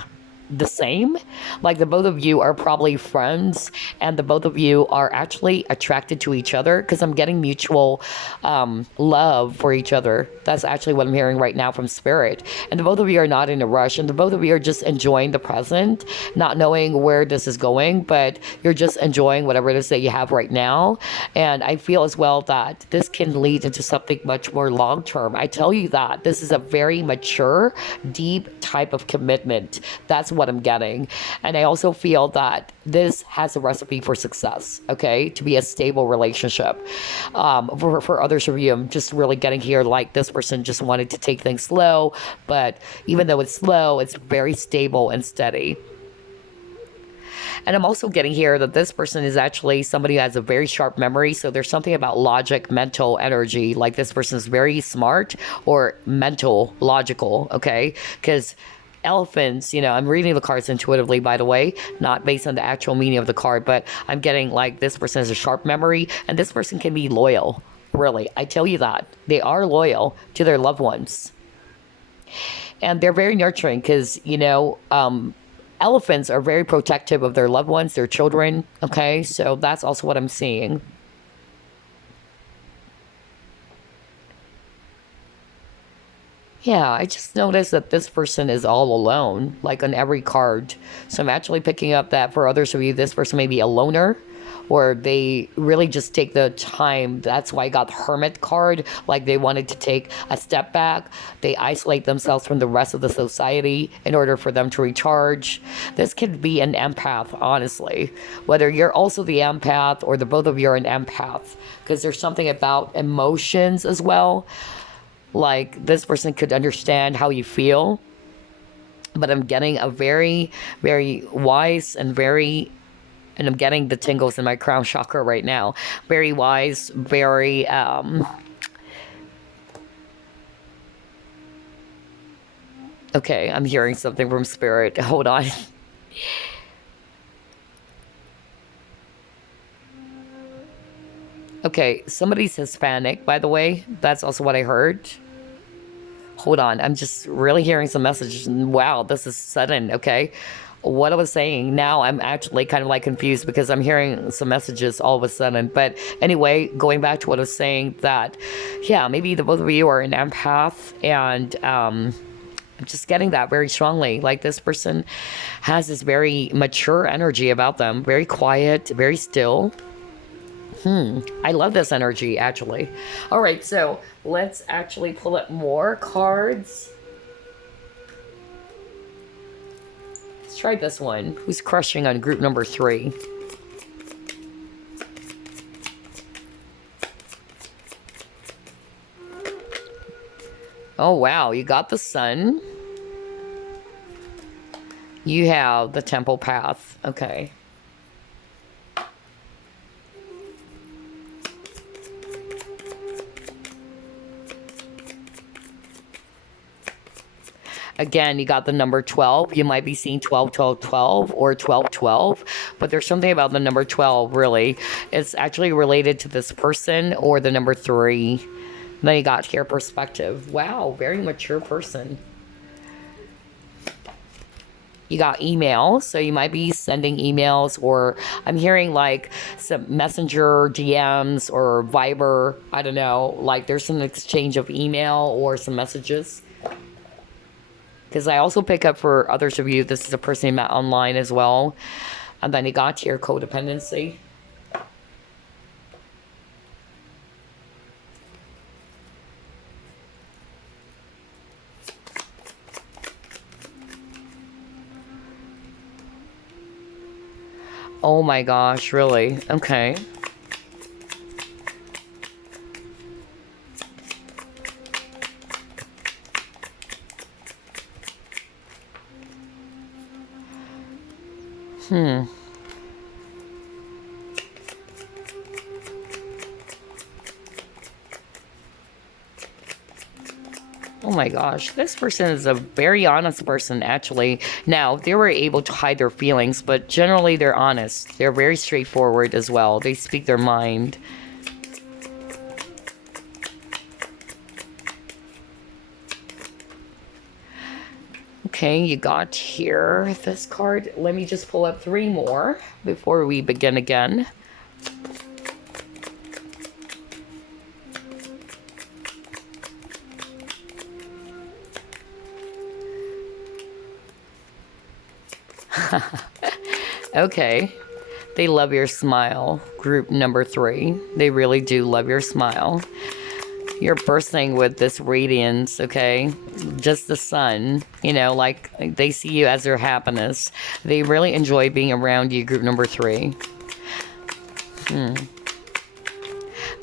the same. Like the both of you are probably friends, and the both of you are actually attracted to each other, because I'm getting mutual love for each other. That's actually what I'm hearing right now from Spirit. And the both of you are not in a rush, and the both of you are just enjoying the present, not knowing where this is going, but you're just enjoying whatever it is that you have right now. And I feel as well that this can lead into something much more long term. I tell you that this is a very mature, deep type of commitment. That's what I'm getting. And I also feel that this has a recipe for success, okay, to be a stable relationship. For others of you, I'm just really getting here like this person just wanted to take things slow, but even though it's slow, it's very stable and steady. And I'm also getting here that this person is actually somebody who has a very sharp memory. So there's something about logic, mental energy. Like this person is very smart or mental, logical, okay? Because elephants, I'm reading the cards intuitively, by the way, not based on the actual meaning of the card, but I'm getting like this person has a sharp memory, and this person can be loyal. Really, I tell you that. They are loyal to their loved ones. And they're very nurturing because, elephants are very protective of their loved ones, their children, okay? So that's also what I'm seeing. Yeah, I just noticed that this person is all alone, like on every card. So I'm actually picking up that for others of you, this person may be a loner, or they really just take the time. That's why I got the Hermit card. Like they wanted to take a step back. They isolate themselves from the rest of the society in order for them to recharge. This could be an empath, honestly. Whether you're also the empath or the both of you are an empath, because there's something about emotions as well. Like this person could understand how you feel, but I'm getting a very, very wise and I'm getting the tingles in my crown chakra right now. Very wise, very, okay, I'm hearing something from Spirit. Hold on. Okay, somebody's Hispanic, by the way. That's also what I heard. Hold on, I'm just really hearing some messages. Wow, this is sudden, okay? What I was saying, now I'm actually kind of like confused because I'm hearing some messages all of a sudden. But anyway, going back to what I was saying, that, yeah, maybe the both of you are an empath, and I'm just getting that very strongly. Like this person has this very mature energy about them, very quiet, very still. I love this energy, actually. All right, so let's actually pull up more cards. Let's try this one. Who's crushing on group number 3? Oh, wow. You got the sun. You have the temple path. Okay. Again, you got the number 12. You might be seeing 12, 12, 12 or 12, 12. But there's something about the number 12, really. It's actually related to this person or the number 3. Then you got here perspective. Wow, very mature person. You got email, so you might be sending emails, or I'm hearing like some messenger DMs or Viber. I don't know, like there's some exchange of email or some messages. Because I also pick up for others of you, this is a person you met online as well. And then you got your codependency. Oh my gosh, really? Okay. Oh my gosh, this person is a very honest person, actually. Now, they were able to hide their feelings, but generally they're honest. They're very straightforward as well. They speak their mind. Okay, you got here this card. Let me just pull up 3 more before we begin again. Okay. They love your smile. Group number 3. They really do love your smile. You're bursting with this radiance, okay? Just the sun, you know, like they see you as their happiness. They really enjoy being around you, group number 3.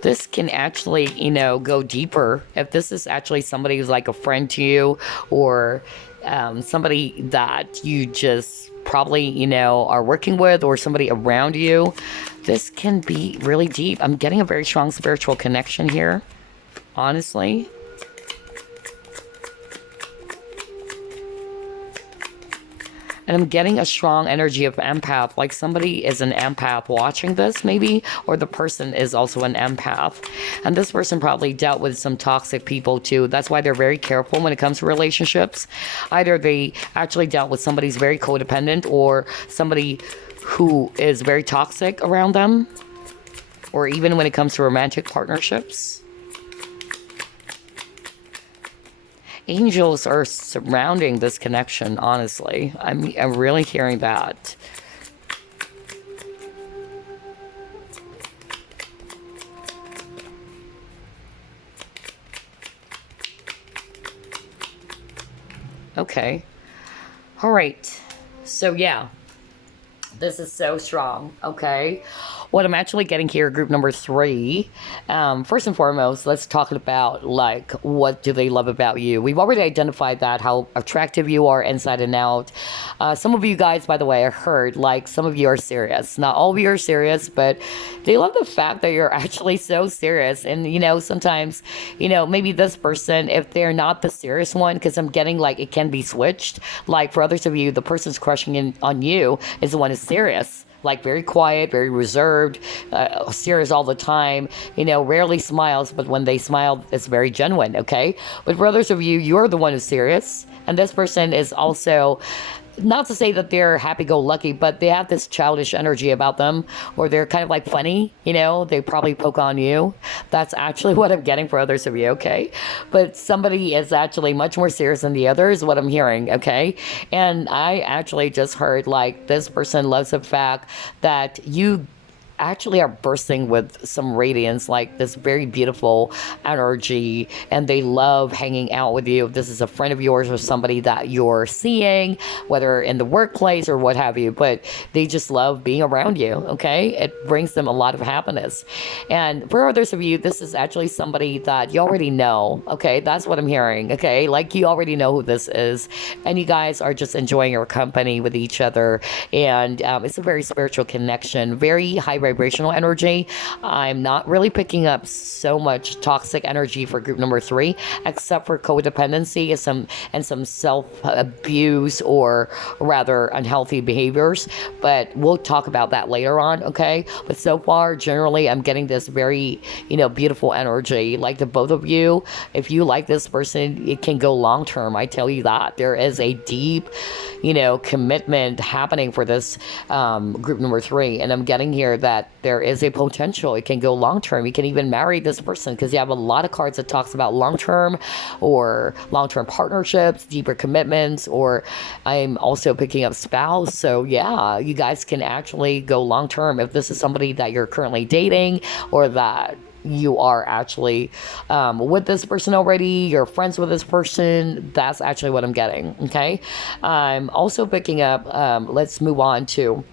This can actually, you know, go deeper. If this is actually somebody who's like a friend to you, or somebody that you just probably, you know, are working with, or somebody around you, this can be really deep. I'm getting a very strong spiritual connection here, honestly. And I'm getting a strong energy of empath, like somebody is an empath watching this maybe, or the person is also an empath. And this person probably dealt with some toxic people too. That's why they're very careful when it comes to relationships. Either they actually dealt with somebody who's very codependent, or somebody who is very toxic around them, or even when it comes to romantic partnerships. Angels are surrounding this connection, honestly. I'm really hearing that. Okay. All right. So, yeah. This is so strong, okay? What I'm actually getting here, group number 3, first and foremost, let's talk about, like, what do they love about you? We've already identified that, how attractive you are inside and out. Some of you guys, by the way, I heard, like, some of you are serious. Not all of you are serious, but they love the fact that you're actually so serious. And, you know, sometimes, you know, maybe this person, if they're not the serious one, because I'm getting, like, it can be switched. Like, for others of you, the person's crushing in on you is the one who's serious. Like very quiet, very reserved, serious all the time, you know, rarely smiles, but when they smile, it's very genuine, okay? But for others of you, you're the one who's serious, and this person is also, not to say that they're happy-go-lucky, but they have this childish energy about them, or they're kind of like funny, you know, they probably poke on you. That's actually what I'm getting for others of you, okay? But somebody is actually much more serious than the other is what I'm hearing, okay? And I actually just heard, like, this person loves the fact that you actually are bursting with some radiance, like this very beautiful energy, and they love hanging out with you. If this is a friend of yours or somebody that you're seeing, whether in the workplace or what have you, but they just love being around you, okay? It brings them a lot of happiness. And for others of you, this is actually somebody that you already know, okay? That's what I'm hearing, okay? Like you already know who this is, and you guys are just enjoying your company with each other, and it's a very spiritual connection, very high vibrational energy. I'm not really picking up so much toxic energy for group number 3, except for codependency and some self-abuse, or rather unhealthy behaviors, but we'll talk about that later on, okay? But so far, generally, I'm getting this very, beautiful energy. Like the both of you, if you like this person, it can go long term. I tell you that. There is a deep, commitment happening for this group number 3, and I'm getting here that there is a potential. It can go long term. You can even marry this person, because you have a lot of cards that talks about long term or long term partnerships, deeper commitments, or I'm also picking up spouse. So yeah, you guys can actually go long term if this is somebody that you're currently dating, or that you are actually with this person already, you're friends with this person. That's actually what I'm getting, okay? I'm also picking up, let's move on to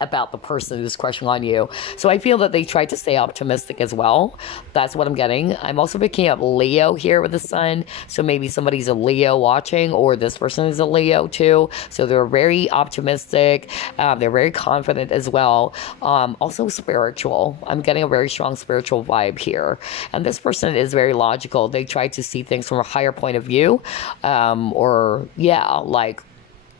about the person who's crushing on you. So I feel that they try to stay optimistic as well. That's what I'm getting. I'm also picking up Leo here with the sun. So maybe somebody's a Leo watching, or this person is a Leo too. So they're very optimistic. They're very confident as well. Also spiritual. I'm getting a very strong spiritual vibe here. And this person is very logical. They try to see things from a higher point of view. Like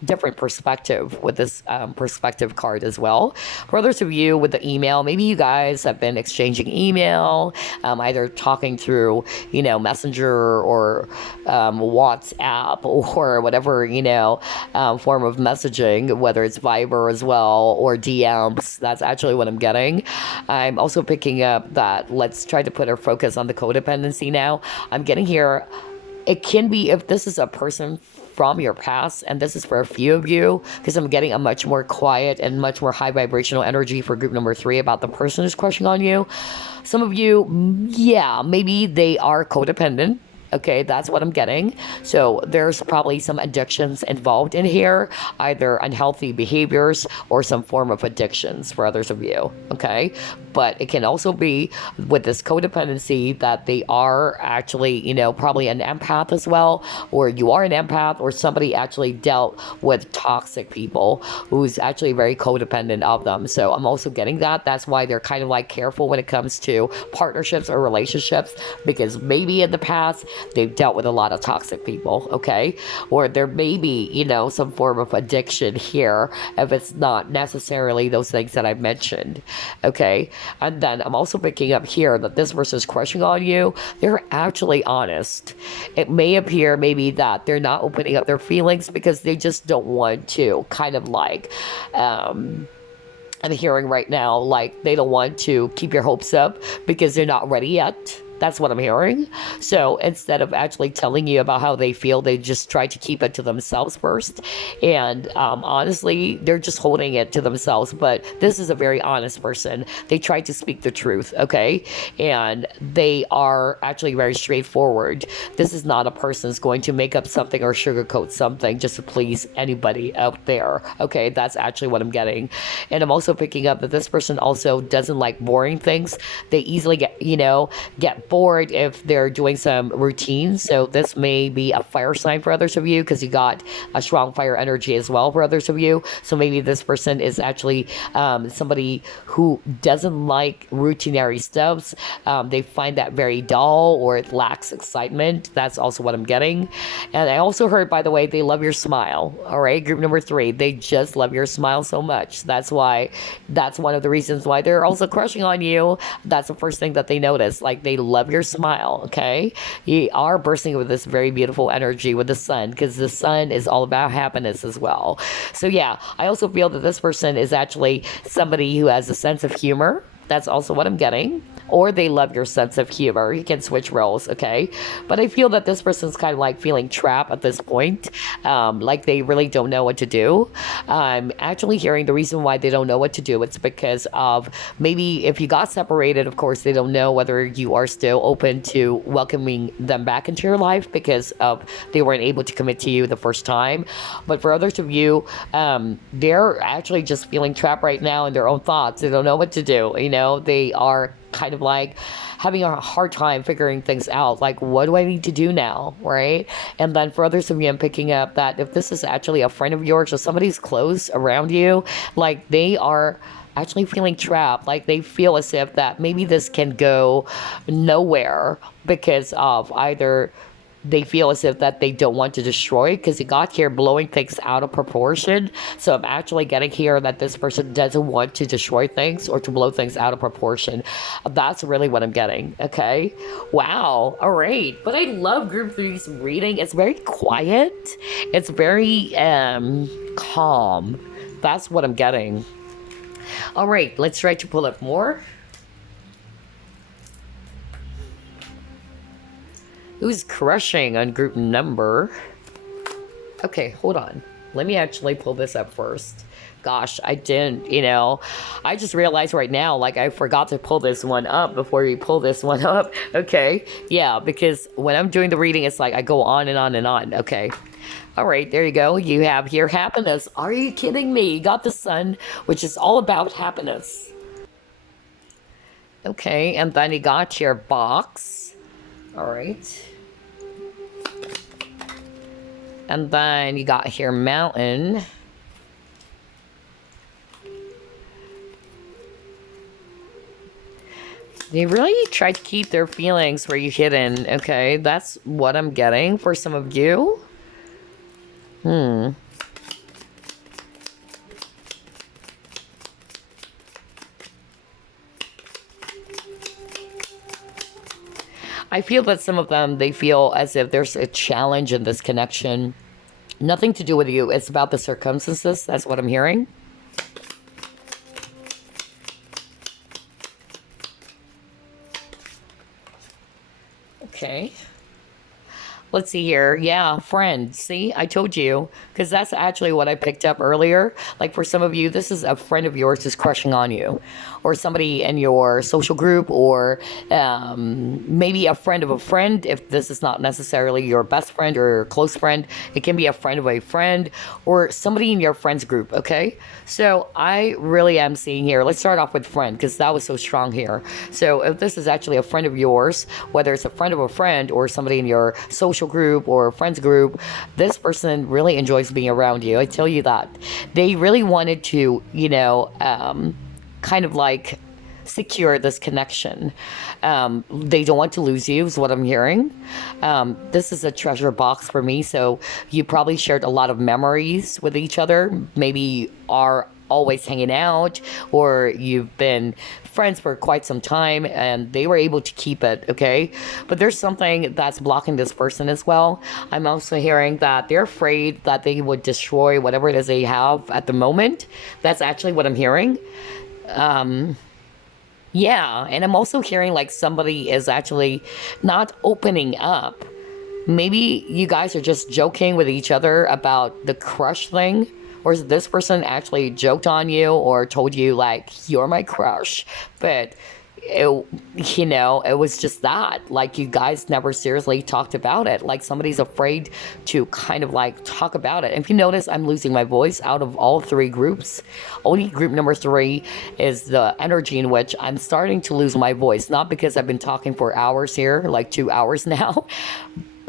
different perspective with this perspective card as well. For others of you with the email, maybe you guys have been exchanging email, either talking through, Messenger or WhatsApp or whatever, form of messaging, whether it's Viber as well or DMs. That's actually what I'm getting. I'm also picking up that let's try to put our focus on the codependency now. I'm getting here, it can be if this is a person from your past, and this is for a few of you, because I'm getting a much more quiet and much more high vibrational energy for group number 3 about the person who's crushing on you. Some of you, maybe they are codependent. Okay, that's what I'm getting. So there's probably some addictions involved in here, either unhealthy behaviors or some form of addictions for others of you, okay? But it can also be with this codependency that they are actually, probably an empath as well, or you are an empath, or somebody actually dealt with toxic people who's actually very codependent of them. So I'm also getting that. That's why they're kind of like careful when it comes to partnerships or relationships, because maybe in the past, they've dealt with a lot of toxic people, okay? Or there may be, some form of addiction here, if it's not necessarily those things that I mentioned, okay? And then I'm also picking up here that this person is crushing on you. They're actually honest. It may appear maybe that they're not opening up their feelings because they just don't want to, kind of like, I'm hearing right now, like they don't want to keep your hopes up because they're not ready yet. That's what I'm hearing. So instead of actually telling you about how they feel, they just try to keep it to themselves first. And honestly, they're just holding it to themselves. But this is a very honest person. They try to speak the truth, okay? And they are actually very straightforward. This is not a person who's going to make up something or sugarcoat something just to please anybody out there, okay? That's actually what I'm getting. And I'm also picking up that this person also doesn't like boring things. They easily get bored if they're doing some routines. So this may be a fire sign for others of you, because you got a strong fire energy as well for others of you. So maybe this person is actually somebody who doesn't like routinary stuffs. They find that very dull, or it lacks excitement. That's also what I'm getting. And I also heard, by the way, they love your smile. All right, group number 3, they just love your smile so much. That's one of the reasons why they're also crushing on you. That's the first thing that they notice. Like, they love your smile, okay? You are bursting with this very beautiful energy with the sun, because the sun is all about happiness as well. So yeah, I also feel that this person is actually somebody who has a sense of humor. That's also what I'm getting. or they love your sense of humor. You can switch roles, okay? But I feel that this person's kind of like feeling trapped at this point, like they really don't know what to do. I'm actually hearing the reason why they don't know what to do. It's because of maybe if you got separated, of course, they don't know whether you are still open to welcoming them back into your life because of they weren't able to commit to you the first time. But for others of you, they're actually just feeling trapped right now in their own thoughts. They don't know what to do. You know, they are kind of like having a hard time figuring things out. Like, what do I need to do now, right? And then for others of you, I'm picking up that if this is actually a friend of yours or somebody's close around you, like they are actually feeling trapped. Like they feel as if that maybe this can go nowhere because of either they feel as if that they don't want to destroy, because it got here blowing things out of proportion. So I'm actually getting here that this person doesn't want to destroy things or to blow things out of proportion. That's really what I'm getting. Okay. Wow. All right. But I love group three's reading. It's very quiet. It's very calm. That's what I'm getting. All right. Let's try to pull up more. Who's crushing on group number? Okay, hold on. Let me actually pull this up first. Gosh, I didn't, I just realized right now, like I forgot to pull this one up before we pull this one up. Okay, yeah, because when I'm doing the reading, it's like I go on and on and on. Okay. All right, there you go. You have here happiness. Are you kidding me? You got the sun, which is all about happiness. Okay, and then you got your box. All right. And then you got here mountain. They really try to keep their feelings where you hidden. Okay, that's what I'm getting for some of you. I feel that some of them, they feel as if there's a challenge in this connection. Nothing to do with you. It's about the circumstances. That's what I'm hearing. Okay. Let's see here. Yeah, friend. See, I told you. Because that's actually what I picked up earlier. Like for some of you, this is a friend of yours who's crushing on you. Or somebody in your social group. Or maybe a friend of a friend. If this is not necessarily your best friend or close friend. It can be a friend of a friend. Or somebody in your friends group. Okay? So I really am seeing here. Let's start off with friend. Because that was so strong here. So if this is actually a friend of yours. Whether it's a friend of a friend. Or somebody in your social group or friends group, this person really enjoys being around you. I tell you that. They really wanted to, kind of like secure this connection. They don't want to lose you is what I'm hearing. This is a treasure box for me. So you probably shared a lot of memories with each other. Maybe are always hanging out, or you've been friends for quite some time and they were able to keep it. Okay, but there's something that's blocking this person as well. I'm also hearing that they're afraid that they would destroy whatever it is they have at the moment. That's actually what I'm hearing. Yeah, and I'm also hearing like somebody is actually not opening up. Maybe you guys are just joking with each other about the crush thing. Or is this person actually joked on you or told you like, you're my crush? But, it was just that. Like you guys never seriously talked about it. Like somebody's afraid to kind of like talk about it. And if you notice, I'm losing my voice out of all three groups. Only group number 3 is the energy in which I'm starting to lose my voice. Not because I've been talking for hours here, like 2 hours now.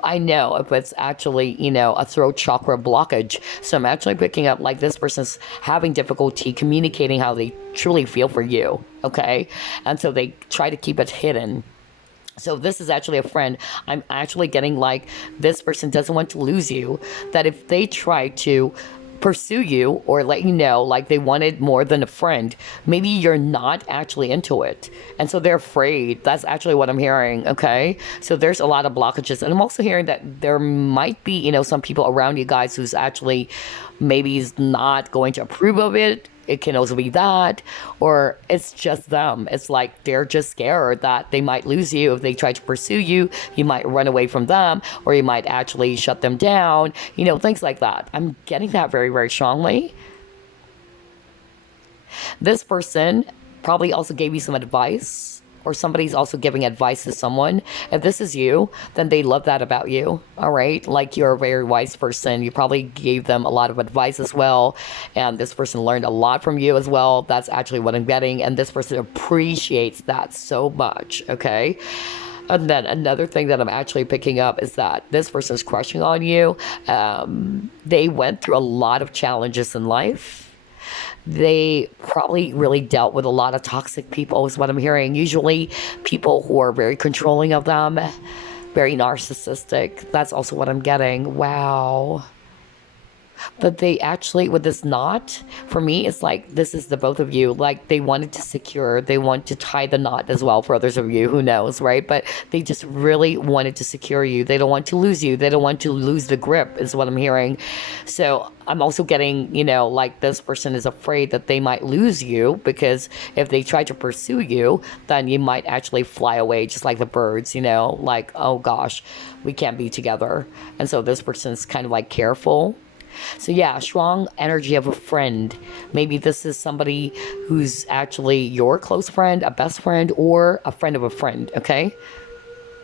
I know if it's actually, a throat chakra blockage. So I'm actually picking up like this person's having difficulty communicating how they truly feel for you. Okay. And so they try to keep it hidden. So this is actually a friend. I'm actually getting like this person doesn't want to lose you. That if they try to pursue you or let you know like they wanted more than a friend, maybe you're not actually into it, and so they're afraid. That's actually what I'm hearing. Okay, so there's a lot of blockages, and I'm also hearing that there might be some people around you guys who's actually maybe is not going to approve of it, it can also be that, or it's just them. It's like they're just scared that they might lose you if they try to pursue you. You might run away from them, or you might actually shut them down, you know, things like that. I'm getting that very, very strongly. This person probably also gave you some advice, or somebody's also giving advice to someone. If this is you, then they love that about you, all right? Like, you're a very wise person. You probably gave them a lot of advice as well, and this person learned a lot from you as well. That's actually what I'm getting, and this person appreciates that so much, okay? And then another thing that I'm actually picking up is that this person's crushing on you. They went through a lot of challenges in life. They probably really dealt with a lot of toxic people, is what I'm hearing. Usually people who are very controlling of them, very narcissistic. That's also what I'm getting. Wow. But they actually, with this knot, for me, it's like, this is the both of you. Like, they wanted to secure, they want to tie the knot as well for others of you, who knows, right? But they just really wanted to secure you. They don't want to lose you. They don't want to lose the grip, is what I'm hearing. So I'm also getting, you know, like, this person is afraid that they might lose you, because if they try to pursue you, then you might actually fly away, just like the birds, you know, like, oh gosh, we can't be together. And so this person's kind of like careful. So yeah, strong energy of a friend. Maybe this is somebody who's actually your close friend, a best friend, or a friend of a friend, okay?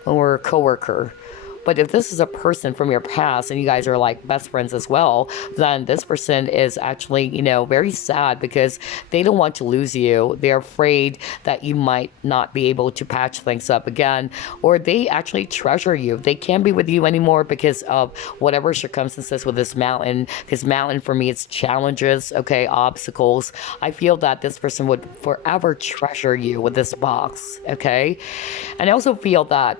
Or a coworker. But if this is a person from your past and you guys are like best friends as well, then this person is actually, you know, very sad because they don't want to lose you. They're afraid that you might not be able to patch things up again, or they actually treasure you. They can't be with you anymore because of whatever circumstances with this mountain. Because mountain for me, it's challenges, okay, obstacles. I feel that this person would forever treasure you with this box, okay? And I also feel that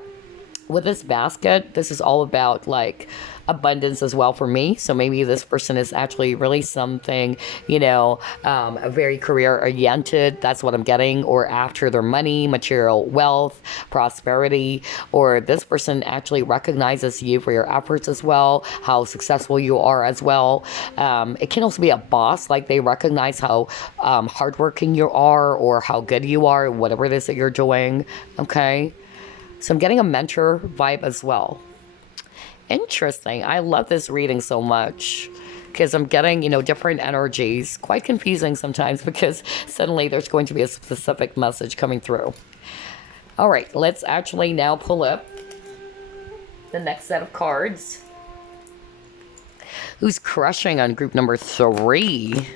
with this basket, this is all about like abundance as well for me. So maybe this person is actually really something, you know, very career oriented. That's what I'm getting. Or after their money, material wealth, prosperity. Or this person actually recognizes you for your efforts as well, how successful you are as well. It can also be a boss, like they recognize how hardworking you are, or how good you are, whatever it is that you're doing, okay? So I'm getting a mentor vibe as well. Interesting. I love this reading so much because I'm getting, you know, different energies. Quite confusing sometimes because suddenly there's going to be a specific message coming through. All right, let's actually now pull up the next set of cards. Who's crushing on group number 3?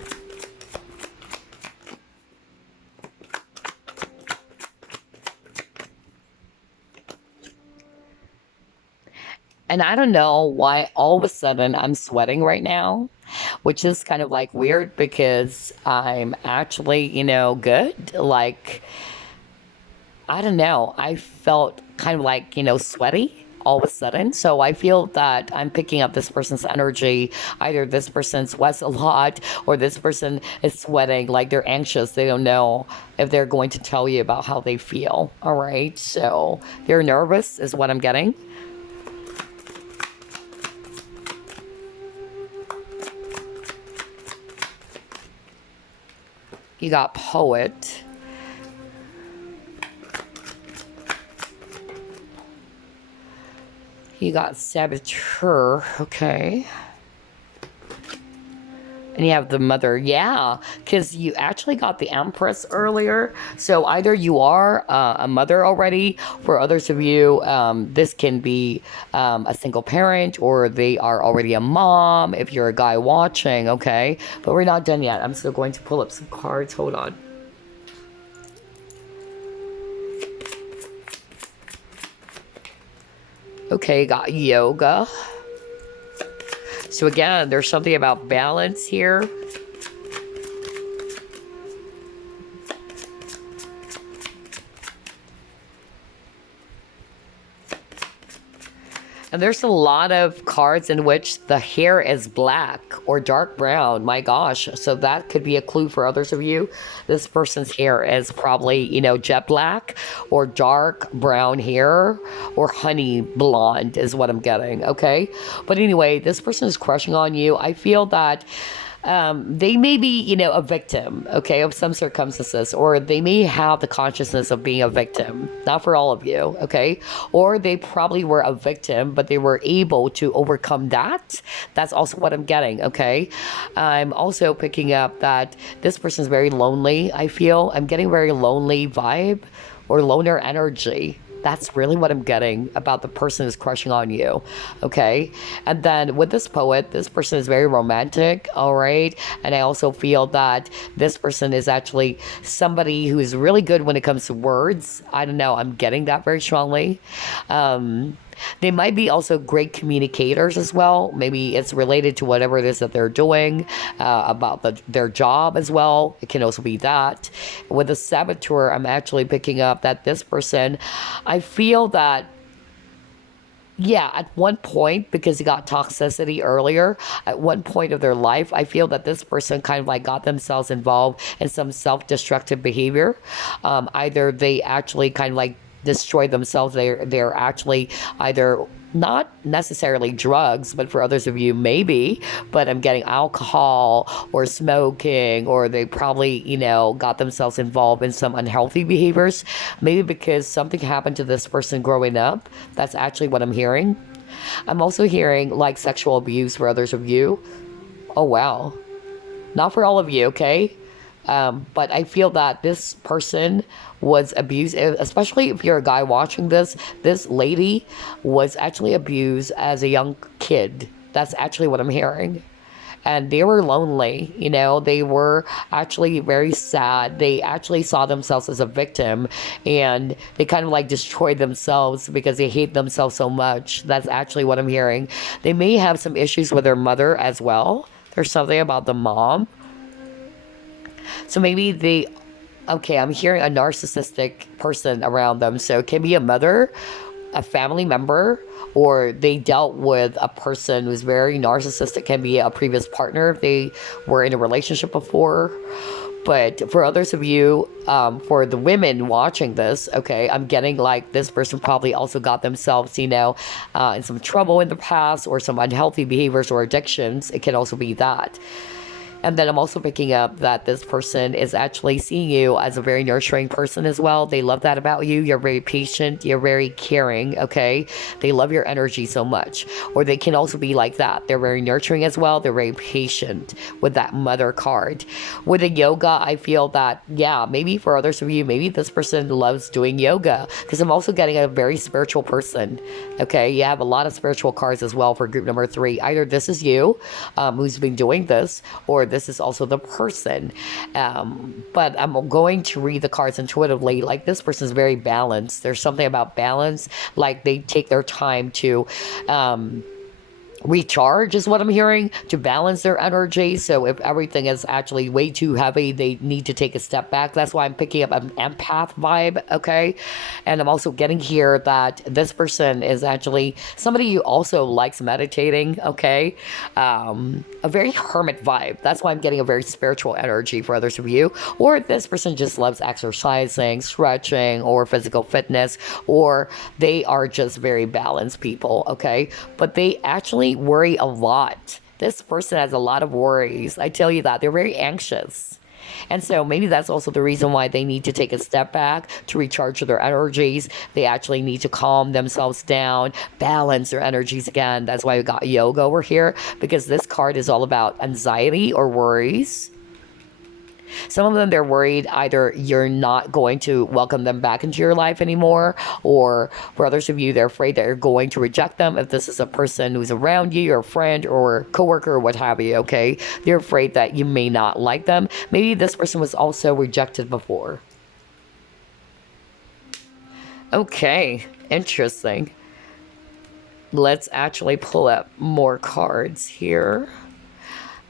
And I don't know why all of a sudden I'm sweating right now, which is kind of like weird because I'm actually, you know, good. Like, I don't know. I felt kind of like, you know, sweaty all of a sudden. So I feel that I'm picking up this person's energy. Either this person sweats a lot or this person is sweating like they're anxious. They don't know if they're going to tell you about how they feel. All right. So they're nervous is what I'm getting. You got poet. You got saboteur. Okay. And you have the mother. Yeah, because you actually got the Empress earlier. So either you are a mother already. For others of you, this can be a single parent, or they are already a mom if you're a guy watching, okay? But we're not done yet. I'm still going to pull up some cards. Hold on. Okay, got yoga. So again, there's something about balance here. And there's a lot of cards in which the hair is black or dark brown. My gosh. So that could be a clue for others of you. This person's hair is probably, you know, jet black or dark brown hair or honey blonde is what I'm getting. Okay. But anyway, this person is crushing on you. I feel that they may be, a victim, okay, of some circumstances, or they may have the consciousness of being a victim. Not for all of you, okay? Or they probably were a victim, but they were able to overcome that. That's also what I'm getting, okay? I'm also picking up that this person is very lonely, I feel. I'm getting very lonely vibe or loner energy. That's really what I'm getting about the person who's crushing on you, okay? And then with this poet, this person is very romantic, all right? And I also feel that this person is actually somebody who is really good when it comes to words. I don't know, I'm getting that very strongly. They might be also great communicators as well. Maybe it's related to whatever it is that they're doing, about their job as well. It can also be that. With the saboteur, I'm actually picking up that this person, I feel that, yeah, at one point, because he got toxicity earlier, at one point of their life, I feel that this person kind of like got themselves involved in some self-destructive behavior. Either they actually kind of like destroy themselves. They're actually either not necessarily drugs, but for others of you maybe, but I'm getting alcohol or smoking, or they probably, got themselves involved in some unhealthy behaviors, maybe because something happened to this person growing up. That's actually what I'm hearing. I'm also hearing like sexual abuse for others of you. Oh wow. Not for all of you, okay? But I feel that this person was abused, especially if you're a guy watching this. This lady was actually abused as a young kid. That's actually what I'm hearing. And they were lonely, they were actually very sad. They actually saw themselves as a victim, and they kind of like destroyed themselves because they hate themselves so much. That's actually what I'm hearing. They may have some issues with their mother as well. There's something about the mom. So maybe I'm hearing a narcissistic person around them. So it can be a mother, a family member, or they dealt with a person who's very narcissistic. Can be a previous partner if they were in a relationship before. But for others of you, for the women watching this, okay, I'm getting like this person probably also got themselves, in some trouble in the past, or some unhealthy behaviors or addictions. It can also be that. And then I'm also picking up that this person is actually seeing you as a very nurturing person as well. They love that about you. You're very patient. You're very caring, okay? They love your energy so much. Or they can also be like that. They're very nurturing as well. They're very patient with that mother card. With the yoga, I feel that, yeah, maybe for others of you, maybe this person loves doing yoga. Because I'm also getting a very spiritual person, okay? You have a lot of spiritual cards as well for group number 3. Either this is you, who's been doing this, or this is also the person. But I'm going to read the cards intuitively. Like this person is very balanced. There's something about balance. Like they take their time to recharge is what I'm hearing, to balance their energy. So if everything is actually way too heavy, they need to take a step back. That's why I'm picking up an empath vibe, okay? And I'm also getting here that this person is actually somebody who also likes meditating, okay? A very hermit vibe. That's why I'm getting a very spiritual energy for others of you. Or this person just loves exercising, stretching, or physical fitness, or they are just very balanced people, okay? But they actually worry a lot. This person has a lot of worries. I tell you that. They're very anxious. And so maybe that's also the reason why they need to take a step back to recharge their energies. They actually need to calm themselves down, balance their energies again. That's why we got yoga over here, because this card is all about anxiety or worries. Some of them, they're worried either you're not going to welcome them back into your life anymore, or for others of you, they're afraid that you're going to reject them if this is a person who's around you, your friend or coworker or what have you, okay? They're afraid that you may not like them. Maybe this person was also rejected before. Okay, interesting. Let's actually pull up more cards here.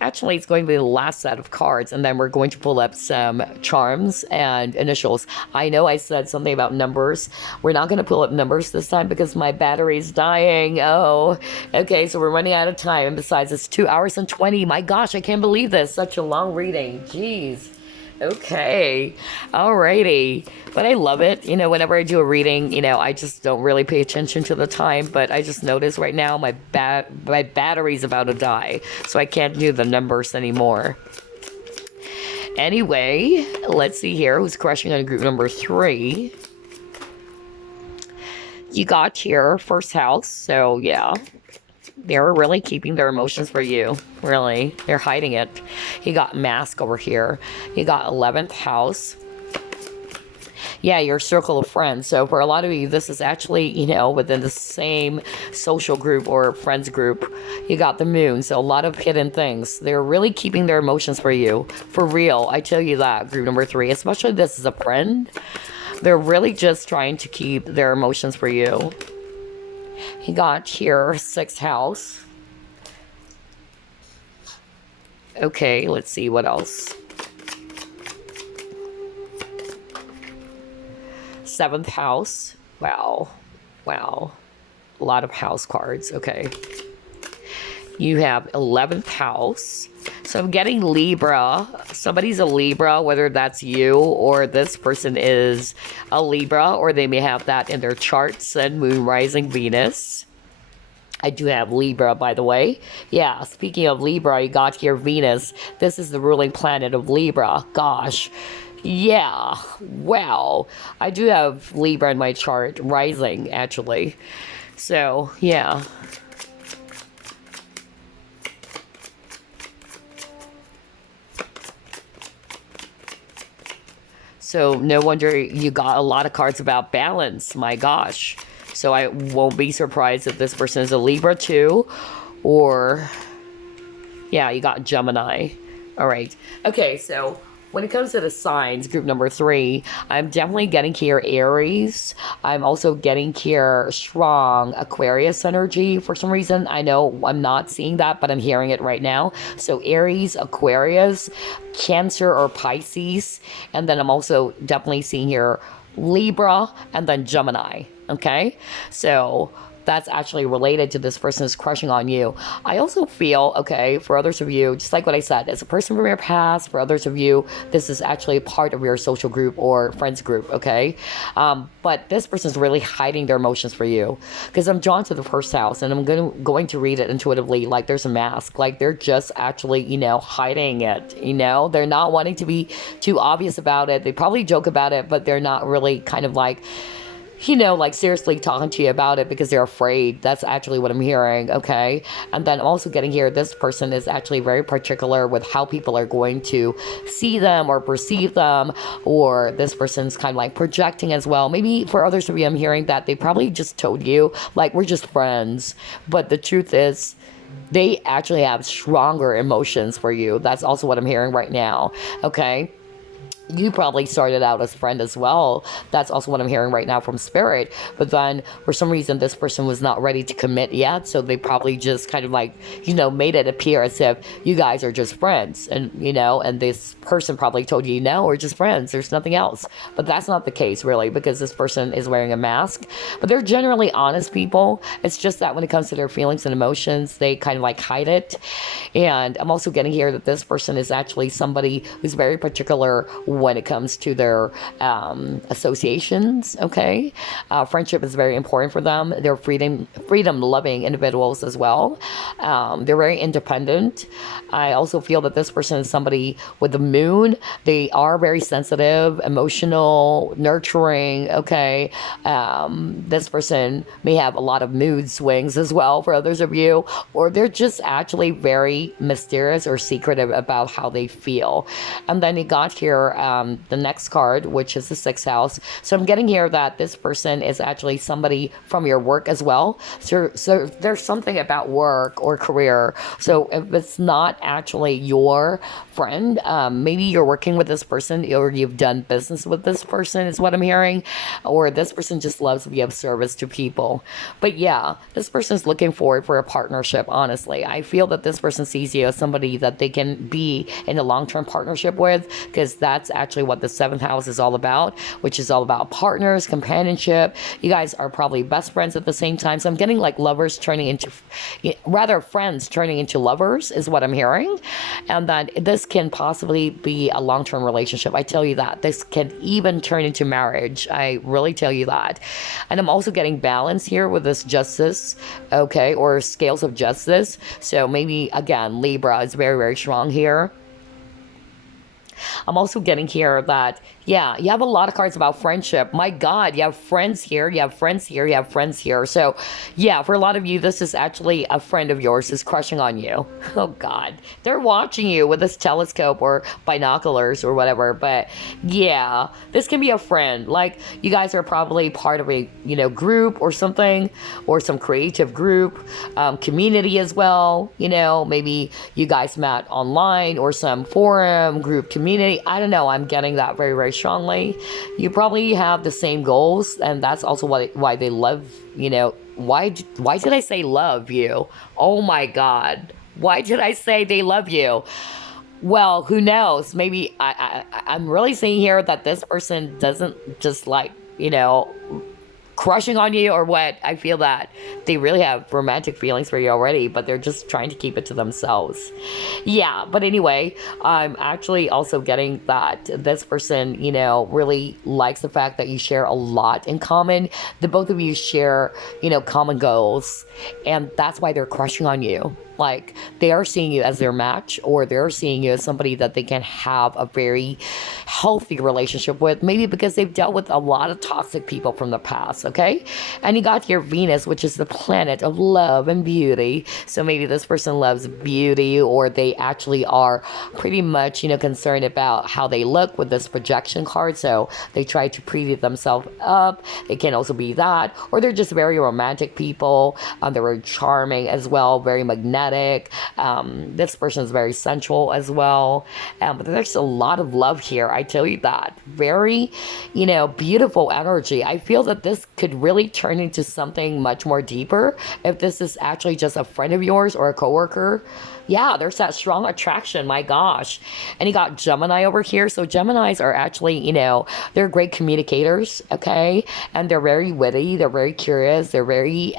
Actually, it's going to be the last set of cards, and then we're going to pull up some charms and initials. I know I said something about numbers. We're not going to pull up numbers this time because my battery's dying. Oh, okay, so we're running out of time. And besides, it's 2 hours and 20. My gosh, I can't believe this. Such a long reading. Jeez. Okay. Alrighty. But I love it. You know, whenever I do a reading, you know, I just don't really pay attention to the time. But I just noticed right now my battery's about to die. So I can't do the numbers anymore. Anyway, let's see here. Who's crushing on group number 3? You got here, first house. So, yeah. They're really keeping their emotions for you. Really. They're hiding it. You got mask over here. You got 11th house. Yeah, your circle of friends. So for a lot of you, this is actually, you know, within the same social group or friends group. You got the moon. So a lot of hidden things. They're really keeping their emotions for you. For real. I tell you that, group number 3. Especially this is a friend. They're really just trying to keep their emotions for you. He got here, 6th house. Okay, let's see what else. 7th house. Wow. Wow. A lot of house cards. Okay. You have 11th house. So I'm getting Libra. Somebody's a Libra, whether that's you or this person is a Libra, or they may have that in their charts and moon rising Venus. I do have Libra, by the way. Yeah, speaking of Libra, you got here Venus. This is the ruling planet of Libra. Gosh. Yeah. Wow. I do have Libra in my chart, rising, actually. So, yeah. So no wonder you got a lot of cards about balance. My gosh. So I won't be surprised if this person is a Libra too. Or, yeah, you got Gemini. All right. Okay, so when it comes to the signs, group number 3, I'm definitely getting here Aries. I'm also getting here strong Aquarius energy. For some reason, I know I'm not seeing that, but I'm hearing it right now. So Aries, Aquarius, Cancer or Pisces. And then I'm also definitely seeing here Libra and then Gemini. Okay? So that's actually related to this person is crushing on you. I also feel, okay, for others of you, just like what I said, as a person from your past, for others of you, this is actually part of your social group or friends group, okay? But this person is really hiding their emotions for you. Because I'm drawn to the first house, and I'm going to read it intuitively like there's a mask. Like they're just actually, you know, hiding it, you know? They're not wanting to be too obvious about it. They probably joke about it, but they're not really kind of like, you know, like seriously talking to you about it because they're afraid. That's actually what I'm hearing, okay? And then I'm also getting here, this person is actually very particular with how people are going to see them or perceive them, or this person's kind of like projecting as well. Maybe for others of you, I'm hearing that they probably just told you, like, we're just friends. But the truth is, they actually have stronger emotions for you. That's also what I'm hearing right now, okay? You probably started out as a friend as well. That's also what I'm hearing right now from Spirit. But then, for some reason, this person was not ready to commit yet. So they probably just kind of like, you know, made it appear as if you guys are just friends. And, you know, and this person probably told you, no, we're just friends. There's nothing else. But that's not the case, really, because this person is wearing a mask. But they're generally honest people. It's just that when it comes to their feelings and emotions, they kind of like hide it. And I'm also getting here that this person is actually somebody who's very particular when it comes to their associations, okay? Friendship is very important for them. They're freedom-loving individuals as well. They're very independent. I also feel that this person is somebody with the moon. They are very sensitive, emotional, nurturing, okay? This person may have a lot of mood swings as well for others of you, or they're just actually very mysterious or secretive about how they feel. And then you got here the next card, which is the 6th house. So I'm getting here that this person is actually somebody from your work as well. So there's something about work or career. So if it's not actually your friend, maybe you're working with this person or you've done business with this person is what I'm hearing. Or this person just loves to be of service to people. But yeah, this person is looking forward for a partnership, honestly. I feel that this person sees you as somebody that they can be in a long-term partnership with, because that's actually what the 7th house is all about, which is all about partners, companionship. You guys are probably best friends at the same time. So I'm getting like lovers turning into, rather friends turning into lovers is what I'm hearing. And that this can possibly be a long-term relationship. I tell you that. This can even turn into marriage. I really tell you that. And I'm also getting balance here with this justice, okay, or scales of justice. So maybe, again, Libra is very, very strong here. I'm also getting here that, yeah, you have a lot of cards about friendship. My God, you have friends here, you have friends here, you have friends here. So, yeah, for a lot of you, this is actually a friend of yours who's crushing on you. Oh, God. They're watching you with this telescope or binoculars or whatever. But, yeah, this can be a friend. Like, you guys are probably part of a, you know, group or something, or some creative group, community as well. You know, maybe you guys met online or some forum, group, community. I don't know. I'm getting that very, very strongly. You probably have the same goals, and that's also why they love, you know, why did I say love you? Oh my God. Why did I say they love you? Well, who knows? Maybe I'm really seeing here that this person doesn't just like, you know, crushing on you or what. I feel that they really have romantic feelings for you already, but they're just trying to keep it to themselves. Yeah, but anyway, I'm actually also getting that this person, you know, really likes the fact that you share a lot in common. The both of you share, you know, common goals, and that's why they're crushing on you. Like, they are seeing you as their match, or they're seeing you as somebody that they can have a very healthy relationship with, maybe because they've dealt with a lot of toxic people from the past, okay? And you got your Venus, which is the planet of love and beauty. So maybe this person loves beauty, or they actually are pretty much, you know, concerned about how they look with this projection card. So they try to pretty themselves up. It can also be that, or they're just very romantic people. They're very charming as well, very magnetic. This person is very sensual as well, but there's a lot of love here. I tell you that. Very, you know, beautiful energy. I feel that this could really turn into something much more deeper if this is actually just a friend of yours or a coworker. Yeah, there's that strong attraction. My gosh. And you got Gemini over here. So Geminis are actually, you know, they're great communicators, okay? And they're very witty. They're very curious. They're very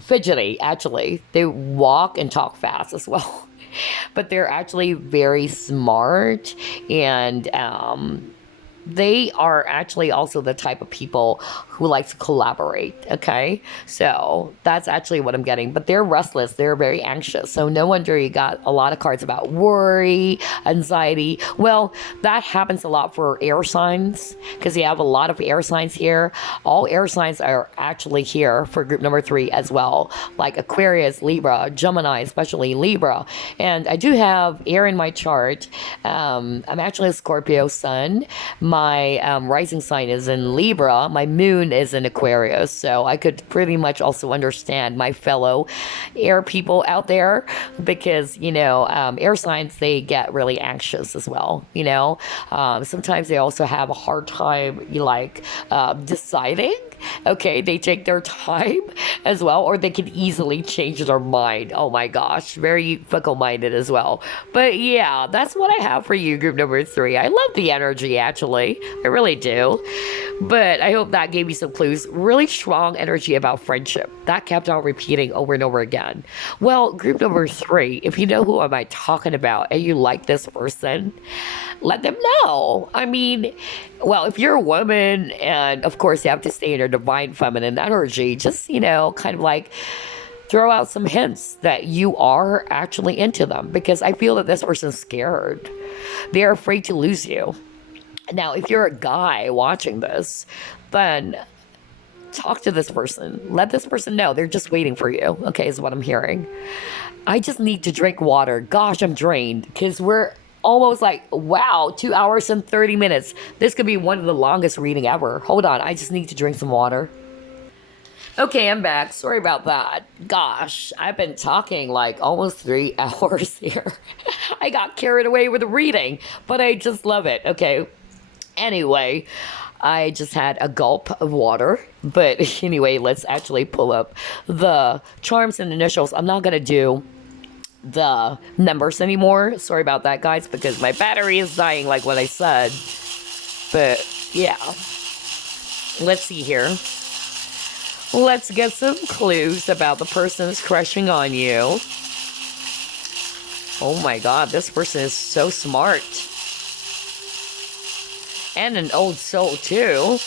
fidgety, actually. They walk and talk fast as well. But they're actually very smart, and they are actually also the type of people who like to collaborate, okay? So that's actually what I'm getting. But they're restless. They're very anxious. So no wonder you got a lot of cards about worry, anxiety. Well, that happens a lot for air signs, because you have a lot of air signs here. All air signs are actually here for group number 3 as well, like Aquarius, Libra, Gemini, especially Libra. And I do have air in my chart. I'm actually a Scorpio sun. My rising sign is in Libra. My moon is in Aquarius. So I could pretty much also understand my fellow air people out there, because, you know, air signs, they get really anxious as well. You know, sometimes they also have a hard time, like, deciding. Okay, they take their time as well, or they can easily change their mind. Oh my gosh, very fickle-minded as well. But yeah, that's what I have for you, group number 3. I love the energy, actually. I really do. But I hope that gave you some clues. Really strong energy about friendship. That kept on repeating over and over again. Well, group number 3, if you know who am I talking about and you like this person, let them know. I mean, well, if you're a woman, and of course you have to stay in your divine feminine energy, just, you know, kind of like throw out some hints that you are actually into them, because I feel that this person's scared. They're afraid to lose you. Now, if you're a guy watching this, then talk to this person. Let this person know they're just waiting for you, okay, is what I'm hearing. I just need to drink water. Gosh, I'm drained, because we're almost like, wow, 2 hours and 30 minutes. This could be one of the longest reading ever. Hold on, I just need to drink some water. Okay, I'm back. Sorry about that. Gosh, I've been talking like almost 3 hours here. I got carried away with the reading, but I just love it. Okay. Anyway, I just had a gulp of water. But anyway, let's actually pull up the charms and initials. I'm not going to do the numbers anymore. Sorry about that, guys, because my battery is dying, like what I said. But yeah, let's see here. Let's get some clues about the person who's crushing on you. Oh my god, this person is so smart. And an old soul, too.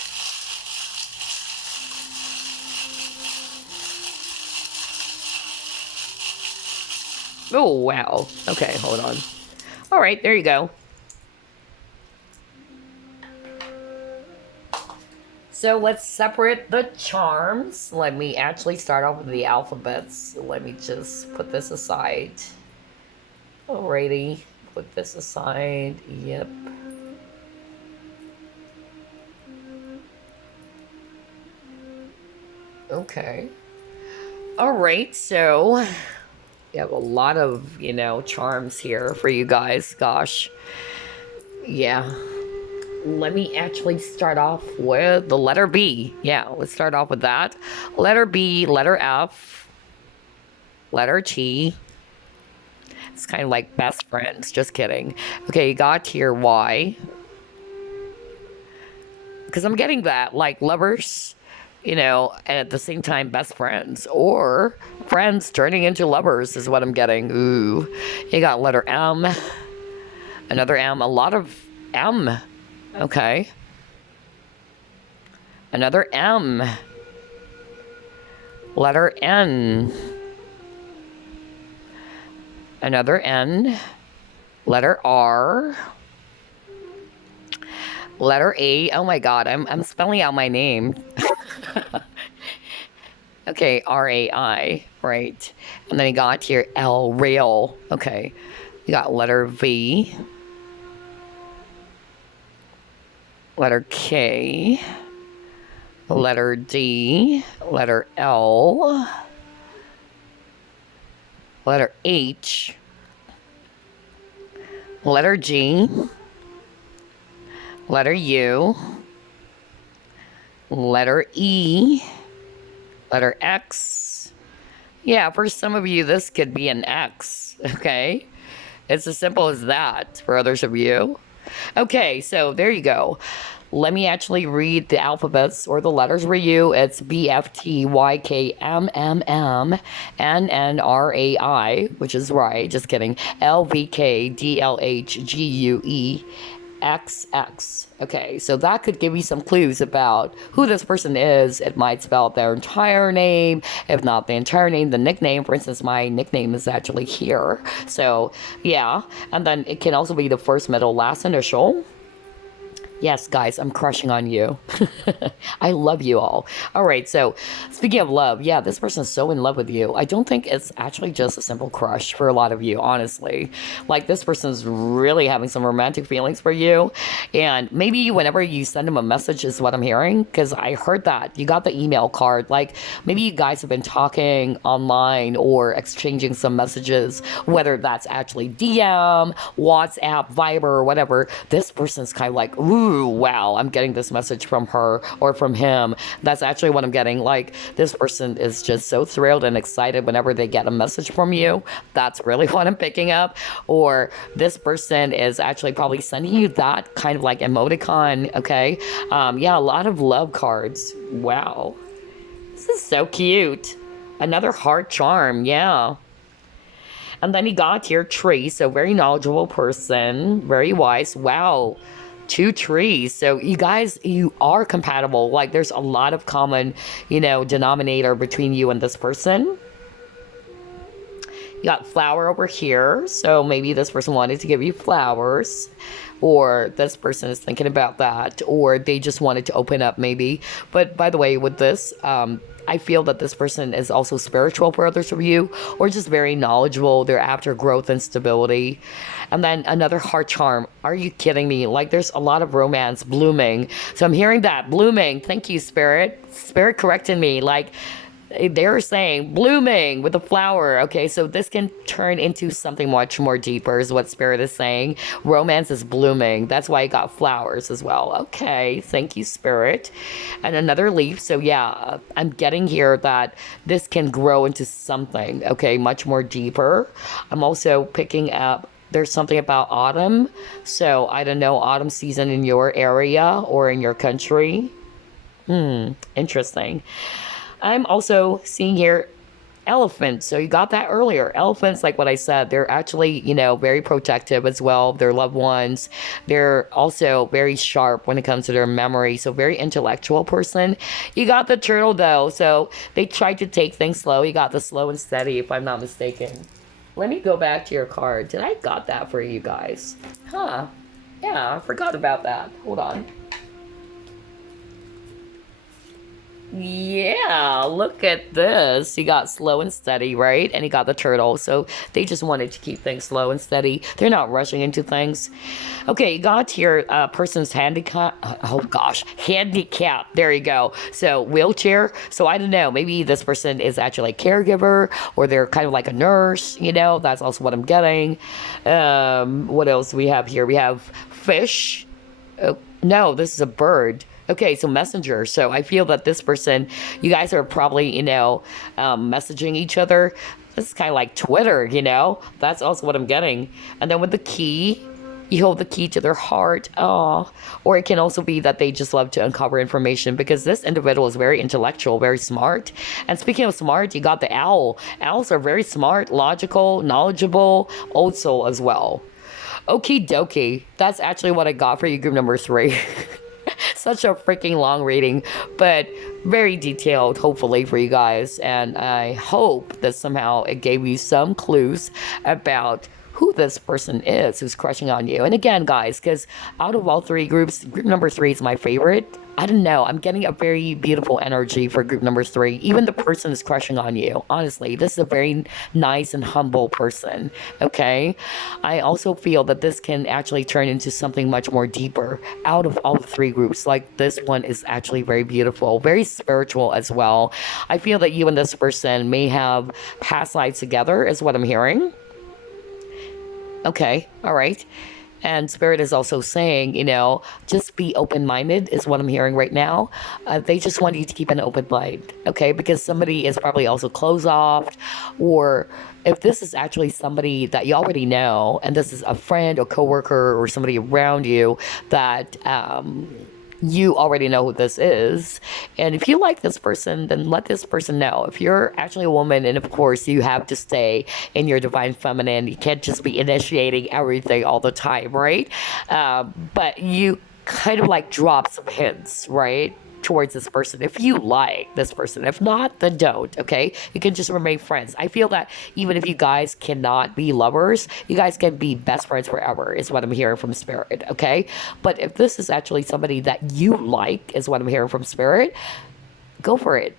Oh, wow. Okay, hold on. All right, there you go. So let's separate the charms. Let me actually start off with the alphabets. Let me just put this aside. Alrighty, put this aside. Yep. Okay. Alright, so we have a lot of, you know, charms here for you guys. Gosh. Yeah. Let me actually start off with the letter B. Yeah, let's start off with that. Letter B, letter F, letter T. It's kind of like best friends. Just kidding. Okay, you got here Y. Because I'm getting that, like lovers, you know, and at the same time best friends. Or friends turning into lovers is what I'm getting. Ooh. You got letter M. Another M. A lot of M. Okay. Another M. Letter N. Another N. Letter R. Letter A. Oh my god, I'm spelling out my name. Okay, R-A-I. Right. And then you got here L. Rail. Okay. You got letter V. Letter K, letter D, letter L, letter H, letter G, letter U, letter E, letter X. Yeah, for some of you, this could be an X, okay? It's as simple as that for others of you. Okay, so there you go. Let me actually read the alphabets or the letters for you. It's B, F, T, Y, K, M, M, M, N, N, R, A, I, which is right, just kidding. L, V, K, D, L, H, G, U, E, X, X. Okay, so that could give you some clues about who this person is. It might spell their entire name. If not the entire name, the nickname. For instance, my nickname is actually here. So, yeah. And then it can also be the first, middle, last initial. Yes, guys, I'm crushing on you. I love you all. All right, so speaking of love, yeah, this person is so in love with you. I don't think it's actually just a simple crush for a lot of you, honestly. Like, this person is really having some romantic feelings for you. And maybe whenever you send them a message is what I'm hearing, because I heard that. You got the email card. Like, maybe you guys have been talking online or exchanging some messages, whether that's actually DM, WhatsApp, Viber, or whatever. This person's kind of like, ooh, wow, I'm getting this message from her or from him. That's actually what I'm getting. Like, this person is just so thrilled and excited whenever they get a message from you. That's really what I'm picking up. Or this person is actually probably sending you that kind of like emoticon. Okay. Yeah, a lot of love cards. Wow. This is so cute. Another heart charm. Yeah. And then you got here tree. So very knowledgeable person. Very wise. Wow. 2 trees. So you guys, you are compatible. Like, there's a lot of common, you know, denominator between you and this person. You got flower over here. So maybe this person wanted to give you flowers, or this person is thinking about that, or they just wanted to open up maybe. But by the way, with this, I feel that this person is also spiritual for others of you, or just very knowledgeable. They're after growth and stability. And then another heart charm. Are you kidding me? Like, there's a lot of romance blooming. So I'm hearing that blooming. Thank you, Spirit. Spirit corrected me. Like, they're saying blooming with a flower. Okay, so this can turn into something much more deeper, is what Spirit is saying. Romance is blooming. That's why I got flowers as well. Okay, thank you, Spirit. And another leaf. So yeah, I'm getting here that this can grow into something, okay, much more deeper. I'm also picking up there's something about autumn. So I don't know, autumn season in your area or in your country. Interesting. I'm also seeing here elephants. So you got that earlier. Elephants, like what I said, they're actually, very protective as well of their loved ones. They're also very sharp when it comes to their memory. So very intellectual person. You got the turtle though. So they tried to take things slow. You got the slow and steady, if I'm not mistaken. Let me go back to your card. Did I got that for you guys? Huh. Yeah, I forgot about that. Hold on. Yeah, look at this. You got slow and steady, right? And you got the turtle. So they just wanted to keep things slow and steady. They're not rushing into things. Okay, you got your person's handicap. Oh gosh, handicap. There you go. So wheelchair. So I don't know. Maybe this person is actually a caregiver or they're kind of like a nurse. That's also what I'm getting. What else do we have here? We have fish. Oh, no, this is a bird. Okay, so messenger. So I feel that this person, you guys are probably, messaging each other. This is kind of like Twitter, That's also what I'm getting. And then with the key, you hold the key to their heart. Oh, or it can also be that they just love to uncover information because this individual is very intellectual, very smart. And speaking of smart, you got the owl. Owls are very smart, logical, knowledgeable, old soul as well. Okie dokie. That's actually what I got for you, group number 3. Such a freaking long reading, but very detailed, hopefully, for you guys. And I hope that somehow it gave you some clues about who this person is who's crushing on you. And again, guys, because out of all 3 groups, group number 3 is my favorite. I don't know. I'm getting a very beautiful energy for group number 3. Even the person is crushing on you. Honestly, this is a very nice and humble person. Okay. I also feel that this can actually turn into something much more deeper out of all the 3 groups. Like this one is actually very beautiful, very spiritual as well. I feel that you and this person may have past lives together, is what I'm hearing. Okay. All right. And Spirit is also saying, just be open-minded is what I'm hearing right now. They just want you to keep an open mind, okay? Because somebody is probably also closed off, or if this is actually somebody that you already know, and this is a friend or coworker or somebody around you that you already know who this is. And if you like this person, then let this person know. If you're actually a woman, and of course you have to stay in your divine feminine, you can't just be initiating everything all the time, right? But you kind of like drop some hints, right? Towards this person if you like this person. If not, then don't, okay? You can just remain friends. I feel that even if you guys cannot be lovers, you guys can be best friends forever is what I'm hearing from Spirit, okay? But if this is actually somebody that you like is what I'm hearing from Spirit, go for it.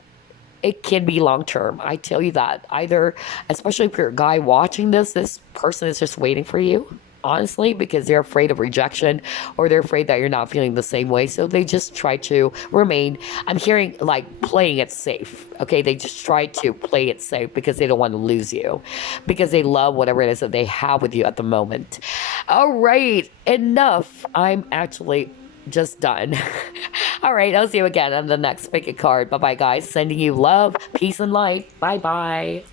It can be long term. I tell you that. Either, especially if you're a guy watching this person is just waiting for you. Honestly, because they're afraid of rejection or they're afraid that you're not feeling the same way. So they just try to remain, I'm hearing like playing it safe. Okay. They just try to play it safe because they don't want to lose you, because they love whatever it is that they have with you at the moment. All right. Enough. I'm actually just done. All right. I'll see you again on the next pick a card. Bye bye, guys. Sending you love, peace, and light. Bye bye.